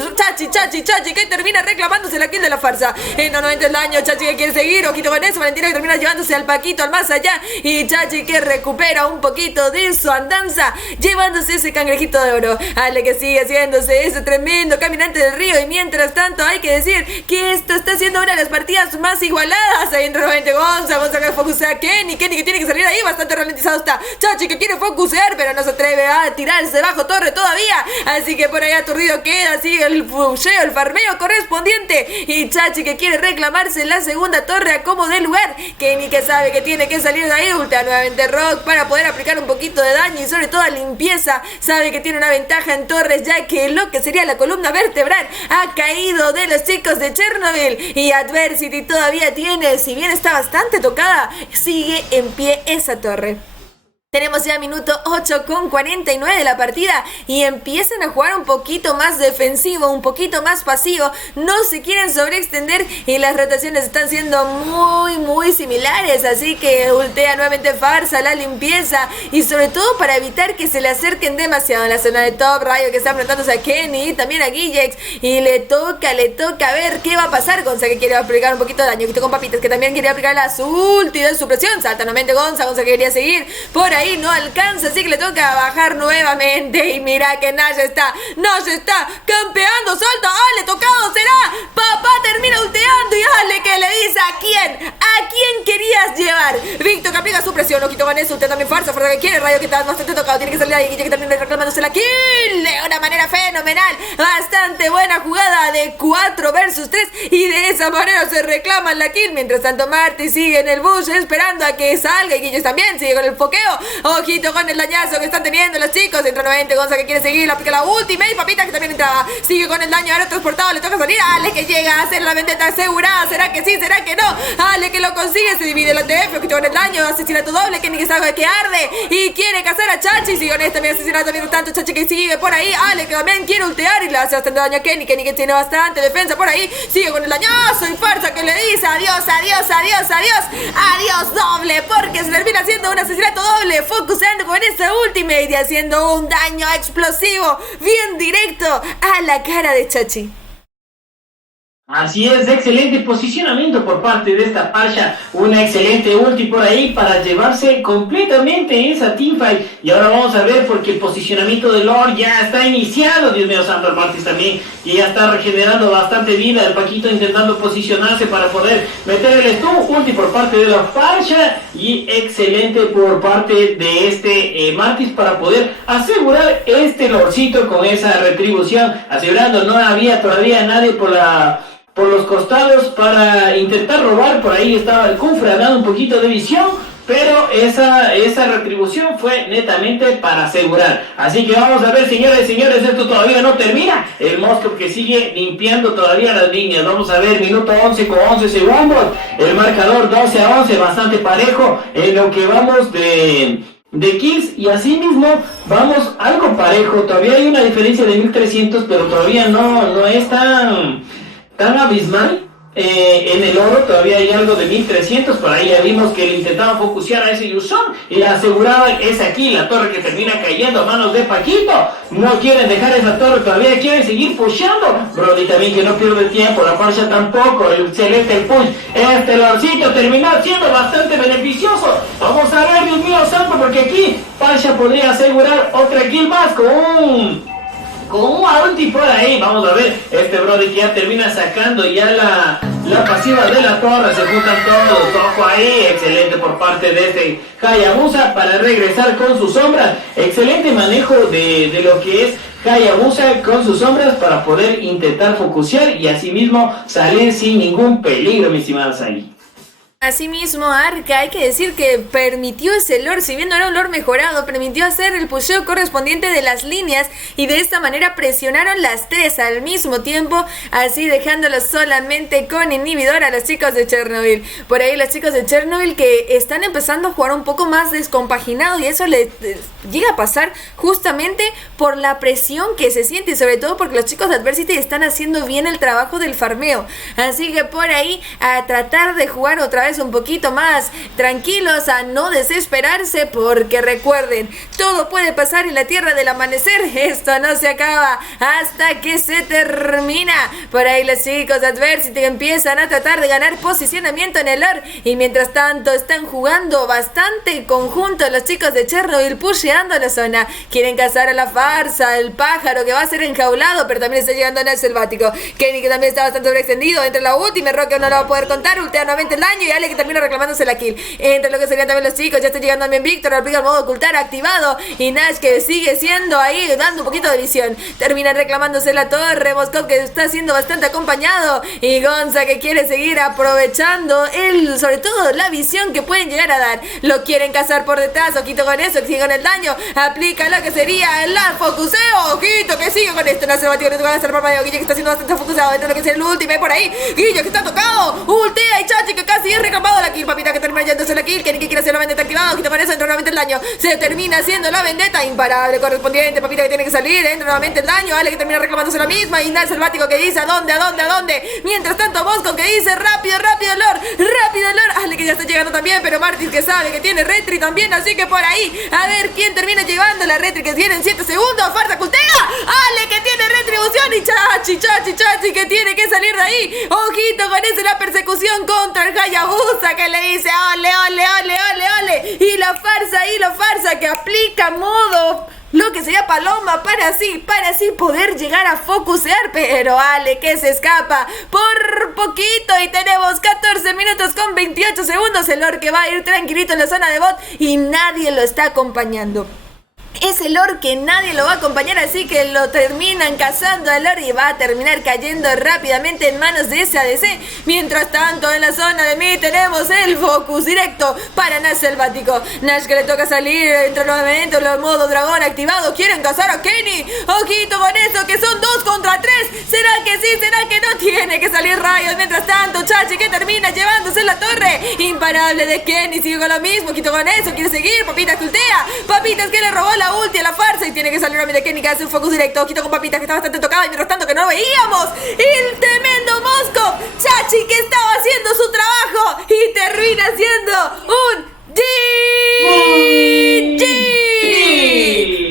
Chachi que termina reclamándose la kill de la farsa. Entra nuevamente el daño, Chachi que quiere seguir, ojito con eso, Valentina que termina llevándose al Paquito al más allá, y Chachi que recupera un poquito de su andanza, llevándose ese cangrejito de oro. Ale que sigue haciéndose ese tremendo caminante del río, y mientras tanto hay que decir que esto está siendo una de las partidas más igualadas. Ahí entra nuevamente Gonza que focusea a Kenny que tiene que salir ahí, bastante ralentizado está Chachi que quiere focusear, pero no se atreve a tirarse bajo torre todavía, así que por ahí aturdido queda, sigue el pusheo, el farmeo correspondiente, y Chachi que quiere reclamarse la segunda torre a como de lugar. Kenny que sabe que tiene que salir de ahí, ultea nuevamente Rock para poder aplicar un poquito de daño y sobre todo limpieza, sabe que tiene una ventaja en torres, ya que lo que sería la columna vertebral ha caído de los chicos de Chernobyl, y Adversity todavía tiene, si bien está bastante tocada, sigue en pie esa torre. Tenemos ya minuto 8:49 de la partida y empiezan a jugar un poquito más defensivo, un poquito más pasivo, no se quieren sobreextender y las rotaciones están siendo muy similares, así que ultea nuevamente Farsa, la limpieza y sobre todo para evitar que se le acerquen demasiado en la zona de top. Rayo que está enfrentándose a Kenny y también a Guillex y le toca ver qué va a pasar. Gonza que quiere aplicar un poquito de daño, quito con Papitas que también quería aplicar la ulti de supresión, salta nuevamente Gonza que quería seguir por ahí. No alcanza, así que le toca bajar nuevamente. Y mira que Nash está campeando, salta, Ale tocado será, papá termina ulteando y Ale que le dice ¿a quién querías llevar? Víctor que aplica su presión, ojito con eso, usted también farsa que quiere, Rayo que está bastante tocado, tiene que salir ahí, que termina reclamándose la kill de una manera fenomenal, bastante buena jugada de 4 versus 3 y de esa manera se reclaman la kill. Mientras tanto Marty sigue en el bush esperando a que salga y Guillos también sigue con el foqueo. Ojito con el dañazo que están teniendo los chicos. Entra nuevamente Gonza que quiere seguir, aplica la última y Papita que también entraba, sigue con el daño, ahora transportado, le toca salir. Ale que llega a hacer la vendetta asegurada, será que sí, será que no. Ale que lo consigue, se divide la TF, ojito con el daño, asesinato doble, Kenny que sabe que arde y quiere cazar a Chachi, sigue con este también asesinato, mientras tanto Chachi que sigue por ahí, Ale que también quiere ultear y le hace bastante daño a Kenny que tiene bastante defensa por ahí, sigue con el dañazo y Farsa que le dice adiós doble, porque se termina haciendo un asesinato doble, focusando con esa ultimate y haciendo un daño explosivo bien directo a la cara de Chachi. Así es, excelente posicionamiento por parte de esta Pasha, una excelente ulti por ahí para llevarse completamente esa teamfight. Y ahora vamos a ver porque el posicionamiento de Lord ya está iniciado, Dios mío santo, el Martis también, y ya está regenerando bastante vida, el Paquito intentando posicionarse para poder meter el stun, ulti por parte de la Pasha y excelente por parte de este Martis para poder asegurar este Lordcito con esa retribución, asegurando no había todavía nadie por los costados para intentar robar. Por ahí estaba el Kufra dando un poquito de visión, pero esa retribución fue netamente para asegurar. Así que vamos a ver, señores, esto todavía no termina. El Moscov que sigue limpiando todavía las líneas. Vamos a ver, minuto 11 con 11 segundos. El marcador 12-11, bastante parejo en lo que vamos de kills, y así mismo vamos algo parejo. Todavía hay una diferencia de 1300, pero todavía no es tan abismal. En el oro todavía hay algo de 1300. Por ahí ya vimos que le intentaban focusear a ese Yuzon y la aseguraban. Es aquí la torre que termina cayendo a manos de Paquito. No quieren dejar esa torre, todavía quieren seguir pusheando. Brody también que no pierde tiempo, la Farsha tampoco. Excelente el push. Este lorcito terminó siendo bastante beneficioso. Vamos a ver, Dios mío santo, porque aquí Farsha podría asegurar otra kill más con un ulti por ahí. Vamos a ver, este Brody que ya termina sacando ya la pasiva de la torre. Se juntan todos, ojo ahí. Excelente por parte de este Hayabusa para regresar con sus sombras. Excelente manejo de lo que es Hayabusa con sus sombras para poder intentar focusear y asimismo salir sin ningún peligro, mis estimados ahí. Asimismo, Arca, hay que decir que permitió ese lore, si bien no era un lore mejorado, permitió hacer el pusheo correspondiente de las líneas y de esta manera presionaron las tres al mismo tiempo, así dejándolos solamente con inhibidor a los chicos de Chernobyl. Por ahí los chicos de Chernobyl que están empezando a jugar un poco más descompaginado, y eso le llega a pasar justamente por la presión que se siente y sobre todo porque los chicos de Adversity están haciendo bien el trabajo del farmeo. Así que por ahí a tratar de jugar otra vez un poquito más tranquilos, a no desesperarse, porque recuerden, todo puede pasar en la tierra del amanecer. Esto no se acaba hasta que se termina. Por ahí los chicos de Adversity empiezan a tratar de ganar posicionamiento en el lore, y mientras tanto están jugando bastante conjunto los chicos de Chernobyl, pusheando la zona. Quieren cazar a la Farsa, el pájaro que va a ser enjaulado, pero también está llegando en el selvático. Kenny que también está bastante sobreextendido, entre la última Roque no lo va a poder contar, ultea nuevamente el daño y Ale que termina reclamándose la kill. Entre lo que serían también los chicos, ya está llegando también Víctor, aplica el modo ocultar activado, y Nash que sigue siendo ahí dando un poquito de visión, termina reclamándose la torre. Moscov que está siendo bastante acompañado, y Gonza que quiere seguir aprovechando sobre todo la visión que pueden llegar a dar. Lo quieren cazar por detrás, ojito con eso, sigue con el daño, aplica lo que sería el focuseo, ojito que sigue con esto, no se va a tirar, no va a hacer por medio. Guille que está siendo bastante focusado, dentro de lo que es el último por ahí, Guille que está tocado, ultea, y Chachi que casi es reclamado la kill. Papita que termina yéndose la kill, Kenny que quiere hacer la vendetta activada, ojito con eso, entra nuevamente el daño, se termina haciendo la vendetta imparable correspondiente. Papita que tiene que salir, entra nuevamente el daño, Ale que termina reclamándose la misma, y Nal selvático que dice ¿a dónde? Mientras tanto Bosco que dice rápido Lord, Ale que ya está llegando también, pero Martis que sabe que tiene retri también, así que por ahí a ver quién termina llevando la retri que tiene en 7 segundos. Farsa cultea, Ale que tiene retribución, y Chachi que tiene que salir de ahí. Ojito con eso, la persecución contra el Hayabusa que le dice ole, y la farsa que aplica modo lo que sería paloma para así poder llegar a focusear, pero Ale que se escapa por poquito, y tenemos 14 minutos con 28 segundos. El Lord que va a ir tranquilito en la zona de bot y nadie lo está acompañando. Es el Lord que nadie lo va a acompañar, así que lo terminan cazando al Lord y va a terminar cayendo rápidamente en manos de ese ADC. Mientras tanto, en la zona de mid tenemos el focus directo para Nash selvático. Nash que le toca salir, entra nuevamente el modo dragón activado. Quieren cazar a Kenny. Ojito con eso, que son 2 contra 3. ¿Será que sí? ¿Será que no? Tiene que salir rayos. Mientras tanto, Chachi que termina llevándose la torre. Imparable de Kenny, sigue con lo mismo. Ojito con eso, quiere seguir. Papitas que ultea. Papitas que le robó la ulti a la Farsa y tiene que salir una de Kenny que hace un focus directo. Ojito con Papitas que está bastante tocada, y mientras tanto que no veíamos el tremendo Moscov. Chachi que estaba haciendo su trabajo y termina siendo un GG.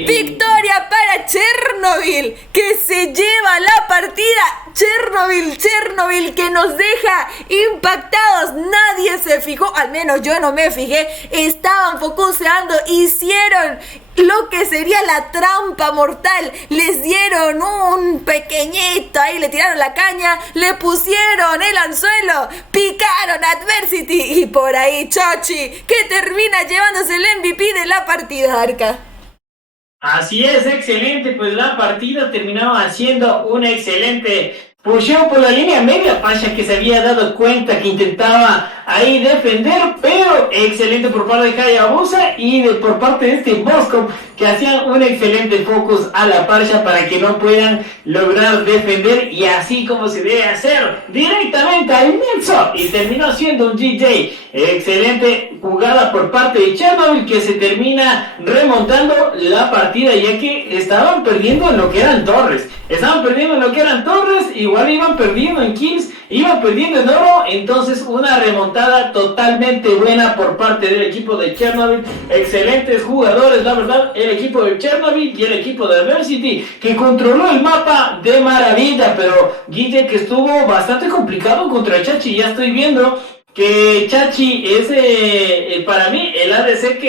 Victoria para Chernobyl que se lleva la partida. Chernobyl que nos deja impactados. Nadie se fijó, al menos yo no me fijé. Estaban focuseando, hicieron lo que sería la trampa mortal. Les dieron un pequeñito ahí, le tiraron la caña, le pusieron el anzuelo, picaron a Adversity, y por ahí Chachi que termina llevándose el MVP de la partida, Arca. Así es, excelente, pues la partida terminaba haciendo un excelente pusheo por la línea media. Pasha que se había dado cuenta que intentaba ahí defender, pero excelente por parte de Hayabusa y por parte de este Moscow, que hacían un excelente focus a la parcha para que no puedan lograr defender, y así como se debe hacer, directamente al nexo, y terminó siendo un GJ. Excelente jugada por parte de Chernobyl, que se termina remontando la partida, ya que estaban perdiendo en lo que eran torres, igual iban perdiendo en kills, iban perdiendo en oro. Entonces una remontada totalmente buena por parte del equipo de Chernobyl. Excelentes jugadores, la verdad, el equipo de Chernobyl y el equipo de Adversity, que controló el mapa de maravilla. Pero Guille, que estuvo bastante complicado contra Chachi. Ya estoy viendo que Chachi es para mí el ADC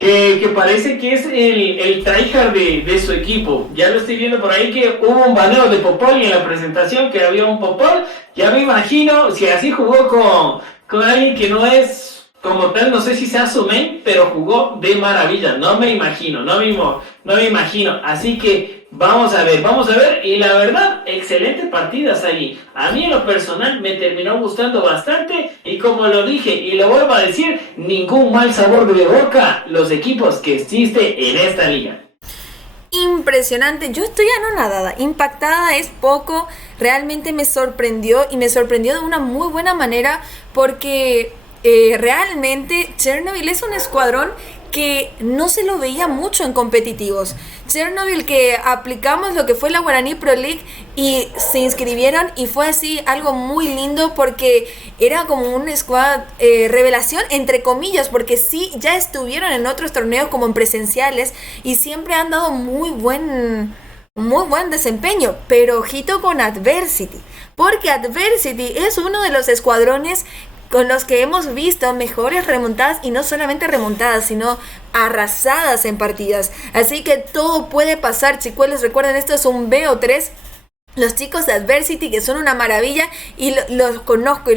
que parece que es el tryhard de su equipo. Ya lo estoy viendo por ahí, que hubo un baneo de Popol en la presentación, que había un Popol. Ya me imagino, si así jugó con alguien que no es como tal, no sé si sea su main, pero jugó de maravilla. No me imagino. Así que vamos a ver, y la verdad, excelentes partidas allí. A mí en lo personal me terminó gustando bastante, y como lo dije y lo vuelvo a decir, ningún mal sabor de boca los equipos que existe en esta liga. Impresionante, yo estoy anonadada, impactada es poco, realmente me sorprendió, y me sorprendió de una muy buena manera, porque realmente Chernobyl es un escuadrón que no se lo veía mucho en competitivos. Chernobyl, que aplicamos lo que fue la Guaraní Pro League y se inscribieron, y fue así algo muy lindo, porque era como un squad revelación entre comillas, porque sí ya estuvieron en otros torneos como en presenciales y siempre han dado muy buen desempeño. Pero ojito con Adversity, porque Adversity es uno de los escuadrones con los que hemos visto mejores remontadas, y no solamente remontadas, sino arrasadas en partidas. Así que todo puede pasar, chicuelos. Recuerden, esto es un BO3. Los chicos de Adversity, que son una maravilla, y los conozco,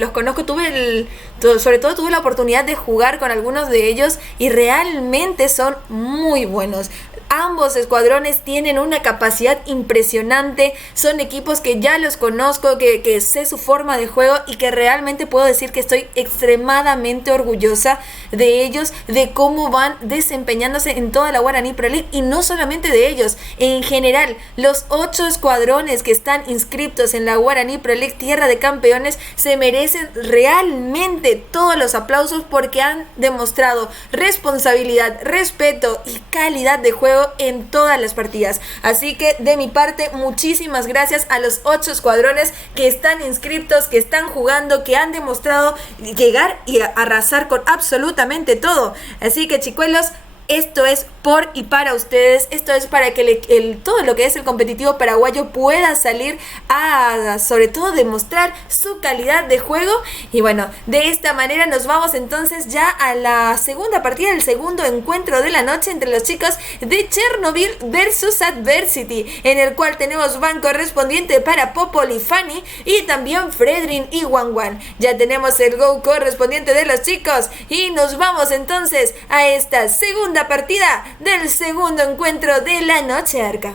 sobre todo tuve la oportunidad de jugar con algunos de ellos, y realmente son muy buenos. Ambos escuadrones tienen una capacidad impresionante, son equipos que ya los conozco, que sé su forma de juego, y que realmente puedo decir que estoy extremadamente orgullosa de ellos, de cómo van desempeñándose en toda la Guaraní Pro League, y no solamente de ellos, en general, los 8 escuadrones que están inscritos en la Guaraní Pro League Tierra de Campeones se merecen realmente todos los aplausos, porque han demostrado responsabilidad, respeto y calidad de juego en todas las partidas. Así que de mi parte, muchísimas gracias a los 8 escuadrones que están inscritos, que están jugando, que han demostrado llegar y arrasar con absolutamente todo. Así que, chicuelos, esto es por y para ustedes. Esto es para que todo lo que es el competitivo paraguayo pueda salir a, sobre todo, demostrar su calidad de juego. Y bueno, de esta manera nos vamos entonces ya a la segunda partida, el segundo encuentro de la noche entre los chicos de Chernobyl versus Adversity, en el cual tenemos ban correspondiente para Popol y Fanny, y también Fredrin y Wan. Ya tenemos el go correspondiente de los chicos, y nos vamos entonces a esta segunda partida del segundo encuentro de la noche, Arca.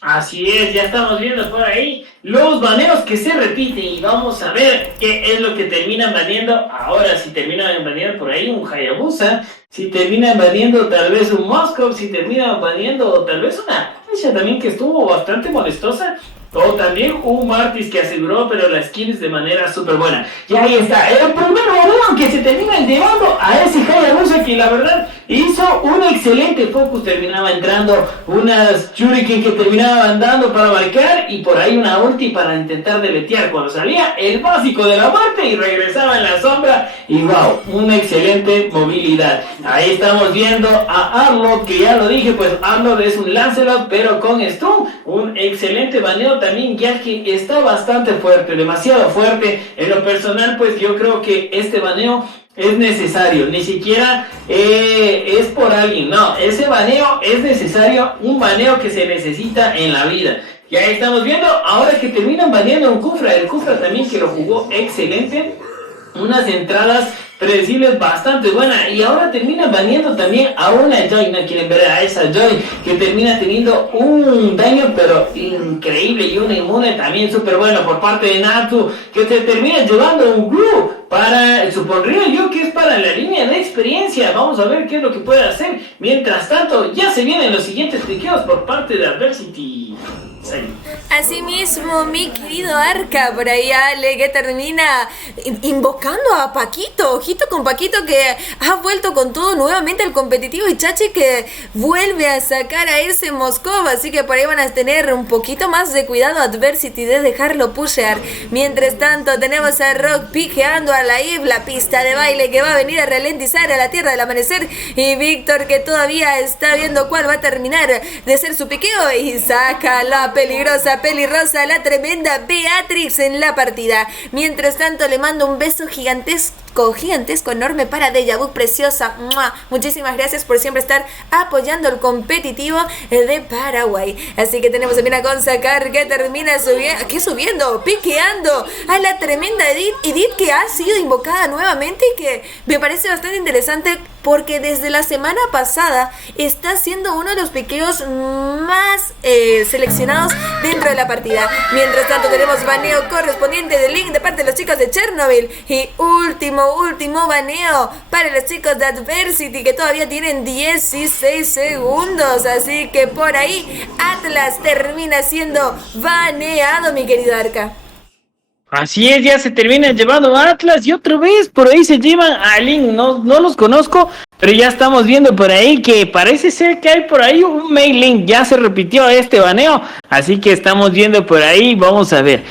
Así es, ya estamos viendo por ahí los baneos que se repiten, y vamos a ver qué es lo que terminan baneando ahora. Si terminan baneando por ahí un Hayabusa, si terminan baneando tal vez un Moscow, si terminan baneando tal vez una Aisha también, que estuvo bastante molestosa, o también un Martis que aseguró, pero las kills de manera súper buena. Y ahí está, el primer balón que se termina llevando a ese Hayabusa, que la verdad hizo un excelente focus. Terminaba entrando unas Shuriken que terminaban dando para marcar, y por ahí una ulti para intentar deletear cuando salía el básico de la muerte y regresaba en la sombra. Y wow, una excelente movilidad. Ahí estamos viendo a Arlott, que ya lo dije, pues Arlott es un Lancelot pero con stun. Un excelente baneo también, ya que está bastante fuerte, demasiado fuerte. En lo personal, pues yo creo que este baneo es necesario, ni siquiera es por alguien, no, ese baneo es necesario, un baneo que se necesita en la vida. Y ahí estamos viendo, ahora que terminan baneando un Kufra, el Kufra también que lo jugó excelente. Unas entradas predecible, bastante buena. Y ahora termina baneando también a una Joy. No quieren ver a esa Joy que termina teniendo un daño pero increíble y un inmune también súper bueno por parte de Natu, que te termina llevando un glue para, supondría yo que es para la línea de experiencia. Vamos a ver qué es lo que puede hacer. Mientras tanto, ya se vienen los siguientes piqueos por parte de Adversity. Sí. Asimismo, mi querido Arca, por ahí Ale, que termina invocando a Paquito. Ojito con Paquito, que ha vuelto con todo nuevamente al competitivo, y Chachi que vuelve a sacar a ese Moscova. Así que por ahí van a tener un poquito más de cuidado Adversity de dejarlo pushear. Mientras tanto tenemos a Rock piqueando a la Eve, la pista de baile que va a venir a ralentizar a la Tierra del Amanecer, y Víctor que todavía está viendo cuál va a terminar de ser su piqueo, y saca la peligrosa pelirrosa, la tremenda Beatrix en la partida. Mientras tanto le mando un beso gigantesco, enorme para Deja Vu, preciosa. ¡Mua! Muchísimas gracias por siempre estar apoyando el competitivo de Paraguay. Así que tenemos también a Consacar, que termina subiendo, piqueando a la tremenda Edith, que ha sido invocada nuevamente y que me parece bastante interesante porque desde la semana pasada está siendo uno de los piqueos más seleccionados dentro de la partida. Mientras tanto tenemos baneo correspondiente de Link de parte de los chicos de Chernobyl, y último baneo para los chicos de Adversity, que todavía tienen 16 segundos. Así que por ahí Atlas termina siendo baneado, mi querido Arca. Así es, ya se termina llevando a Atlas y otra vez por ahí se llevan a Link. No los conozco, pero ya estamos viendo por ahí que parece ser que hay por ahí un main Link. Ya se repitió este baneo, así que estamos viendo por ahí. Vamos a ver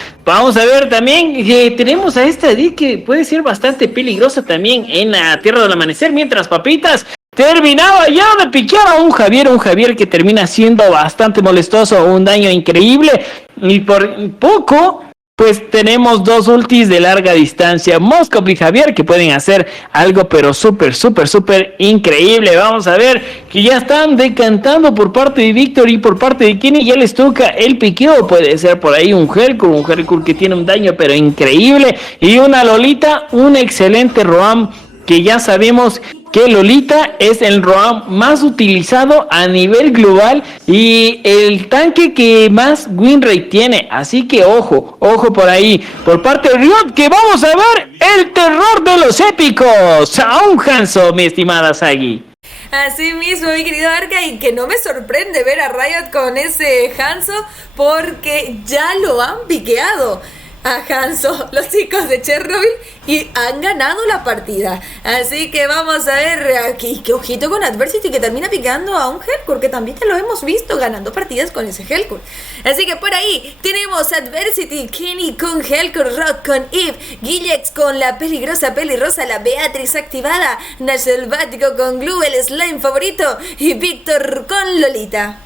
también que tenemos a esta Edith que puede ser bastante peligrosa también en la Tierra del Amanecer. Mientras Papitas terminaba ya de piquear a un Javier que termina siendo bastante molestoso, un daño increíble, y por poco pues tenemos dos ultis de larga distancia, Moscov y Javier, que pueden hacer algo pero súper increíble. Vamos a ver que ya están decantando por parte de Víctor y por parte de Kenny. Ya les toca el piqueo, puede ser por ahí un Hellcore que tiene un daño pero increíble, y una Lolita, un excelente Roam, que ya sabemos que Lolita es el Roam más utilizado a nivel global y el tanque que más win rate tiene. Así que ojo por ahí, por parte de Riot, que vamos a ver el terror de los épicos. A un Hanzo, mi estimada Sagi. Así mismo, mi querido Arca, y que no me sorprende ver a Riot con ese Hanzo, porque ya lo han piqueado a Hanzo los chicos de Chernobyl y han ganado la partida. Así que vamos a ver aquí, que ojito con Adversity, que termina picando a un Hellcore, que también te lo hemos visto ganando partidas con ese Hellcore. Así que por ahí tenemos Adversity, Kenny con Hellcore, Rock con Eve, Gillex con la peligrosa pelirrosa, la Beatrix activada, Nash Selvático con Glue, el slime favorito, y Víctor con Lolita.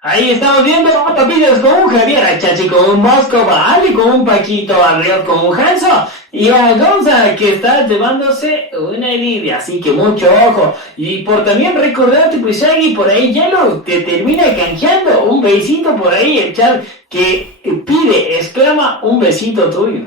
Ahí estamos viendo a Papitas con un Javier, a Chachi con un Moscov, a Ali con un Paquito, a Riot con un Hanzo, y a Gonza que está llevándose una Edith. Así que mucho ojo. Y por también recordarte, pues Shaggy, por ahí Yellow te termina canjeando un besito por ahí, el chat que exclama un besito tuyo.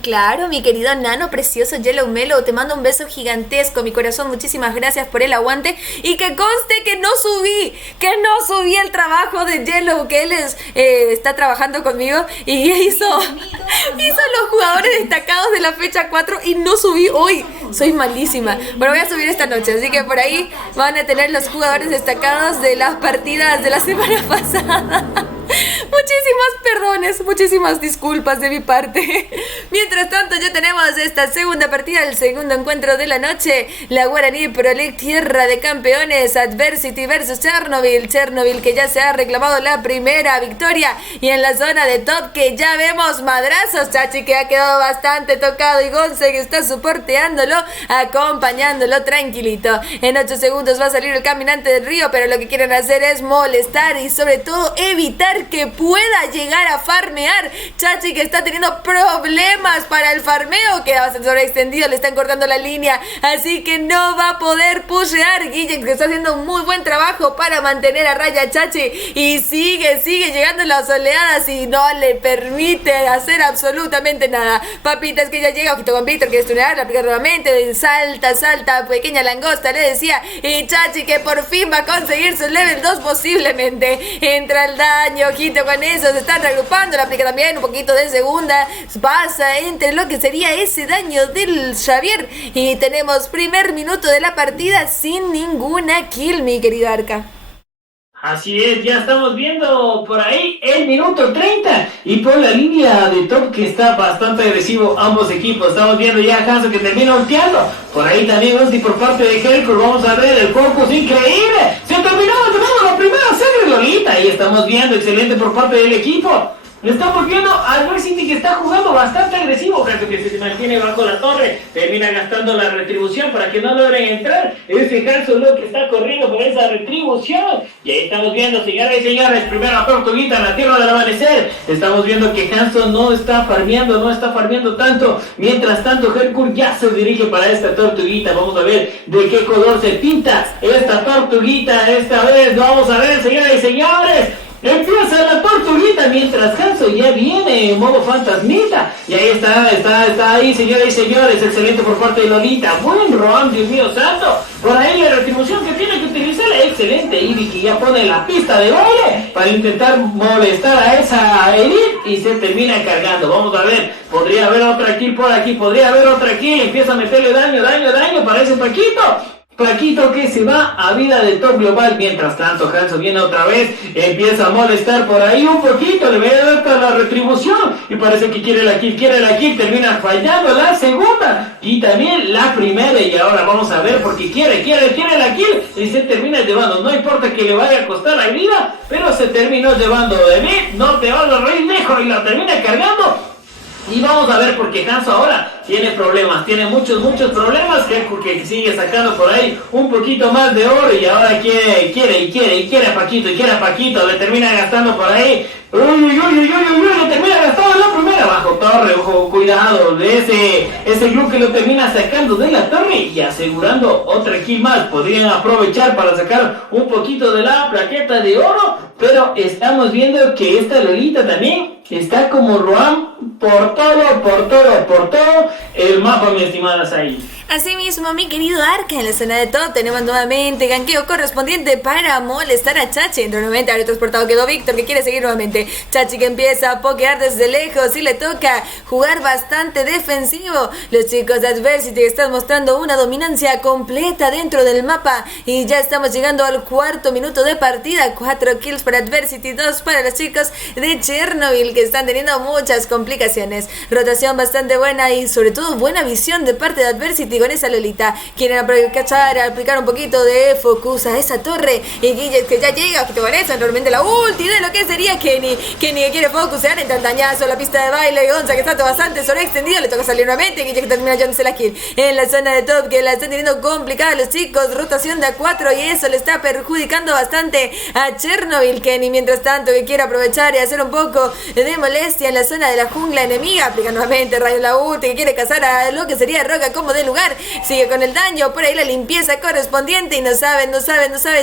Claro, mi querido nano precioso Yellow Melo, te mando un beso gigantesco, mi corazón, muchísimas gracias por el aguante, y que conste que no subí el trabajo de Yellow, que él está trabajando conmigo y hizo los jugadores destacados de la fecha 4 y no subí hoy, soy malísima, pero voy a subir esta noche, así que por ahí van a tener los jugadores destacados de las partidas de la semana pasada. Muchísimas perdones, muchísimas disculpas de mi parte. Mientras tanto ya tenemos esta segunda partida, el segundo encuentro de la noche, la Guaraní Pro League Tierra de Campeones, Adversity versus Chernobyl que ya se ha reclamado la primera victoria, y en la zona de top que ya vemos madrazos, Chachi que ha quedado bastante tocado y Gonce que está soporteándolo, acompañándolo tranquilito. En 8 segundos va a salir el caminante del río, pero lo que quieren hacer es molestar y sobre todo evitar que pueda llegar a farmear. Chachi, que está teniendo problemas para el farmeo, queda bastante sobreextendido, le están cortando la línea, así que no va a poder pushear. Guille, que está haciendo un muy buen trabajo para mantener a raya a Chachi, y sigue llegando en las oleadas y no le permite hacer absolutamente nada. Papitas, que ya llega, ojito con Víctor, que estudiar, la aplica nuevamente, salta, pequeña langosta, le decía, y Chachi, que por fin va a conseguir su level 2 posiblemente. Entra el daño, ojito con eso, se están reagrupando, la aplica también un poquito de segunda, pasa entre lo que sería ese daño del Xavier, y tenemos primer minuto de la partida sin ninguna kill, mi querido Arca. Así es, ya estamos viendo por ahí el minuto 30 y por la línea de top que está bastante agresivo ambos equipos. Estamos viendo ya a Hanzo que termina ulteando. Por ahí también ulti por parte de Hercule. Vamos a ver el focus increíble. Se terminó la primera sangre Lolita y estamos viendo excelente por parte del equipo. Estamos viendo a Adversity que está jugando bastante agresivo, que se mantiene bajo la torre, termina gastando la retribución para que no logren entrar. Ese Hanzo lo que está corriendo por esa retribución. Y ahí estamos viendo, señoras y señores, primera tortuguita en la tierra del amanecer. Estamos viendo que Hanzo no está farmeando tanto. Mientras tanto, Hercule ya se dirige para esta tortuguita. Vamos a ver de qué color se pinta esta tortuguita esta vez. Vamos a ver, señoras y señores. Empieza la tortuguita mientras Hanzo ya viene en modo fantasmita. Y ahí está ahí, señoras y señores. Excelente por parte de Lolita. Buen roam, Dios mío santo. Por ahí la retribución que tiene que utilizar. Excelente. Ivy que ya pone la pista de baile para intentar molestar a esa Elite y se termina cargando. Vamos a ver. Podría haber otra kill por aquí. Empieza a meterle daño para ese Paquito. Paquito que se va a vida de top global. Mientras tanto Hanzo viene otra vez, empieza a molestar por ahí un poquito, le voy a dar para la retribución y parece que quiere la kill, termina fallando la segunda y también la primera. Y ahora vamos a ver porque quiere la kill y se termina llevando, no importa que le vaya a costar la vida, pero se terminó llevando de mí, no te vas a reír lejos y la termina cargando. Y vamos a ver porque Hanzo ahora tiene problemas, tiene muchos problemas, que sigue sacando por ahí un poquito más de oro y ahora quiere a Paquito, le termina gastando por ahí, le termina gastando la primera bajo torre, ojo, cuidado, de ese glue que lo termina sacando de la torre y asegurando otra kill más. Podrían aprovechar para sacar un poquito de la plaqueta de oro, pero estamos viendo que esta Lolita también está como Roam por todo el mapa, mi estimada Sai. Asimismo, mi querido Arca, en la zona de top tenemos nuevamente ganqueo correspondiente para molestar a Chachi. Nuevamente ahora transportado quedó Víctor, que quiere seguir nuevamente. Chachi que empieza a pokear desde lejos y le toca jugar bastante defensivo. Los chicos de Adversity están mostrando una dominancia completa dentro del mapa y ya estamos llegando al cuarto minuto de partida. 4 kills para Adversity, 2 para los chicos de Chernobyl, que están teniendo muchas complicaciones. Rotación bastante buena y sobre todo buena visión de parte de Adversity con esa Lolita. Quieren aprovechar, aplicar un poquito de focus a esa torre y Guille que ya llega, que te con eso, normalmente la ulti de lo que sería Kenny que quiere focusear, entra el dañazo, la pista de baile, Gonza que está bastante sobreextendido, le toca salir nuevamente, Guille que termina llevándose la kill en la zona de top, que la están teniendo complicada los chicos, rotación de A4 y eso le está perjudicando bastante a Chernobyl. Kenny mientras tanto que quiere aprovechar y hacer un poco de molestia en la zona de la jungla enemiga, aplica nuevamente rayo la ulti, que quiere cazar a lo que sería Roca como de lugar, sigue con el daño, por ahí la limpieza correspondiente y no sabe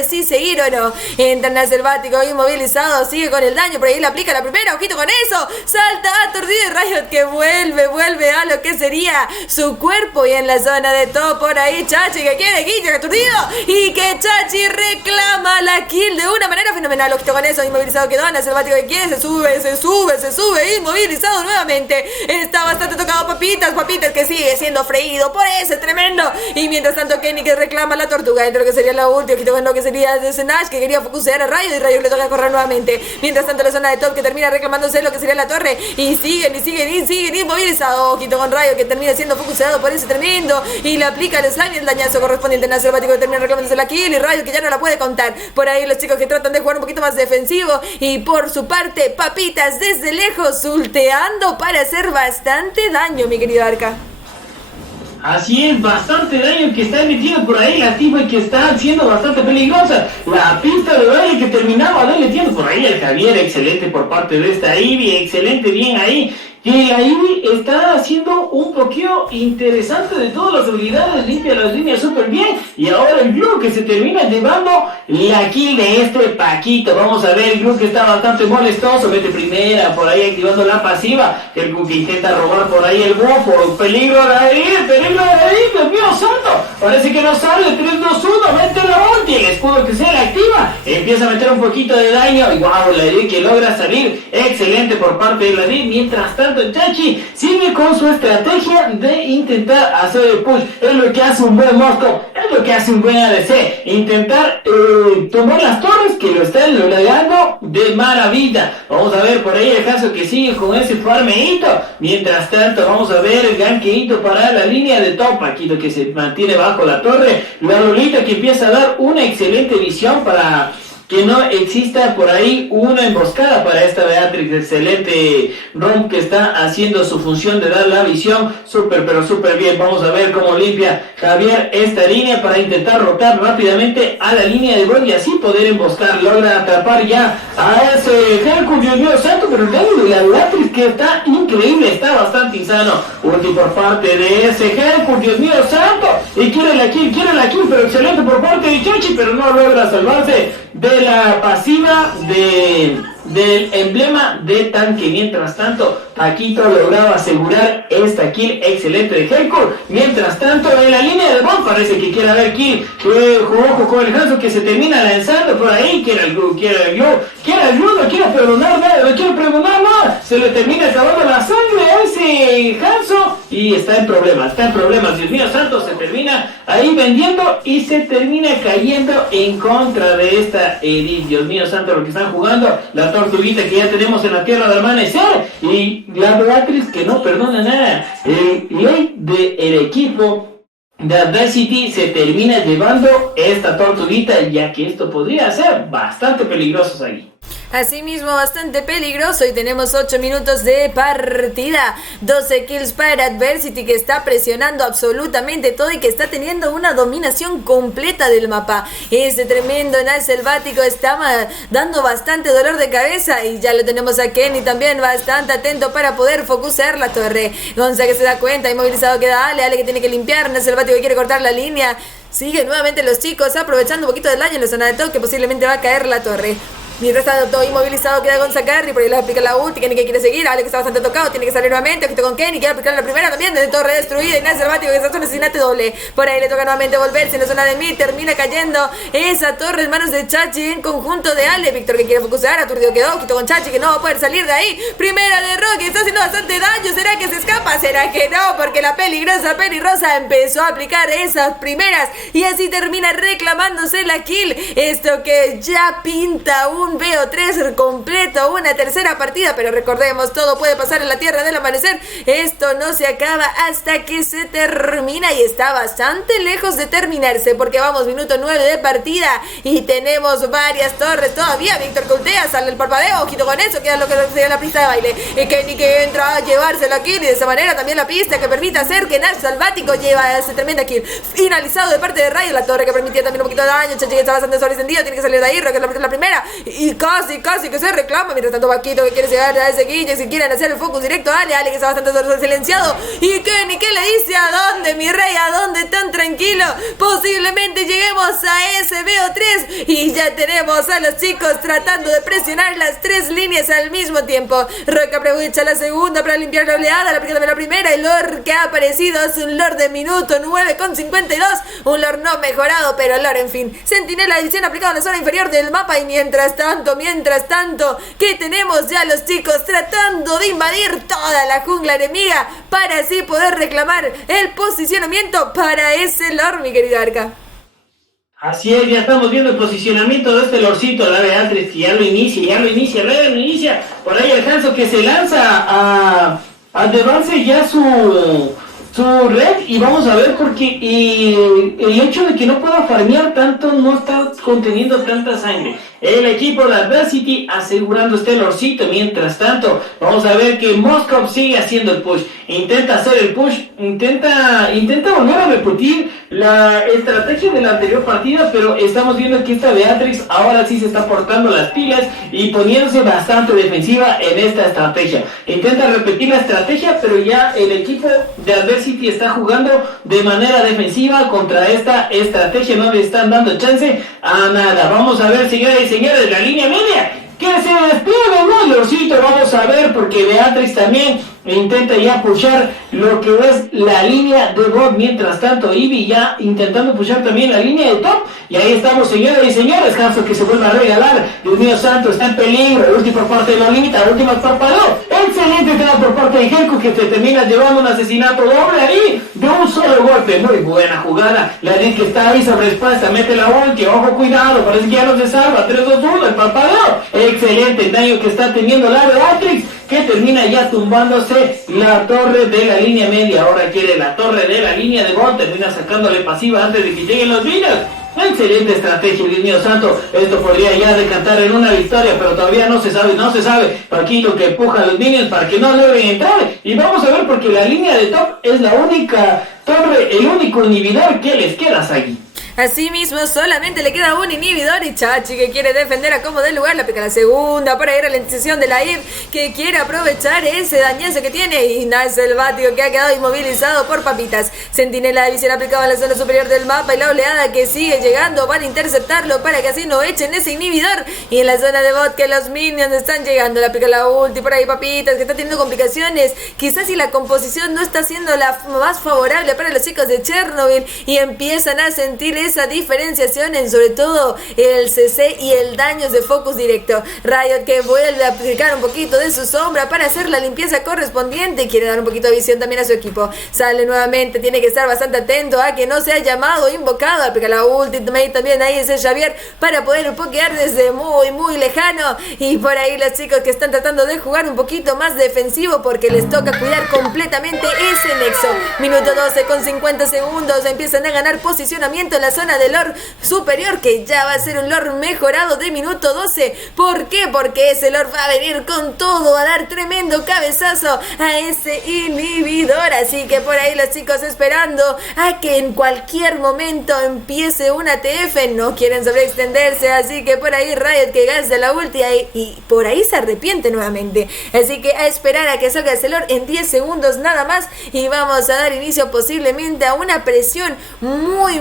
si seguir o no. Entra en el selvático inmovilizado, sigue con el daño, por ahí le aplica la primera, ojito con eso, salta aturdido y Riot que vuelve a lo que sería su cuerpo. Y en la zona de top por ahí Chachi que quiere Guille aturdido y que Chachi reclama la kill de una manera fenomenal, ojito con eso, inmovilizado quedó en el selvático que quiere, se sube, inmovilizado nuevamente, está bastante tocado Papitas que sigue siendo freído por ese tremendo. Y mientras tanto Kenny que reclama la tortuga dentro de lo que sería la ulti, ojito con lo que sería de Nash que quería focusear a Rayo y Rayo le toca correr nuevamente. Mientras tanto la zona de top que termina reclamándose lo que sería la torre y siguen inmovilizados, ojito con Rayo que termina siendo focuseado por ese tremendo y le aplica el slime y el dañazo correspondiente en el selvático que termina reclamándose la kill y Rayo que ya no la puede contar. Por ahí los chicos que tratan de jugar un poquito más defensivo y por su parte Papitas desde lejos ulteando para hacer bastante daño, mi querido Arca. Así es, bastante daño que está metiendo por ahí la tifa y que está siendo bastante peligrosa. La pista de baile que terminaba de metiendo por ahí el Javier, excelente por parte de esta Ivy, excelente, bien ahí. Que la Ivy está haciendo un poquito interesante de todas las habilidades, limpia las líneas súper bien. Y ahora el Glue que se termina llevando la kill de este Paquito. Vamos a ver, el Glue que está bastante molestoso, mete primera, por ahí activando la pasiva. El Glue que intenta robar por ahí el bufo, peligro de ahí, Dios mío santo. Parece que no sale, 3-2-1, mete la ulti, el escudo que se le activa. Empieza a meter un poquito de daño y wow, la Ivy que logra salir, excelente por parte de la Ivy. Mientras tanto, Chachi sigue con su estrategia de intentar hacer el push. Es lo que hace un buen Mosco, es lo que hace un buen ADC. Intentar tomar las torres, que lo están logrando de maravilla. Vamos a ver por ahí el caso que sigue con ese farmeito. Mientras tanto, vamos a ver el ganqueito para la línea de top. Paquito que se mantiene bajo la torre. La Lolita que empieza a dar una excelente visión para que no exista por ahí una emboscada para esta Beatrix. Excelente Rom que está haciendo su función de dar la visión súper pero súper bien. Vamos a ver cómo limpia Javier esta línea para intentar rotar rápidamente a la línea de gol y así poder emboscar. Logra atrapar ya a ese Hercules, Dios mío santo, pero el daño de la Beatrix que está increíble, está bastante insano. Ulti por parte de ese Hercules, Dios mío santo, y quiere la kill, pero excelente por parte de Chachi, pero no logra salvarse de la pasiva del emblema de tanque. Mientras tanto, Paquito lograba asegurar esta kill excelente de Hellcore. Mientras tanto, en la línea de bot parece que quiere haber kill. Ojo con el Hanzo que se termina lanzando por ahí. Quiere el Glue, no quiere perdonar nada, Se le termina acabando la sangre a ese Hanzo y está en problemas. Dios mío santo, se termina ahí vendiendo y se termina cayendo en contra de esta Edith. Dios mío santo, lo que están jugando. La tortuguita que ya tenemos en la tierra de amanecer y la Beatrix que no perdona nada. El ley del equipo de Adversity se termina llevando esta tortuguita, ya que esto podría ser bastante peligroso ahí. Asimismo, bastante peligroso y tenemos 8 minutos de partida. 12 kills para Adversity, que está presionando absolutamente todo y que está teniendo una dominación completa del mapa. Ese tremendo Nal selvático está dando bastante dolor de cabeza y ya lo tenemos a Kenny también bastante atento para poder focusar la torre. Gonza que se da cuenta, inmovilizado queda Ale que tiene que limpiar, Nal selvático que quiere cortar la línea. Sigue nuevamente los chicos aprovechando un poquito del daño en la zona de toque, posiblemente va a caer la torre. Mientras está todo inmovilizado queda Gonza Carry, por ahí le aplica la ulti, Kenny que quiere seguir, Ale que está bastante tocado, tiene que salir nuevamente, ojito con Kenny, quiere aplicar la primera también, de torre destruida, y Nal selvático que está un asesinato doble, por ahí le toca nuevamente volverse en la zona de mid, termina cayendo esa torre en manos de Chachi en conjunto de Ale, Víctor que quiere focusar, aturdido quedó, ojito con Chachi que no va a poder salir de ahí, primera de Rocky, está haciendo bastante daño, ¿será que se escapa? ¿Será que no? Porque la peligrosa Rosa empezó a aplicar esas primeras y así termina reclamándose la kill, esto que ya pinta un BO3 completo, una tercera partida, pero recordemos, todo puede pasar en la tierra del amanecer, esto no se acaba hasta que se termina y está bastante lejos de terminarse porque vamos minuto 9 de partida y tenemos varias torres todavía. Víctor Coltea, sale el parpadeo, ojito con eso, queda lo que sería la pista de baile, y Kenny que entra a llevarse la kill y de esa manera también la pista que permite hacer que Nal selvático lleva esa tremenda kill, finalizado de parte de Rayo, la torre que permitía también un poquito de daño, Chachi que está bastante sobreencendido, tiene que salir de ahí, que es la primera y casi que se reclama. Mientras tanto Paquito que quiere llegar a ese Guille, si quieren hacer el focus directo a Ale que está bastante silenciado, y Kenny que le dice a dónde mi rey, a dónde tan tranquilo, posiblemente lleguemos a ese BO3 y ya tenemos a los chicos tratando de presionar las tres líneas al mismo tiempo. Roca aprovecha la segunda para limpiar la oleada, la aplica también la primera, el Lord que ha aparecido es un Lord de minuto 9,52, un Lord no mejorado, pero Lord en fin, Sentinela de edición aplicado en la zona inferior del mapa. Y mientras tanto, que tenemos ya los chicos tratando de invadir toda la jungla enemiga para así poder reclamar el posicionamiento para ese Lord, mi querido Arca. Así es, ya estamos viendo el posicionamiento de este Lorcito, la Beatriz, que ya lo inicia, por ahí el Hanzo que se lanza a llevarse ya su red, y vamos a ver porque el hecho de que no pueda farmear tanto no está conteniendo tanta sangre. el equipo de Adversity asegurando este lorcito. Mientras tanto, vamos a ver que Moscow sigue haciendo el push, intenta hacer el push, intenta volver a repetir la estrategia de la anterior partida, pero estamos viendo que esta Beatrix ahora sí se está portando las pilas y poniéndose bastante defensiva en esta estrategia. Intenta repetir la estrategia, pero ya el equipo de Adversity está jugando de manera defensiva contra esta estrategia, no le están dando chance a nada. Vamos a ver, señoras y señores, la línea media que se despide, ¿no? Lorcito, vamos a ver, porque Beatrix también intenta ya pushar lo que es la línea de bot. Mientras tanto, Ivy ya intentando pushar también la línea de top. Y ahí estamos, señoras y señores. Hanzo que se vuelve a regalar. Dios mío santo, está en peligro. El último por parte de la límite, el último parpadeo. Excelente tema por parte de Helco, que se termina llevando un asesinato doble ahí de un solo golpe. Muy buena jugada. La Liz que está ahí sobre respuesta, mete la ulti. Ojo, cuidado, parece que ya no se salva. 3-2-1, el parpadeo. Excelente el daño que está teniendo la Beatrix, que termina ya tumbándose la torre de la línea media. Ahora quiere la torre de la línea de bot, termina sacándole pasiva antes de que lleguen los minions. Excelente estrategia, Dios mío santo. Esto podría ya decantar en una victoria, pero todavía no se sabe. Paquito que empuja a los minions para que no logren entrar. Y vamos a ver, porque la línea de top es la única torre, el único inhibidor que les queda aquí. Asimismo, solamente le queda un inhibidor y Chachi, que quiere defender a como del lugar, la pica la segunda para ir a la incisión de la Eve, que quiere aprovechar ese dañazo que tiene, y nace el Bático, que ha quedado inmovilizado por papitas. Centinela de visión aplicada en la zona superior del mapa, y la oleada que sigue llegando van a interceptarlo para que así no echen ese inhibidor. Y en la zona de bot, que los minions están llegando, la pica la ulti por ahí, papitas, que está teniendo complicaciones. Quizás si la composición no está siendo la más favorable para los chicos de Chernobyl, y empiezan a sentir esa diferenciación en sobre todo el CC y el daño de focus directo. Riot, que vuelve a aplicar un poquito de su sombra para hacer la limpieza correspondiente, quiere dar un poquito de visión también a su equipo. Sale nuevamente, tiene que estar bastante atento a que no sea llamado o invocado, aplica la ultimate también ahí ese Xavier para poder pokear desde muy lejano. Y por ahí los chicos que están tratando de jugar un poquito más defensivo, porque les toca cuidar completamente ese nexo. Minuto 12 con 50 segundos, empiezan a ganar posicionamiento en la zona de lore superior, que ya va a ser un lore mejorado de minuto 12. ¿Por qué? Porque ese lore va a venir con todo, a dar tremendo cabezazo a ese inhibidor. Así que por ahí los chicos esperando a que en cualquier momento empiece una TF, no quieren sobreextenderse, así que por ahí Riot que gasta la ulti y por ahí se arrepiente nuevamente. Así que a esperar a que salga ese lore en 10 segundos nada más, y vamos a dar inicio posiblemente a una presión muy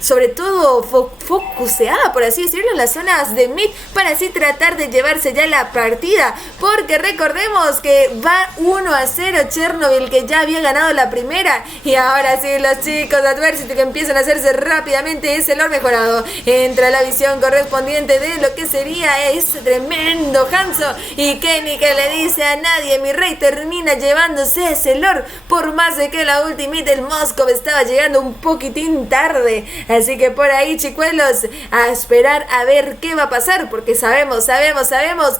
sobre todo focuseada, por así decirlo, en las zonas de mid, para así tratar de llevarse ya la partida, porque recordemos que va 1-0 Chernobyl, que ya había ganado la primera, y ahora sí los chicos de Adversity que empiezan a hacerse rápidamente ese lore mejorado. Entra la visión correspondiente de lo que sería ese tremendo Hanzo, y Kenny que le dice a nadie, mi rey, termina llevándose ese lore, por más de que la ultimate del Moscow estaba llegando un poquitín tarde. Así que por ahí, chicuelos, a esperar a ver qué va a pasar, porque sabemos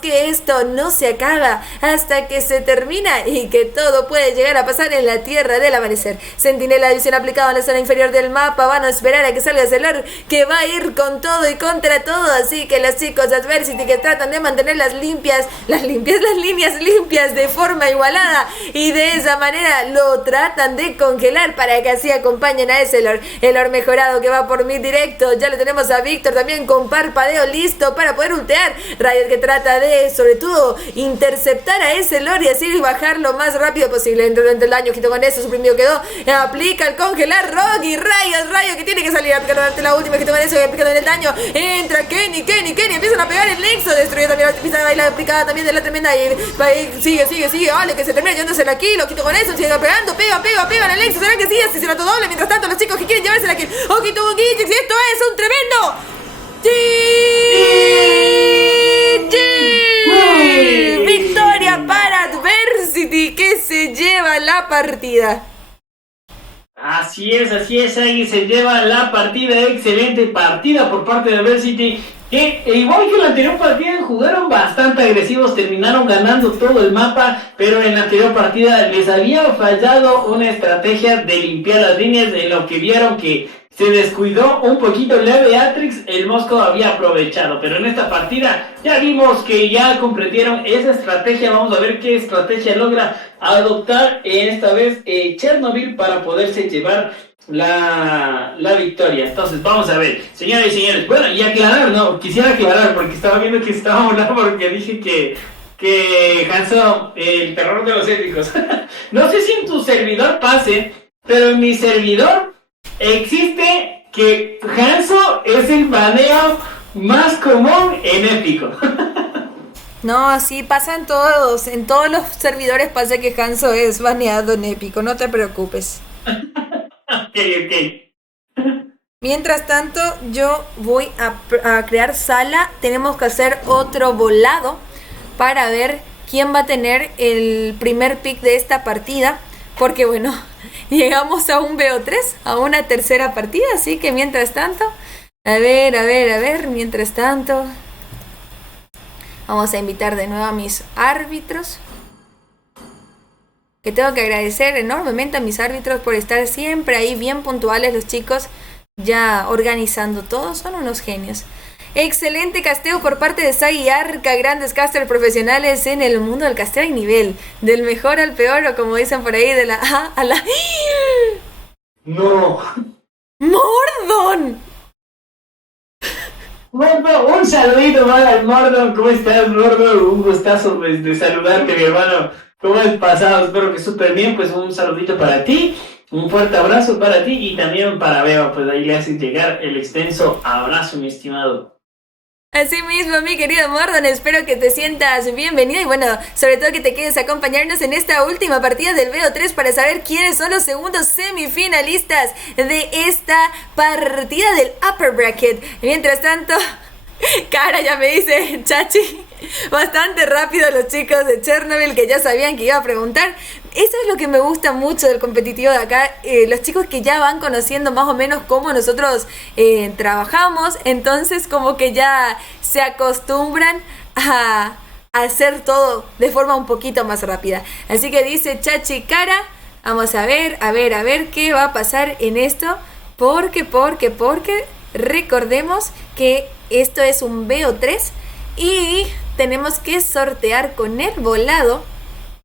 que esto no se acaba hasta que se termina, y que todo puede llegar a pasar en la tierra del amanecer. Centinela de visión aplicado en la zona inferior del mapa, van a esperar a que salga ese lore, que va a ir con todo y contra todo. Así que los chicos de Adversity que tratan de mantener las líneas limpias de forma igualada, y de esa manera lo tratan de congelar para que así acompañen a ese lore. El lore mejorado que va por mid directo, ya le tenemos a Víctor también con parpadeo listo para poder ultear. Riot que trata de, sobre todo, interceptar a ese lore y así bajar lo más rápido posible dentro del daño. Quito con eso, suprimido quedó, aplica el congelar Rocky, Riot que tiene que salir a aplicar la última, quito con eso y aplica en el daño. Entra Kenny, empiezan a pegar el nexo, destruye también la pista de baile aplicada también de la tremenda, y sigue, vale, que se termina llevándose la kill, quito con eso, sigue pegando, pega en el nexo, será que sí, así se lo doble. Mientras tanto los chicos que quieren llevarse la kill, Ojito con Gitix, y esto es un tremendo victoria para Adversity, que se lleva la partida. Así es, ahí se lleva la partida. Excelente partida por parte de Adversity, que igual que la anterior partida jugaron bastante agresivos, terminaron ganando todo el mapa, pero en la anterior partida les había fallado una estrategia de limpiar las líneas, en lo que vieron que se descuidó un poquito la Beatrix, el Moscow había aprovechado, pero en esta partida ya vimos que ya completieron esa estrategia. Vamos a ver qué estrategia logra adoptar esta vez Chernobyl para poderse llevar la victoria. Entonces vamos a ver, señoras y señores, bueno, y aclarar, no, quisiera aclarar porque estaba viendo que estaba hablando porque dije que Hanzo, el terror de los épicos. No sé si en tu servidor pase, pero en mi servidor existe que Hanzo es el baneo más común en épico. No, así pasan todos. En todos los servidores pasa que Hanzo es baneado en épico, no te preocupes. Ok. Mientras tanto, yo voy a crear sala. Tenemos que hacer otro volado para ver quién va a tener el primer pick de esta partida. Porque bueno, llegamos a un BO3, a una tercera partida. Así que mientras tanto, a ver, mientras tanto, vamos a invitar de nuevo a mis árbitros. Que tengo que agradecer enormemente a mis árbitros por estar siempre ahí bien puntuales, los chicos ya organizando todo, son unos genios. Excelente casteo por parte de Sagi Arca, grandes casters profesionales en el mundo del casteo hay nivel, del mejor al peor o como dicen por ahí, de la A a la... No. ¡Mordon! Bueno, un saludito para el Mordon. ¿Cómo estás, Mordon? Un gustazo de saludarte, mi hermano. ¿Cómo has pasado? Espero que súper bien. Pues un saludito para ti, un fuerte abrazo para ti y también para Beba. Pues ahí le haces llegar el extenso abrazo, mi estimado. Así mismo, mi querido Mordon, espero que te sientas bienvenido y bueno, sobre todo que te quedes a acompañarnos en esta última partida del BO3 para saber quiénes son los segundos semifinalistas de esta partida del Upper Bracket. Mientras tanto, Cara ya me dice, Chachi, bastante rápido los chicos de Chernobyl que ya sabían que iba a preguntar. Eso es lo que me gusta mucho del competitivo de acá, los chicos que ya van conociendo más o menos cómo nosotros trabajamos, entonces como que ya se acostumbran a hacer todo de forma un poquito más rápida. Así que dice Chachi Cara, vamos a ver qué va a pasar en esto, porque recordemos que esto es un BO3 y tenemos que sortear con el volado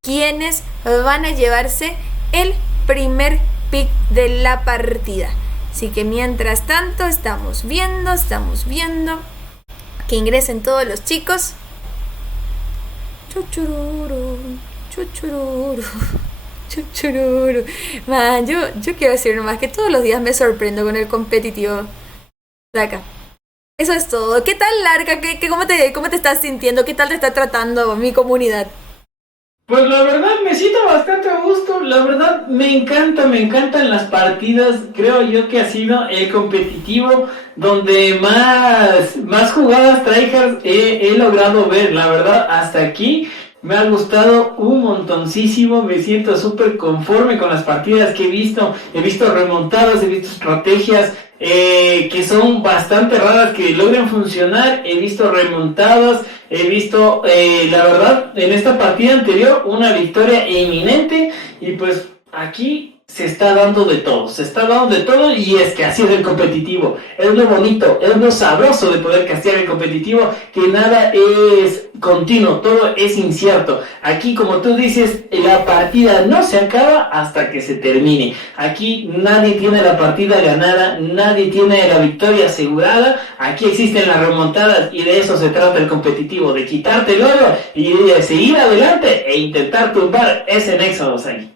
quienes van a llevarse el primer pick de la partida. Así que mientras tanto estamos viendo que ingresen todos los chicos. Chuchururu, chuchururu, chuchururu. Man, yo quiero decir nomás que todos los días me sorprendo con el competitivo de acá. Eso es todo. ¿Qué tal, Larga? ¿Cómo te estás sintiendo? ¿Qué tal te está tratando mi comunidad? Pues la verdad me siento bastante a gusto, la verdad me encantan las partidas, creo yo que ha sido el competitivo donde más jugadas tryhards he logrado ver, la verdad hasta aquí me ha gustado un montoncísimo, me siento súper conforme con las partidas que he visto remontadas, he visto estrategias que son bastante raras que logran funcionar, he visto remontadas, he visto la verdad en esta partida anterior una victoria inminente y pues aquí se está dando de todo y es que así es el competitivo, es lo bonito, es lo sabroso de poder castear el competitivo, que nada es continuo, todo es incierto. Aquí, como tú dices, la partida no se acaba hasta que se termine. Aquí nadie tiene la partida ganada, nadie tiene la victoria asegurada. Aquí existen las remontadas y de eso se trata el competitivo, de quitarte el oro y de seguir adelante e intentar tumbar ese Nexus ahí.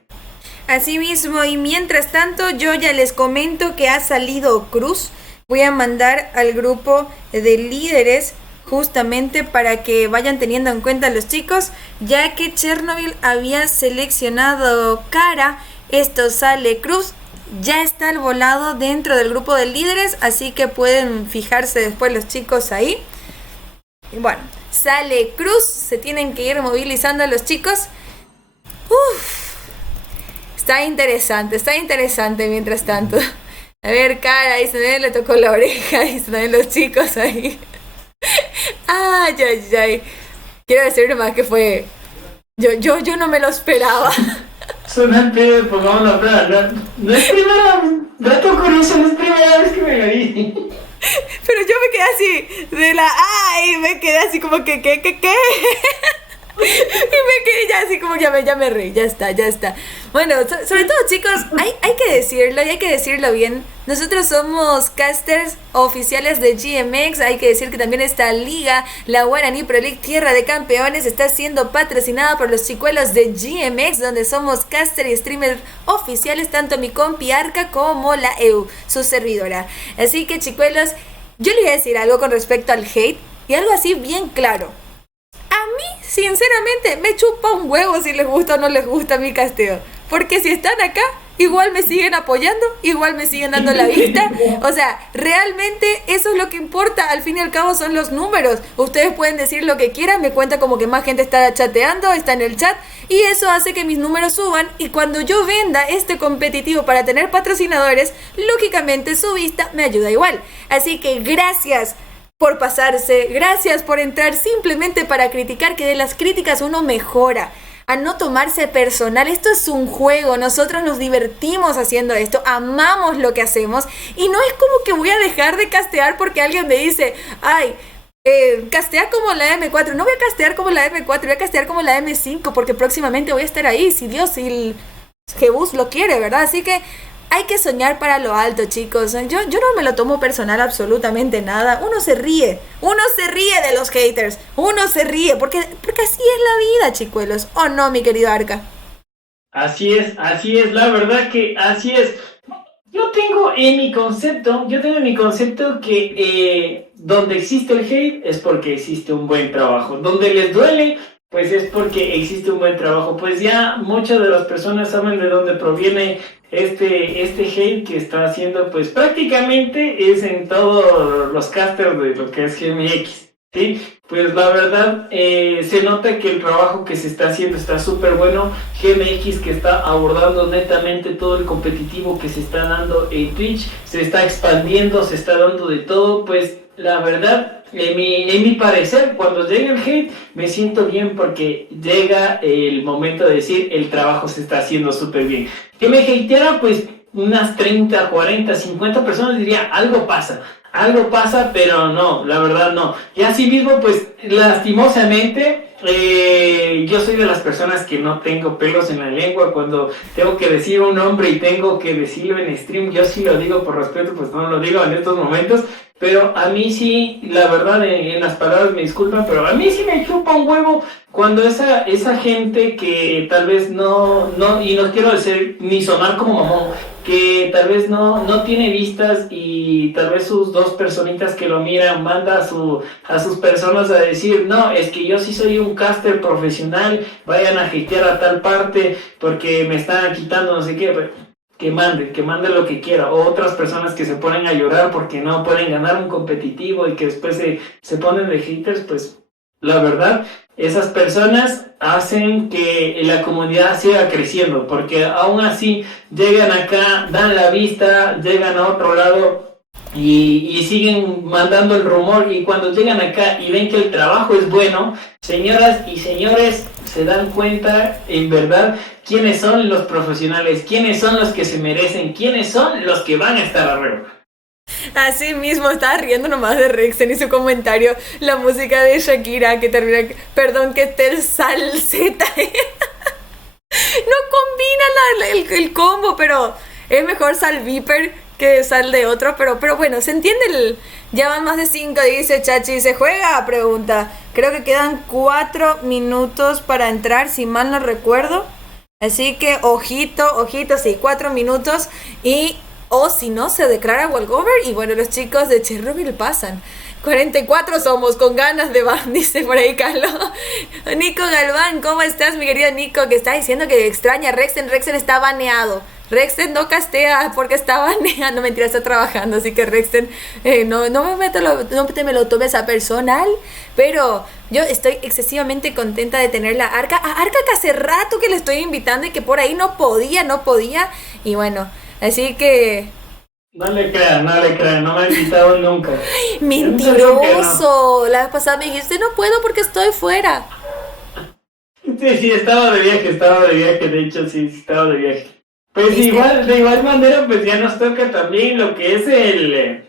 Así mismo, y mientras tanto yo ya les comento que ha salido Cruz. Voy a mandar al grupo de líderes justamente para que vayan teniendo en cuenta los chicos, ya que Chernobyl había seleccionado Cara, esto sale Cruz, ya está el volado dentro del grupo de líderes, así que pueden fijarse después los chicos ahí. Y bueno, sale Cruz, se tienen que ir movilizando los chicos. Está interesante mientras tanto. A ver, Cara, ahí se le tocó la oreja, ahí se ven los chicos ahí. Ay. Quiero decir nomás que fue... Yo no me lo esperaba. suena pedo, pongamos la prueba. No es primera, dato curioso, no es primera vez que me lo dice. Pero yo me quedé así, y me quedé así como que, ¿qué? Y me quedé ya así como ya me reí, ya está. Bueno, sobre todo chicos, hay que decirlo y hay que decirlo bien. Nosotros somos casters oficiales de GMX. Hay que decir que también esta liga, la Guaraní Pro League Tierra de Campeones, está siendo patrocinada por los chicuelos de GMX, donde somos caster y streamer oficiales, tanto mi compi Arca como la EU, su servidora. Así que chicuelos, yo les voy a decir algo con respecto al hate y algo así bien claro. A mí, sinceramente, me chupa un huevo si les gusta o no les gusta mi casteo. Porque si están acá, igual me siguen apoyando, igual me siguen dando la vista. O sea, realmente eso es lo que importa. Al fin y al cabo son los números. Ustedes pueden decir lo que quieran, me cuenta como que más gente está chateando, está en el chat. Y eso hace que mis números suban. Y cuando yo venda este competitivo para tener patrocinadores, lógicamente su vista me ayuda igual. Así que gracias por pasarse, gracias por entrar simplemente para criticar, que de las críticas uno mejora, a no tomarse personal. Esto es un juego, nosotros nos divertimos haciendo esto, amamos lo que hacemos y no es como que voy a dejar de castear porque alguien me dice, castea como la M4, no voy a castear como la M4, voy a castear como la M5 porque próximamente voy a estar ahí, si Dios, si el Jebus lo quiere, ¿verdad? Así que hay que soñar para lo alto, chicos. Yo no me lo tomo personal absolutamente nada. Uno se ríe de los haters. Uno se ríe, porque así es la vida, chicuelos. ¿O no, mi querido Arca? Así es, la verdad que así es. Yo tengo en mi concepto que donde existe el hate es porque existe un buen trabajo. Donde les duele, pues es porque existe un buen trabajo. Pues ya muchas de las personas saben de dónde proviene este hate que está haciendo, pues prácticamente es en todos los casters de lo que es GMX, ¿sí? Pues la verdad, se nota que el trabajo que se está haciendo está súper bueno. GMX, que está abordando netamente todo el competitivo que se está dando en Twitch, se está expandiendo, se está dando de todo. Pues la verdad, en mi parecer, cuando llega el hate, me siento bien porque llega el momento de decir, el trabajo se está haciendo súper bien. Que me hateara, pues unas 30, 40, 50 personas, diría, algo pasa, pero no, la verdad no. Y así mismo, pues lastimosamente, yo soy de las personas que no tengo pelos en la lengua. Cuando tengo que decir un nombre y tengo que decirlo en stream, yo sí lo digo por respeto, pues no lo digo en estos momentos. Pero a mí sí, la verdad, en las palabras me disculpan, pero a mí sí me chupa un huevo cuando esa gente que tal vez no, y no quiero decir ni sonar como mamón, que tal vez no tiene vistas y tal vez sus dos personitas que lo miran manda a sus personas a decir, no, es que yo sí soy un caster profesional, vayan a hatear a tal parte porque me están quitando no sé qué. Que mande lo que quiera. O otras personas que se ponen a llorar porque no pueden ganar un competitivo y que después se ponen de haters, pues la verdad, esas personas hacen que la comunidad siga creciendo, porque aún así llegan acá, dan la vista, llegan a otro lado y siguen mandando el rumor, y cuando llegan acá y ven que el trabajo es bueno, señoras y señores, se dan cuenta en verdad quiénes son los profesionales, quiénes son los que se merecen, quiénes son los que van a estar arriba. Así mismo, estaba riendo nomás de Rexen y su comentario, la música de Shakira que termina, perdón que esté el salseta. No combina el combo, pero es mejor Sal Viper que Sal de otro, pero bueno, se entiende ya van más de 5, dice Chachi. ¿Se juega? Pregunta. Creo que quedan 4 minutos para entrar, si mal no recuerdo. Así que ojito, sí, 4 minutos. O si no, se declara walkover. Y bueno, los chicos de Chernobyl pasan. 44 somos, con ganas de van, dice por ahí Carlos. Nico Galván, ¿cómo estás, mi querido Nico? Que está diciendo que extraña a Rexen. Rexen está baneado. Rexen no castea porque está baneado. No, mentira, está trabajando. Así que Rexen, no te me lo tomes a personal. Pero yo estoy excesivamente contenta de tener a Arca que hace rato que le estoy invitando y que por ahí no podía. Y bueno, así que... No le crean, no me ha invitado nunca. Ay, mentiroso. No. La vez pasada me dijiste, no puedo porque estoy fuera. Sí, estaba de viaje, de hecho, sí, estaba de viaje. Pues ¿Viste? de igual manera, pues ya nos toca también lo que es el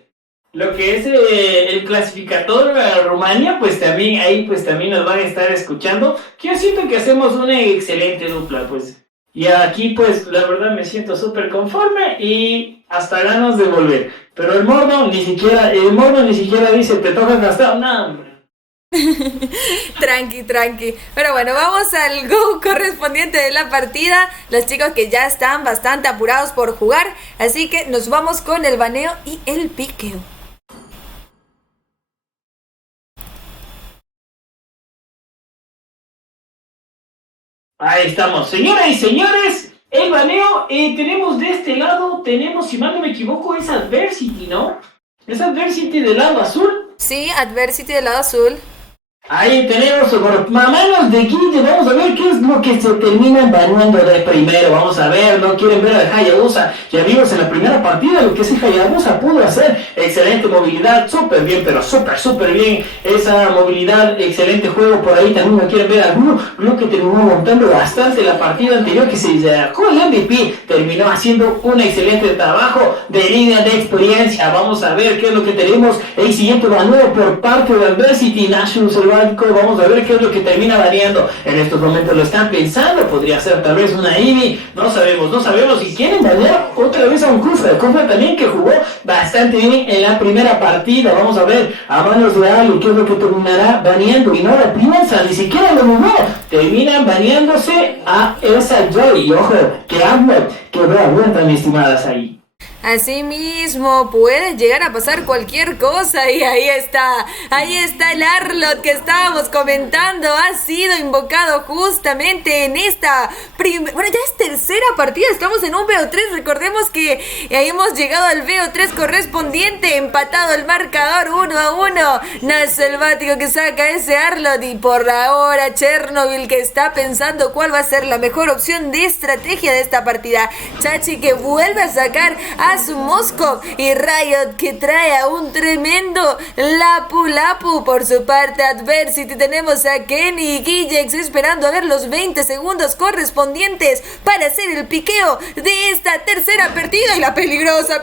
clasificador a Rumania, pues también ahí pues también nos van a estar escuchando, que yo siento que hacemos una excelente dupla, pues, y aquí pues la verdad me siento súper conforme y hasta ganas de volver, pero el morno ni siquiera dice, te toca gastar, no, hombre. Tranqui. Pero bueno, vamos al go correspondiente de la partida. Los chicos que ya están bastante apurados por jugar, así que nos vamos con el baneo y el piqueo. Ahí estamos, señoras y señores, el baneo, tenemos de este lado, si mal no me equivoco, es Adversity, ¿no? Es Adversity del lado azul. Sí, Adversity del lado azul. Ahí tenemos por manos de Guille, vamos a ver qué es lo que se terminan baneando de primero, vamos a ver, no quieren ver al Hayabusa, ya vimos en la primera partida lo que ese Hayabusa pudo hacer, excelente movilidad, súper bien, pero súper bien, esa movilidad, excelente juego, por ahí también no quieren ver a Blue que terminó montando bastante la partida anterior, que se sacó el MVP, terminó haciendo un excelente trabajo de línea de experiencia, vamos a ver qué es lo que tenemos, el siguiente baneo por parte de Adversity, National Survival. Vamos a ver qué es lo que termina variando. En estos momentos lo están pensando. Podría ser tal vez una Ivy. No sabemos. Y quieren banear otra vez a un Kufra. Kufra también que jugó bastante bien en la primera partida. Vamos a ver a manos de Ali qué es lo que terminará baneando. Y no la piensan, ni siquiera lo jugó. Terminan baneándose a esa Joy. Y ojo, que Ahmed, que vea vuelta, mis estimadas ahí. Así mismo puede llegar a pasar cualquier cosa y ahí está el Arlott que estábamos comentando, ha sido invocado justamente en esta bueno, ya es tercera partida, estamos en un BO3, recordemos que hemos llegado al BO3 correspondiente, empatado el marcador 1-1, Nash Selvático que saca ese Arlott y por ahora Chernobyl que está pensando cuál va a ser la mejor opción de estrategia de esta partida, Chachi que vuelve a sacar a su Moskov y Riot que trae a un tremendo Lapu. Por su parte Adversity tenemos a Kenny y Guillex esperando a ver los 20 segundos correspondientes para hacer el piqueo de esta tercera partida y la peligrosa,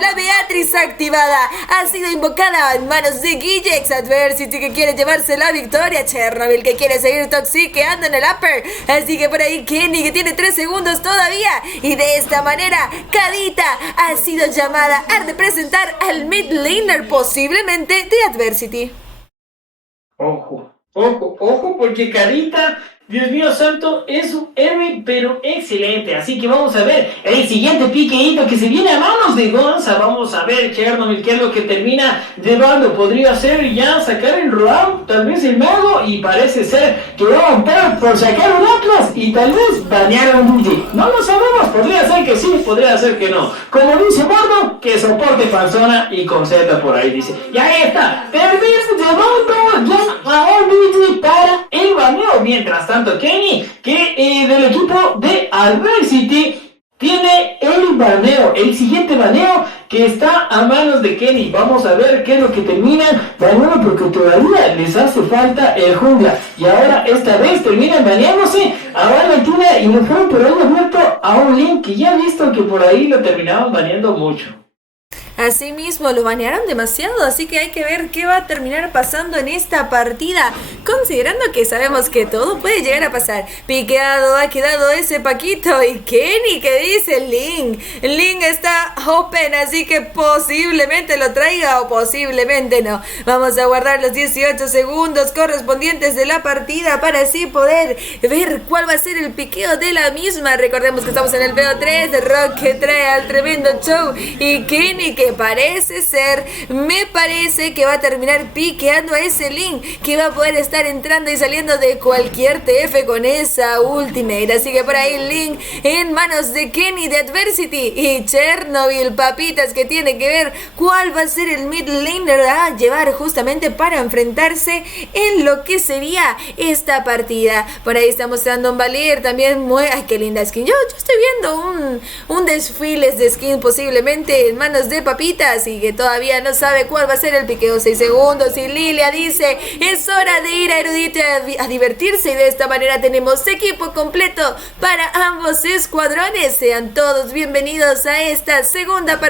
la Beatriz activada ha sido invocada en manos de Guillex, Adversity que quiere llevarse la victoria, Chernobyl que quiere seguir toxiqueando en el upper, así que por ahí Kenny que tiene 3 segundos todavía y de esta manera Kadita ha sido llamada a representar al mid laner posiblemente de Adversity. Ojo, porque Carita, Dios mío santo, es un héroe pero excelente, así que vamos a ver el siguiente piqueíto que se viene a manos de Gonza, vamos a ver Chernobyl qué es lo que termina llevando, podría ser ya sacar el round, tal vez el mago, y parece ser que va a optar por sacar un Atlas y tal vez banear a un DJ, no lo sabemos, podría ser que sí, podría ser que no, como dice Bordo, que soporte Panzona y con Z por ahí dice, y ahí está, termina llevando ya a un DJ para el baneo, mientras tanto Kenny, que del equipo de Adversity tiene el baneo, el siguiente baneo que está a manos de Kenny. Vamos a ver qué es lo que terminan baneando porque todavía les hace falta el jungla. Y ahora esta vez terminan baneándose a Valentina y lo fueron por ahí abierto a un Link que ya he visto que por ahí lo terminaban baneando mucho. Asimismo lo banearon demasiado, así que hay que ver qué va a terminar pasando en esta partida, considerando que sabemos que todo puede llegar a pasar. Piqueado ha quedado ese Paquito y Kenny que dice Link está open, así que posiblemente lo traiga o posiblemente no. Vamos a guardar los 18 segundos correspondientes de la partida para así poder ver cuál va a ser el piqueo de la misma. Recordemos que estamos en el BO3, Rock que trae al tremendo show y Kenny que me parece que va a terminar piqueando a ese Link que va a poder estar entrando y saliendo de cualquier TF con esa ultimate, así que por ahí Link en manos de Kenny de Adversity y Chernobyl, papitas, que tiene que ver cuál va a ser el mid laner a llevar justamente para enfrentarse en lo que sería esta partida. Por ahí está mostrando un Valir también ay, qué linda skin, yo estoy viendo un desfile de skin posiblemente en manos de Papitas y que todavía no sabe cuál va a ser el piqueo 6 segundos. Y Lilia dice, es hora de ir a Erudite a divertirse y de esta manera tenemos equipo completo para ambos escuadrones. Sean todos bienvenidos a esta tercera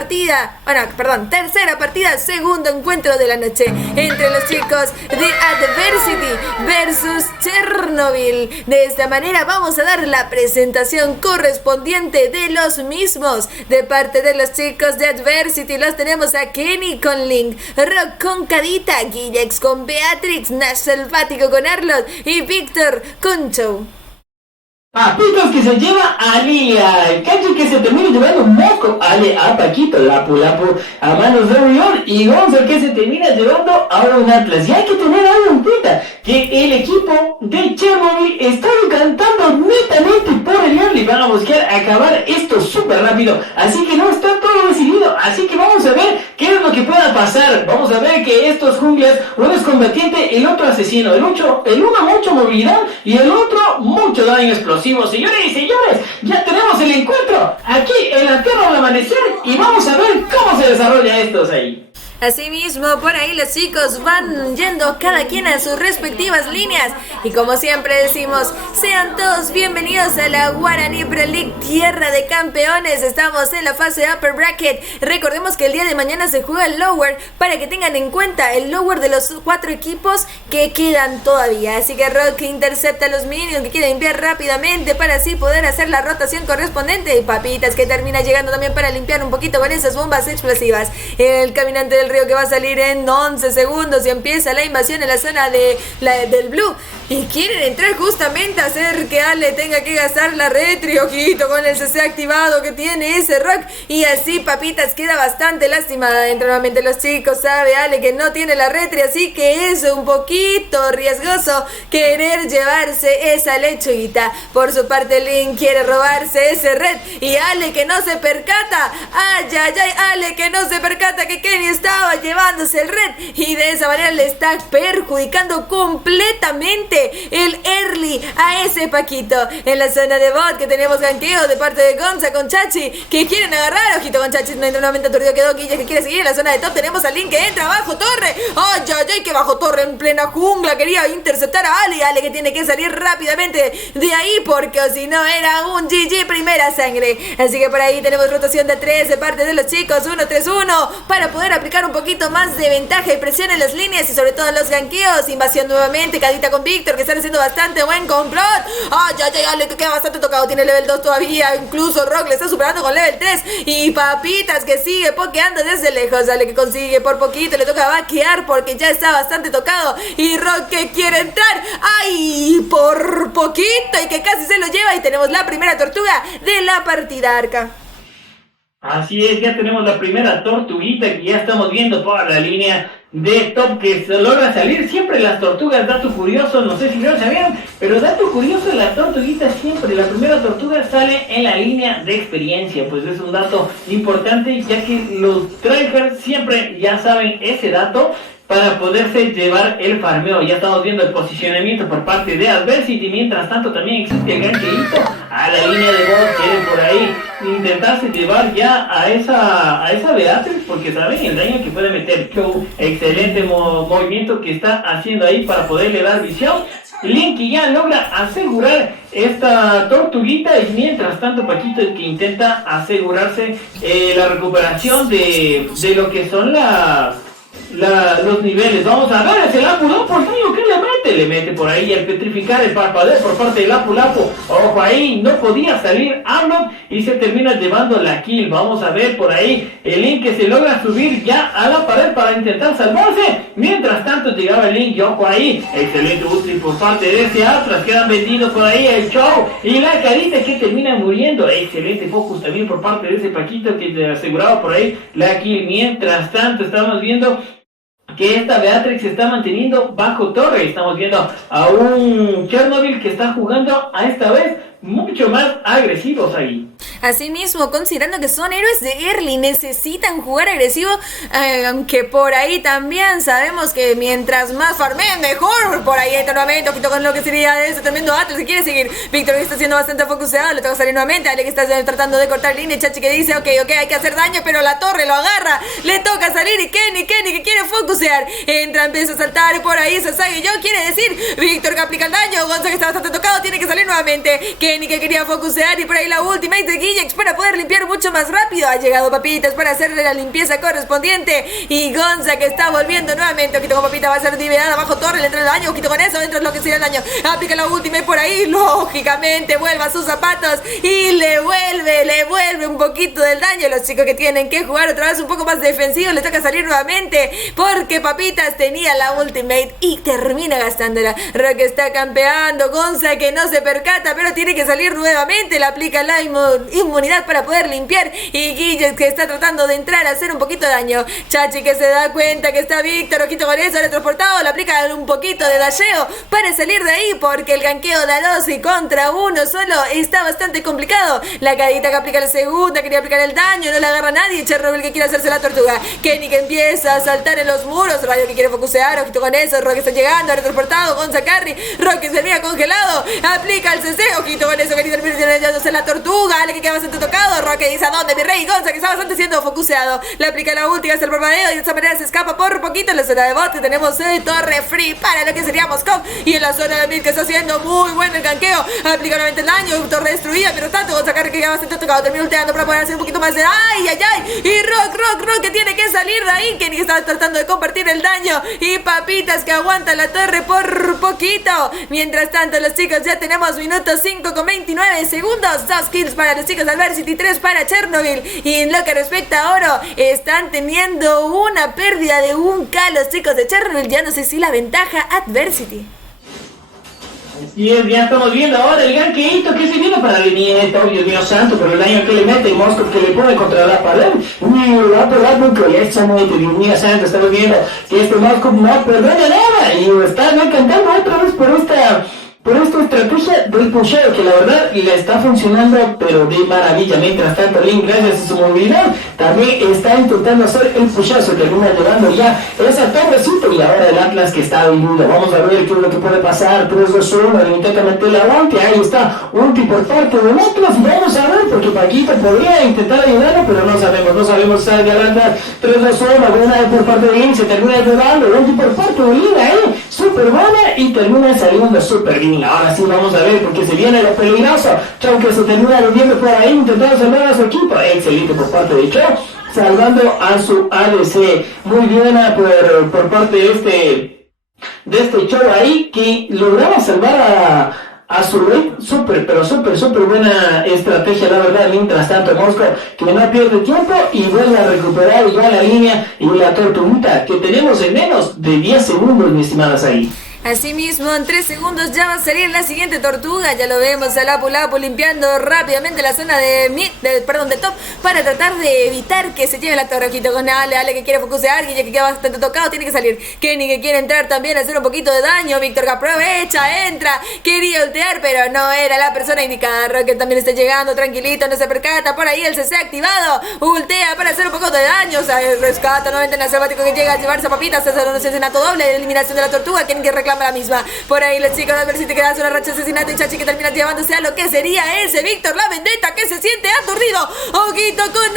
partida, segundo encuentro de la noche entre los chicos de Adversity versus Chernobyl. De esta manera vamos a dar la presentación correspondiente de los mismos. De parte de los chicos de Adversity los tenemos a Kenny con Link, Rock con Cadita, Guillex con Beatrix, Nash Selvático con Arlott y Víctor con Joe. Papitos que se lleva a Lilia, el Cacho que se termina llevando Moco, Ale a Paquito, Lapu a Manos de Orión y Gonzo que se termina llevando a un Atlas. Y hay que tener algo en cuenta, que el equipo de Chernobyl está decantando netamente por el early. Van a buscar acabar esto súper rápido, así que no está todo decidido. Así que vamos a ver qué es lo que pueda pasar. Vamos a ver que estos junglas, uno es combatiente, el otro asesino, el uno mucho movilidad y el otro mucho daño explosivo. Señores y señores, ya tenemos el encuentro aquí en la Tierra al amanecer y vamos a ver cómo se desarrolla estos ahí. Asimismo, por ahí los chicos van yendo cada quien a sus respectivas líneas. Y como siempre decimos, sean todos bienvenidos a la Guaraní Pro League, tierra de campeones. Estamos en la fase Upper Bracket. Recordemos que el día de mañana se juega el Lower, para que tengan en cuenta el Lower de los 4 equipos que quedan todavía. Así que Rock intercepta a los minions que quieren limpiar rápidamente para así poder hacer la rotación correspondiente. Y Papitas que termina llegando también para limpiar un poquito con esas bombas explosivas. El caminante del río que va a salir en 11 segundos y empieza la invasión en la zona del blue. Y quieren entrar justamente a hacer que Ale tenga que gastar la retri, ojito con el CC activado que tiene ese Rock. Y así Papitas queda bastante lastimada dentro. Nuevamente los chicos, sabe Ale que no tiene la retri, así que es un poquito riesgoso querer llevarse esa lechuguita. Por su parte Link quiere robarse ese red y Ale que no se percata. Ay, Ale que no se percata que Kenny estaba llevándose el red y de esa manera le está perjudicando completamente el early a ese Paquito. En la zona de bot que tenemos ganqueo de parte de Gonza con Chachi que quieren agarrar, ojito con Chachi, no entra nuevamente aturdido, quedó Guille que quiere seguir. En la zona de top tenemos a Link que entra bajo torre. Ay, que bajo torre en plena jungla quería interceptar a Ale que tiene que salir rápidamente de ahí porque o si no era un GG primera sangre. Así que por ahí tenemos rotación de 3 de parte de los chicos, 1-3-1 para poder aplicar un poquito más de ventaja y presión en las líneas y sobre todo en los ganqueos. Invasión nuevamente, Cadita con Víctor que están haciendo bastante buen complot. Ale que queda bastante tocado, tiene level 2 todavía, incluso Rock le está superando con level 3 y Papitas que sigue pokeando desde lejos. Ale que consigue por poquito, le toca vaquear porque ya está bastante tocado y Rock que quiere entrar, por poquito y que casi se lo lleva y tenemos la primera tortuga de la partida, Arca. Así es, ya tenemos la primera tortuguita que ya estamos viendo toda la línea de top que se logra salir. Siempre las tortugas, dato curioso, no sé si lo sabían, pero dato curioso, la tortuguita siempre, la primera tortuga sale en la línea de experiencia. Pues es un dato importante ya que los tryhards siempre ya saben ese dato para poderse llevar el farmeo. Ya estamos viendo el posicionamiento por parte de Adversity. Mientras tanto también existe el ganqueito a la línea de bot. Quieren por ahí intentarse llevar ya a esa Beatrix porque saben el daño que puede meter Joe. Excelente movimiento que está haciendo ahí para poderle dar visión. Link ya logra asegurar esta tortuguita y mientras tanto Paquito que intenta asegurarse la recuperación de lo que son los niveles. Vamos a ver, es el Lapu por daño que le mete por ahí el petrificar el parpadeo por parte del Lapu. Ojo ahí, no podía salir Arlott y se termina llevando la kill. Vamos a ver por ahí el Link que se logra subir ya a la pared para intentar salvarse. Mientras tanto llegaba el Link y ojo ahí, excelente ulti por parte de ese Atlas. Quedan vendidos por ahí el show y la Carita que termina muriendo. Excelente focus también por parte de ese Paquito que te aseguraba por ahí la kill. Mientras tanto estamos viendo que esta Beatrix se está manteniendo bajo torre. Estamos viendo a un Chernobyl que está jugando a esta vez mucho más agresivos ahí. Asimismo, considerando que son héroes de early, necesitan jugar agresivo, aunque por ahí también sabemos que mientras más farmeen, mejor. Por ahí entra nuevamente, ojito con lo que sería ese tremendo Atlas que quiere seguir. Víctor que está siendo bastante focuseado, le toca salir nuevamente. Ale que está tratando de cortar línea. Chachi que dice, ok, hay que hacer daño, pero la torre lo agarra. Le toca salir y Kenny que quiere focusear. Entra, empieza a saltar por ahí. Sasagi yo quiere decir, Víctor que aplica el daño. Gonza que está bastante tocado, tiene que salir nuevamente. Kenny que quería focusear y por ahí la ultimate de Guillex para poder limpiar mucho más rápido. Ha llegado Papitas para hacerle la limpieza correspondiente. Y Gonza que está volviendo nuevamente. Ojito con Papita, va a ser liberada bajo torre, le entra el daño. Ojito con eso, dentro de lo que sería el daño. Aplica la ultimate por ahí. Lógicamente vuelve a sus zapatos y le vuelve un poquito del daño. Los chicos que tienen que jugar otra vez un poco más defensivo, le toca salir nuevamente porque Papitas tenía la ultimate y termina gastándola. Rock está campeando. Gonza que no se percata, pero tiene que salir nuevamente. Le aplica la inmunidad para poder limpiar. Y Guille que está tratando de entrar a hacer un poquito de daño. Chachi que se da cuenta que está Víctor. Ojito con eso, transportado. Le aplica un poquito de dasheo para salir de ahí porque el ganqueo de a 2 y contra 1 solo está bastante complicado. La cadita que aplica la segunda, quería aplicar el daño, no le agarra a nadie. Chernobyl que quiere hacerse la tortuga. Kenny que empieza a saltar en los muros. Rayo que quiere focusear. Ojito con eso. Rock está llegando, transportado. Gonza Carry. Rock que se mira congelado. Aplica el CC. Ojito con eso, que termina llevándose la tortuga. Ale que queda bastante tocado. Rock que dice a dónde mi rey. Gonza que está bastante siendo focuseado. Le aplica la ulti, hace el bombardeo y de esta manera se escapa por poquito en la zona de bot. Tenemos torre free para lo que sería Moscov. Y en la zona de mid que está haciendo muy bueno el ganqueo. Aplica nuevamente el daño. Torre destruida. Pero tanto Gonza Carry que queda bastante tocado. Termina ulteando para poder hacer un poquito más de ay. Y Rock que tiene que salir de ahí. Que ni está tratando de compartir el daño. Y Papitas que aguanta la torre por poquito. Mientras tanto los chicos ya tenemos minutos 5 con 29 segundos. 2 kills para los chicos de Adversity, 3 para Chernobyl. Y en lo que respecta a oro, están teniendo una pérdida de 1K los chicos de Chernobyl. Ya no sé si la ventaja Adversity. Así es, ya estamos viendo ahora el ganqueito que se viene para la línea. Dios mío santo, pero el daño que le mete y Moscov que le pone contra la pared. La pared nunca esa noche, Dios mío santo, estamos viendo que este Moscov no perdona nada. Y está cantando otra vez por esta estrategia del pusheo que la verdad le está funcionando pero de maravilla. Mientras tanto Link, gracias a su movilidad, también está intentando hacer el pusheo, se termina llevando ya esa torrecita y ahora el Atlas que está viniendo. Vamos a ver qué es lo que puede pasar. 3-2-1, le intenta meter la ulti, ahí está ulti por parte del Atlas y vamos a ver porque Paquito podría intentar ayudarlo pero no sabemos si sale adelante. 3-2-1, buena por parte de Link, se termina llevando ulti por parte de Link ahí, súper buena y termina saliendo súper bien. Ahora sí vamos a ver porque se viene lo peligroso. Chau que se termina volviendo por ahí intentando salvar a su equipo. Excelente por parte de Chau, salvando a su ADC. Muy buena por parte de este Chau ahí que lograba salvar a su red. Súper buena estrategia la verdad. Mientras tanto Moscov que no pierde tiempo y vuelve a recuperar igual la línea y la tortuguita que tenemos en menos de 10 segundos, mi estimadas ahí. Asimismo, en 3 segundos ya va a salir la siguiente tortuga. Ya lo vemos a Lapu limpiando rápidamente la zona de top para tratar de evitar que se lleve la torre. Ojito con Ale que quiere focusear, Guille que queda bastante tocado, tiene que salir. Kenny que quiere entrar también a hacer un poquito de daño. Víctor que aprovecha, entra, quería ultear, pero no era la persona indicada. Rocket también está llegando, tranquilito, no se percata. Por ahí el CC activado, ultea para hacer un poco de daño. O sea, rescata nuevamente en el selvático que llega a llevarse a Papitas. Hacer un asesinato doble de eliminación de la tortuga. Kenny que reclama la misma. Por ahí los chicos de Adversity que dan una racha de asesinato y Chachi que termina llevándose a lo que sería ese Víctor, la vendetta que se siente aturdido. Ojito con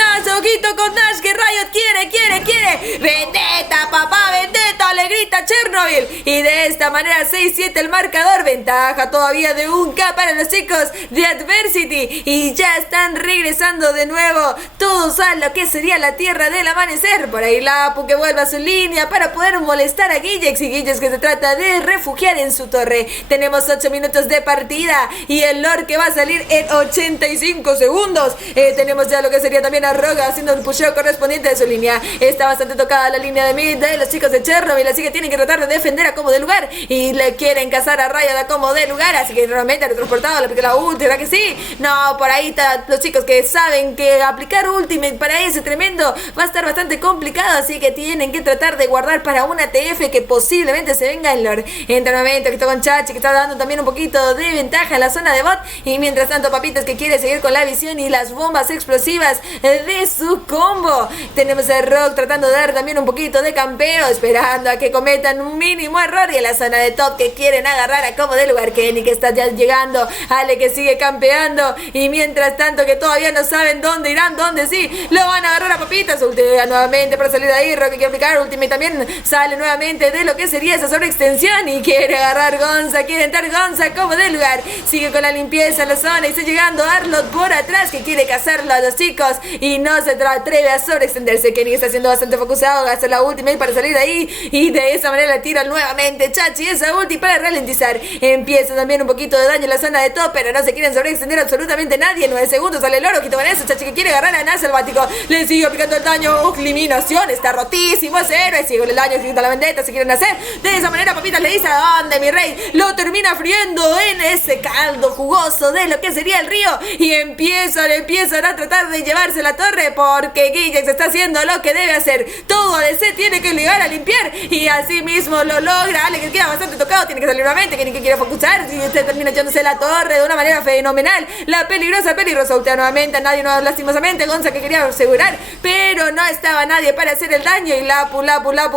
Nash que Riot quiere. Vendetta, papá, vendetta, le grita Chernobyl. Y de esta manera 6-7 el marcador. Ventaja todavía de 1K para los chicos de Adversity. Y ya están regresando de nuevo todos a lo que sería la tierra del amanecer. Por ahí Lapu que vuelve a su línea para poder molestar a Guillex. Y Guillex que se trata de refugiar en su torre. Tenemos 8 minutos de partida y el Lord que va a salir en 85 segundos. Tenemos ya lo que sería también a Roga haciendo un pusheo correspondiente de su línea. Está bastante tocada la línea de mid de los chicos de Chernobyl, así que tienen que tratar de defender a como de lugar y le quieren cazar a Riot a como de lugar, así que nuevamente ha retransportado, le aplica la ulti, ¿verdad que sí? No, por ahí están los chicos que saben que aplicar ultimate para ese tremendo va a estar bastante complicado, así que tienen que tratar de guardar para una TF que posiblemente se venga el Lord. Entra nuevamente, que está con Chachi, que está dando también un poquito de ventaja en la zona de bot, y mientras tanto Papitas que quiere seguir con la visión y las bombas explosivas de su combo. Tenemos a Rock tratando de dar también un poquito de campeo, esperando a que cometan un mínimo error, y en la zona de top que quieren agarrar a como de lugar. Kenny que está ya llegando, Ale que sigue campeando, y mientras tanto que todavía no saben dónde irán, dónde sí, lo van a agarrar a Papitas. Ultimate nuevamente para salir de ahí, Rock que quiere aplicar Ultimate también, sale nuevamente de lo que sería esa sobreextensión y quiere agarrar Gonza, quiere entrar Gonza como de lugar, sigue con la limpieza en la zona y está llegando Arlott por atrás que quiere cazarlo a los chicos y no se atreve a sobreextenderse. Kenny está siendo bastante focusado, gasta la ultimate para salir de ahí y de esa manera le tira nuevamente Chachi esa ulti para ralentizar. Empieza también un poquito de daño en la zona de top, pero no se quieren sobreextender absolutamente nadie. 9 segundos sale el oro, quito con eso, Chachi que quiere agarrar a Nas Selvático, le sigue aplicando el daño, eliminación, está rotísimo ese héroe, sigue con el daño, quita la vendetta, se quieren hacer. De esa manera Papitas le dice a dónde mi rey, lo termina friendo en ese caldo jugoso de lo que sería el río y empiezan a tratar de llevarse la torre porque Guillex está haciendo lo que debe hacer. Todo ADC tiene que llegar a limpiar y así mismo lo logra. Ale que queda bastante tocado, tiene que salir nuevamente, que quiere focusar y usted termina echándose la torre de una manera fenomenal. La peligrosa ultea nuevamente a nadie, no, lastimosamente Gonza que quería asegurar, pero no estaba nadie para hacer el daño y Lapu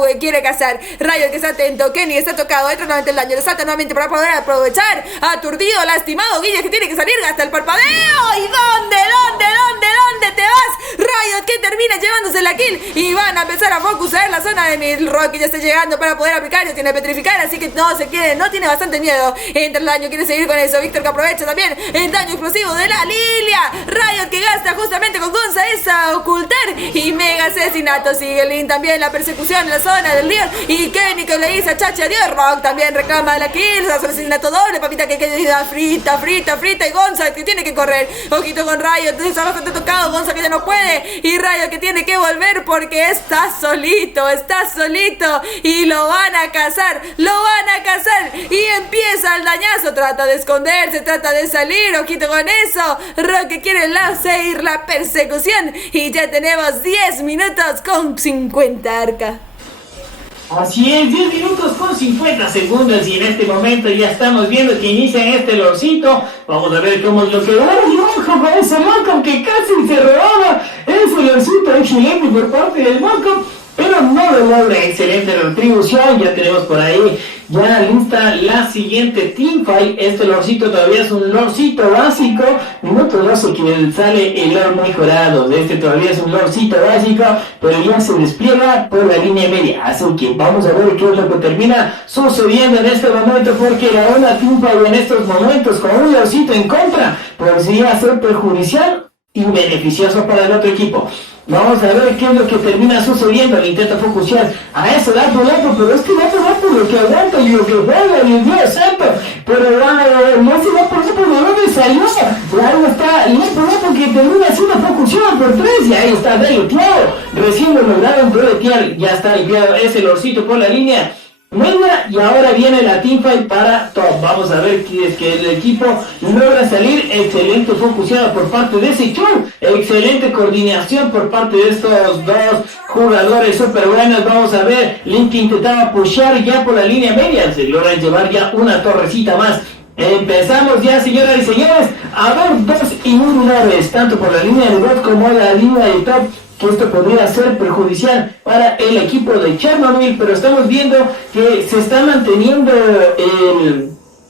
que quiere cazar. Riot que está atento, Kenny está tocado, entra nuevamente el daño, le salta nuevamente para poder aprovechar. Aturdido, lastimado, Guille que tiene que salir hasta el parpadeo. ¿Y dónde te vas? Riot que termina llevándose la kill y van a empezar a focusar la zona de mid. Rocky ya está llegando para poder aplicar, ya tiene petrificar, así que no se quiere, no tiene bastante miedo. Entra el daño, quiere seguir con eso. Víctor que aprovecha también el daño explosivo de la Lilia. Riot que gasta justamente con Gonza esa ocultar y mega asesinato. Sigue Lin también la persecución en la zona del Leon y Kenny que le dice a Chachi adiós. Rock también reclama la kill, asesinato doble. Papita que queda frita y Gonza que tiene que correr. Ojito con Riot, está bastante tocado. Gonza que ya no puede y Riot que tiene que volver porque está solito y lo van a cazar y empieza el dañazo. Trata de esconderse, trata de salir. Ojito con eso. Rock que quiere seguir la persecución y ya tenemos 10 minutos con 50 arca. Así es, 10 minutos con 50 segundos y en este momento ya estamos viendo que inicia este lorcito. Vamos a ver cómo es lo que va. ¡Ay, ojo con ese Moco que casi se robaba! Ese lorcito excelente por parte del Moco, pero no lo logra. Excelente retribución. Ya tenemos por ahí ya lista la siguiente teamfight. Este lorcito todavía es un lorcito básico. Minuto 12 que sale el lore mejorado. Este todavía es un lorcito básico, pero ya se despliega por la línea media. Así que vamos a ver qué es lo que termina sucediendo en este momento, porque la una teamfight en estos momentos con un lorcito en contra podría ser perjudicial y beneficioso para el otro equipo. Vamos a ver qué es lo que termina sucediendo. Le intenta focusear a eso, Lapo, pero es que Lapo lo que aguanta y lo que juega, y el Dios santo, pero no se va por dónde salió. Ahí está Lapo que termina haciendo focusión por 3 y ahí está deleteado. Recién lo lograron deletear, ya está limpiado ese lorcito por la línea media y ahora viene la teamfight para top. Vamos a ver si es que el equipo logra salir. Excelente focuseada por parte de Sichun, excelente coordinación por parte de estos dos jugadores super buenos. Vamos a ver, Link intentaba pushear ya por la línea media, se logra llevar ya una torrecita más. Empezamos ya, señoras y señores, a ver dos inmunidades, tanto por la línea de bot como la línea de top, que esto podría ser perjudicial para el equipo de Chernobyl, pero estamos viendo que se está manteniendo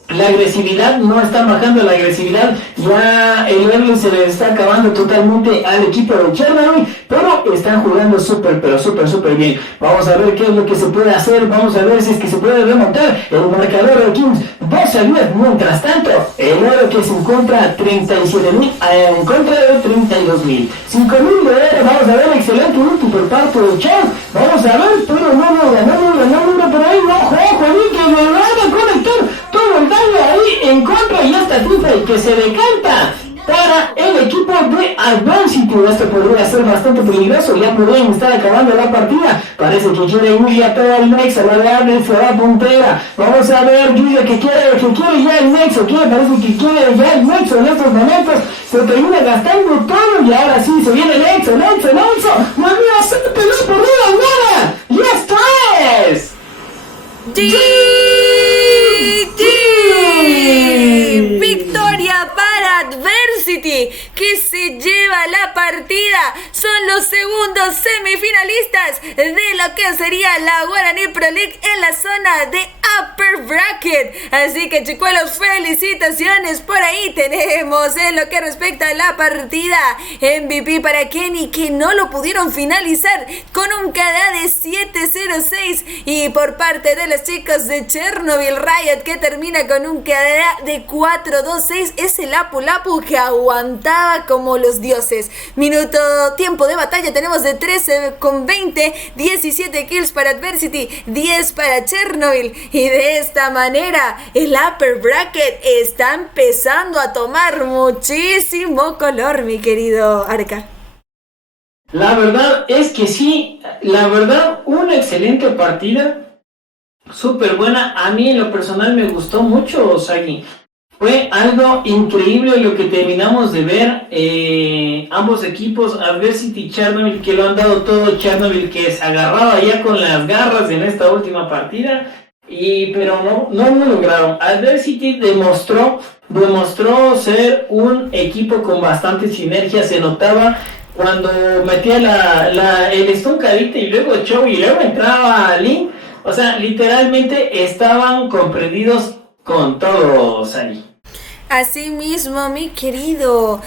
la agresividad, no está bajando la agresividad, ya el early se le está acabando totalmente al equipo de Chernobyl, pero están jugando súper bien. Vamos a ver qué es lo que se puede hacer, vamos a ver si es que se puede remontar el marcador de Kings. 2 salidas, mientras tanto, el oro que se encuentra 37.000 en contra de 32.000. 5.000 de oro, vamos a ver, excelente ulti por parte de Chad, vamos a ver, pero no logra por ahí, ojo, ahí que le van a conectar todo el daño ahí en contra y hasta Tifa que se decanta para el equipo de Adversity. Esto podría ser bastante bastante peligroso, ya podrían estar acabando la partida. Parece que quiere Yuya todo el Nexo, la de Arne se va puntera. Vamos a ver, Yuya que quiere ya el Nexo, parece que quiere ya el Nexo en estos momentos. Se termina gastando todo y ahora sí se viene Nexo. ¡No me hace pelear por nada! ¡Ya estás! Victoria para Adversity, que se lleva la partida. Son los segundos semifinalistas de lo que sería la Guaraní Pro League en la zona de Upper Bracket. Así que chicuelos, felicitaciones. Por ahí tenemos en lo que respecta a la partida MVP para Kenny, que no lo pudieron finalizar con un KDA de 7-0-6, y por parte de los chicos de Chernobyl Riot, que termina con un KDA de 4-2-6. Es el Lapu Lapu que aguantaba como los dioses. Tiempo de batalla tenemos de 13,20, 17 kills para Adversity, 10 para Chernobyl, y de esta manera el Upper Bracket está empezando a tomar muchísimo color, mi querido Arca. La verdad es que sí, una excelente partida, súper buena. A mí en lo personal me gustó mucho, Sagi. Fue algo increíble lo que terminamos de ver. Ambos equipos, Adversity y Chernobyl, que lo han dado todo. Chernobyl que se agarraba ya con las garras en esta última partida, pero no lo lograron. Adversity demostró ser un equipo con bastante sinergia. Se notaba cuando metía el stunkadita y luego Chow y luego entraba Link. O sea, literalmente estaban comprendidos con todo, Sari. Así mismo, mi querido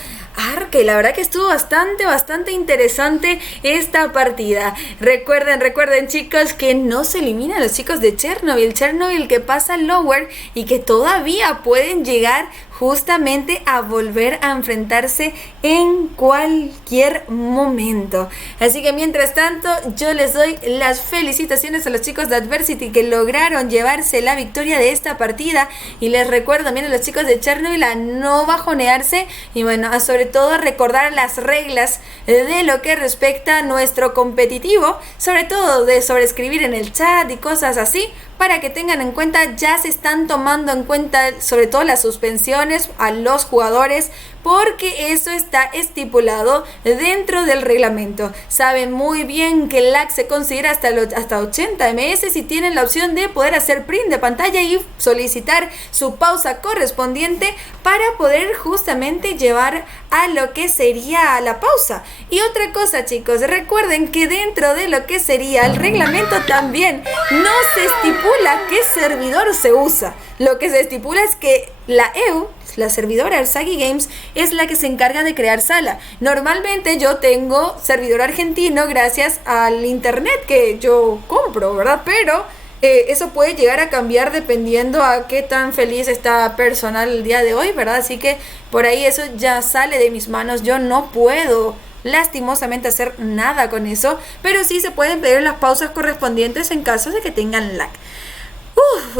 Arque, la verdad que estuvo bastante interesante esta partida. Recuerden chicos, que no se eliminan los chicos de Chernobyl que pasan lower y que todavía pueden llegar justamente a volver a enfrentarse en cualquier momento. Así que mientras tanto, yo les doy las felicitaciones a los chicos de Adversity, que lograron llevarse la victoria de esta partida, y les recuerdo también a los chicos de Chernobyl a no bajonearse y bueno, a sobre todo recordar las reglas de lo que respecta a nuestro competitivo, sobre todo de sobreescribir en el chat y cosas así, para que tengan en cuenta. Ya se están tomando en cuenta sobre todo las suspensiones a los jugadores, porque eso está estipulado dentro del reglamento. Saben muy bien que el lag se considera hasta 80 ms, y tienen la opción de poder hacer print de pantalla y solicitar su pausa correspondiente para poder justamente llevar a lo que sería la pausa. Y otra cosa, chicos, recuerden que dentro de lo que sería el reglamento también no se estipula qué servidor se usa. Lo que se estipula es que la EU, la servidora Arsagi Games, es la que se encarga de crear sala. Normalmente yo tengo servidor argentino gracias al internet que yo compro, ¿verdad? Pero eso puede llegar a cambiar dependiendo a qué tan feliz está personal el día de hoy, ¿verdad? Así que por ahí eso ya sale de mis manos. Yo no puedo lastimosamente hacer nada con eso, pero sí se pueden pedir las pausas correspondientes en caso de que tengan lag.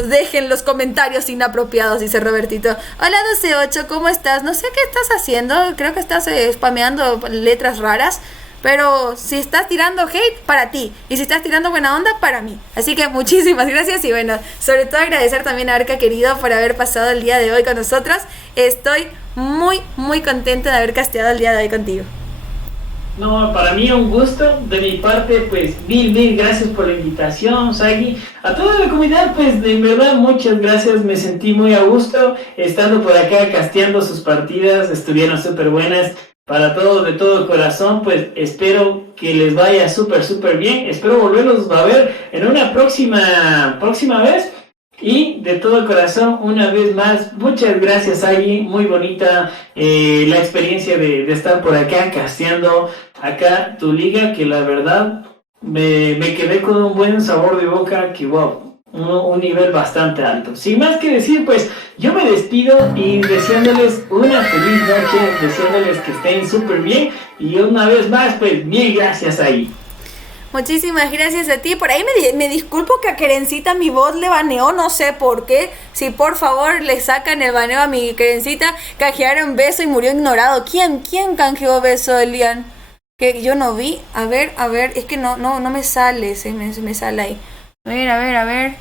Dejen los comentarios inapropiados, dice Robertito. Hola 128, ¿cómo estás? No sé qué estás haciendo, creo que estás spameando letras raras, pero si estás tirando hate, para ti, y si estás tirando buena onda, para mí. Así que muchísimas gracias, y bueno, sobre todo agradecer también a Arca querido por haber pasado el día de hoy con nosotros. Estoy muy contenta de haber casteado el día de hoy contigo. No, para mí un gusto. De mi parte, pues mil gracias por la invitación, Sagi. A toda la comunidad, pues de verdad muchas gracias. Me sentí muy a gusto estando por acá casteando sus partidas. Estuvieron súper buenas. Para todos, de todo corazón, pues espero que les vaya súper bien. Espero volverlos a ver en una próxima vez. Y de todo corazón, una vez más, muchas gracias, Agui. Muy bonita la experiencia de estar por acá casteando acá tu liga, que la verdad me quedé con un buen sabor de boca, que wow, un nivel bastante alto. Sin más que decir, pues yo me despido y deseándoles una feliz noche, deseándoles que estén súper bien, y una vez más, pues mil gracias, Agui. Muchísimas gracias a ti. Por ahí me disculpo que a Kerencita mi voz le baneó, no sé por qué. Si por favor le sacan el baneo a mi Kerencita, canjearon beso y murió ignorado. ¿Quién canjeó beso, Elian? que yo no vi. A ver, es que no me sale, se me sale ahí. A ver.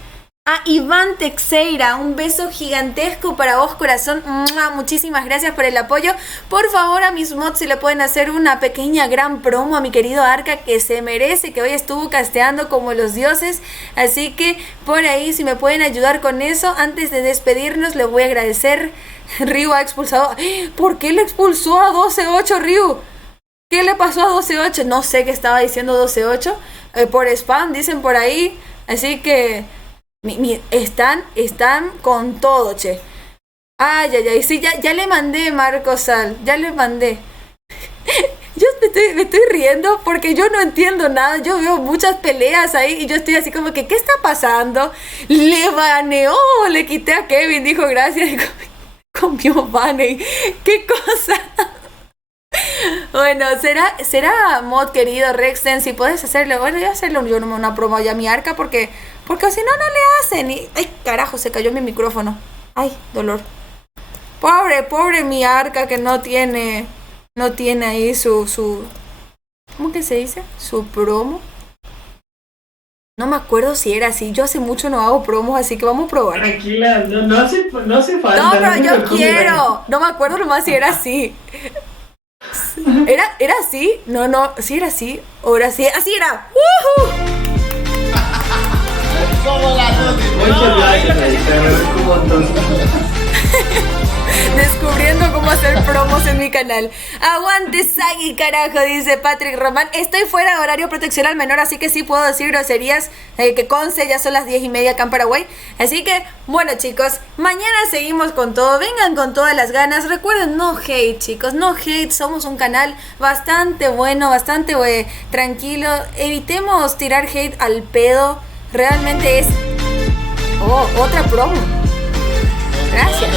Ah, Iván Texeira, un beso gigantesco para vos, corazón. ¡Mua! Muchísimas gracias por el apoyo. Por favor, a mis mods, si le pueden hacer una pequeña gran promo a mi querido Arca, que se merece, que hoy estuvo casteando como los dioses. Así que por ahí, si me pueden ayudar con eso, antes de despedirnos, le voy a agradecer. Ryu ha expulsado. ¿Por qué le expulsó a 12-8, Ryu? ¿Qué le pasó a 12-8? No sé qué estaba diciendo 12-8. Por spam, dicen por ahí. Así que... Están con todo, che. Ay, sí, ya le mandé, Marcos Sal, ya le mandé. Yo me estoy riendo porque yo no entiendo nada. Yo veo muchas peleas ahí y yo estoy así como que, ¿qué está pasando? Le baneó, le quité a Kevin, dijo gracias y comió bane. ¿Qué cosa? Bueno, será mod querido Rexten, si puedes hacerlo. Bueno, voy a hacerle yo una promo ya a mi Arca porque si no le hacen. Ay, carajo, se cayó mi micrófono. Ay, dolor. Pobre mi Arca que no tiene ahí su ¿cómo que se dice? Su promo. No me acuerdo si era así. Yo hace mucho no hago promos, así que vamos a probar. Tranquila, no hace falta. No, pero yo quiero. No me acuerdo nomás si era así. ¿Era así? No, sí era así. Ahora sí, así era. ¡Woohoo! Muchas gracias, Descubriendo cómo hacer promos en mi canal. Aguante Sagi, carajo, dice Patrick Román. Estoy fuera de horario protección al menor, así que sí puedo decir groserías. Que conste, ya son las 10:30 acá en Paraguay. Así que, bueno chicos, mañana seguimos con todo. Vengan con todas las ganas. Recuerden, no hate, chicos, no hate. Somos un canal bastante bueno, bastante tranquilo. Evitemos tirar hate al pedo. Realmente es... Oh, otra promo. Gracias.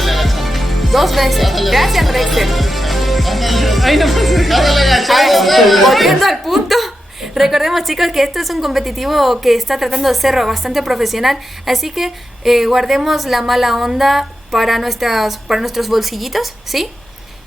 2 veces. Gracias, Rexter. Ay, no pasa. Volviendo al punto. Recordemos, chicos, que esto es un competitivo que está tratando de ser bastante profesional. Así que guardemos la mala onda para nuestros bolsillitos, ¿sí?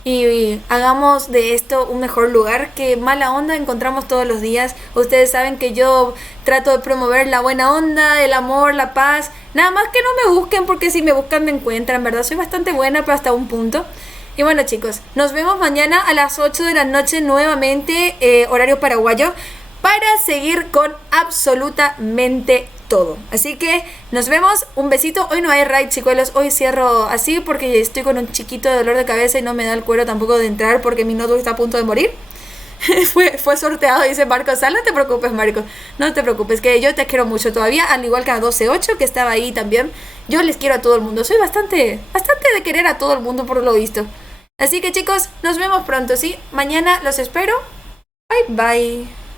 Y hagamos de esto un mejor lugar, que mala onda encontramos todos los días. Ustedes saben que yo trato de promover la buena onda, el amor, la paz. Nada más que no me busquen, porque si me buscan me encuentran, ¿verdad? Soy bastante buena, pero hasta un punto. Y bueno chicos, nos vemos mañana a las 8 de la noche nuevamente, horario paraguayo, para seguir con absolutamente todo. Así que nos vemos, un besito. Hoy no hay raid, chicuelos, hoy cierro así porque estoy con un chiquito dolor de cabeza y no me da el cuero tampoco de entrar porque mi notebook está a punto de morir. fue sorteado, dice Marcos. No te preocupes, Marcos, no te preocupes, que yo te quiero mucho todavía, al igual que a 12-8 que estaba ahí también. Yo les quiero a todo el mundo, soy bastante de querer a todo el mundo por lo visto. Así que chicos, nos vemos pronto, ¿sí? Mañana los espero. Bye bye.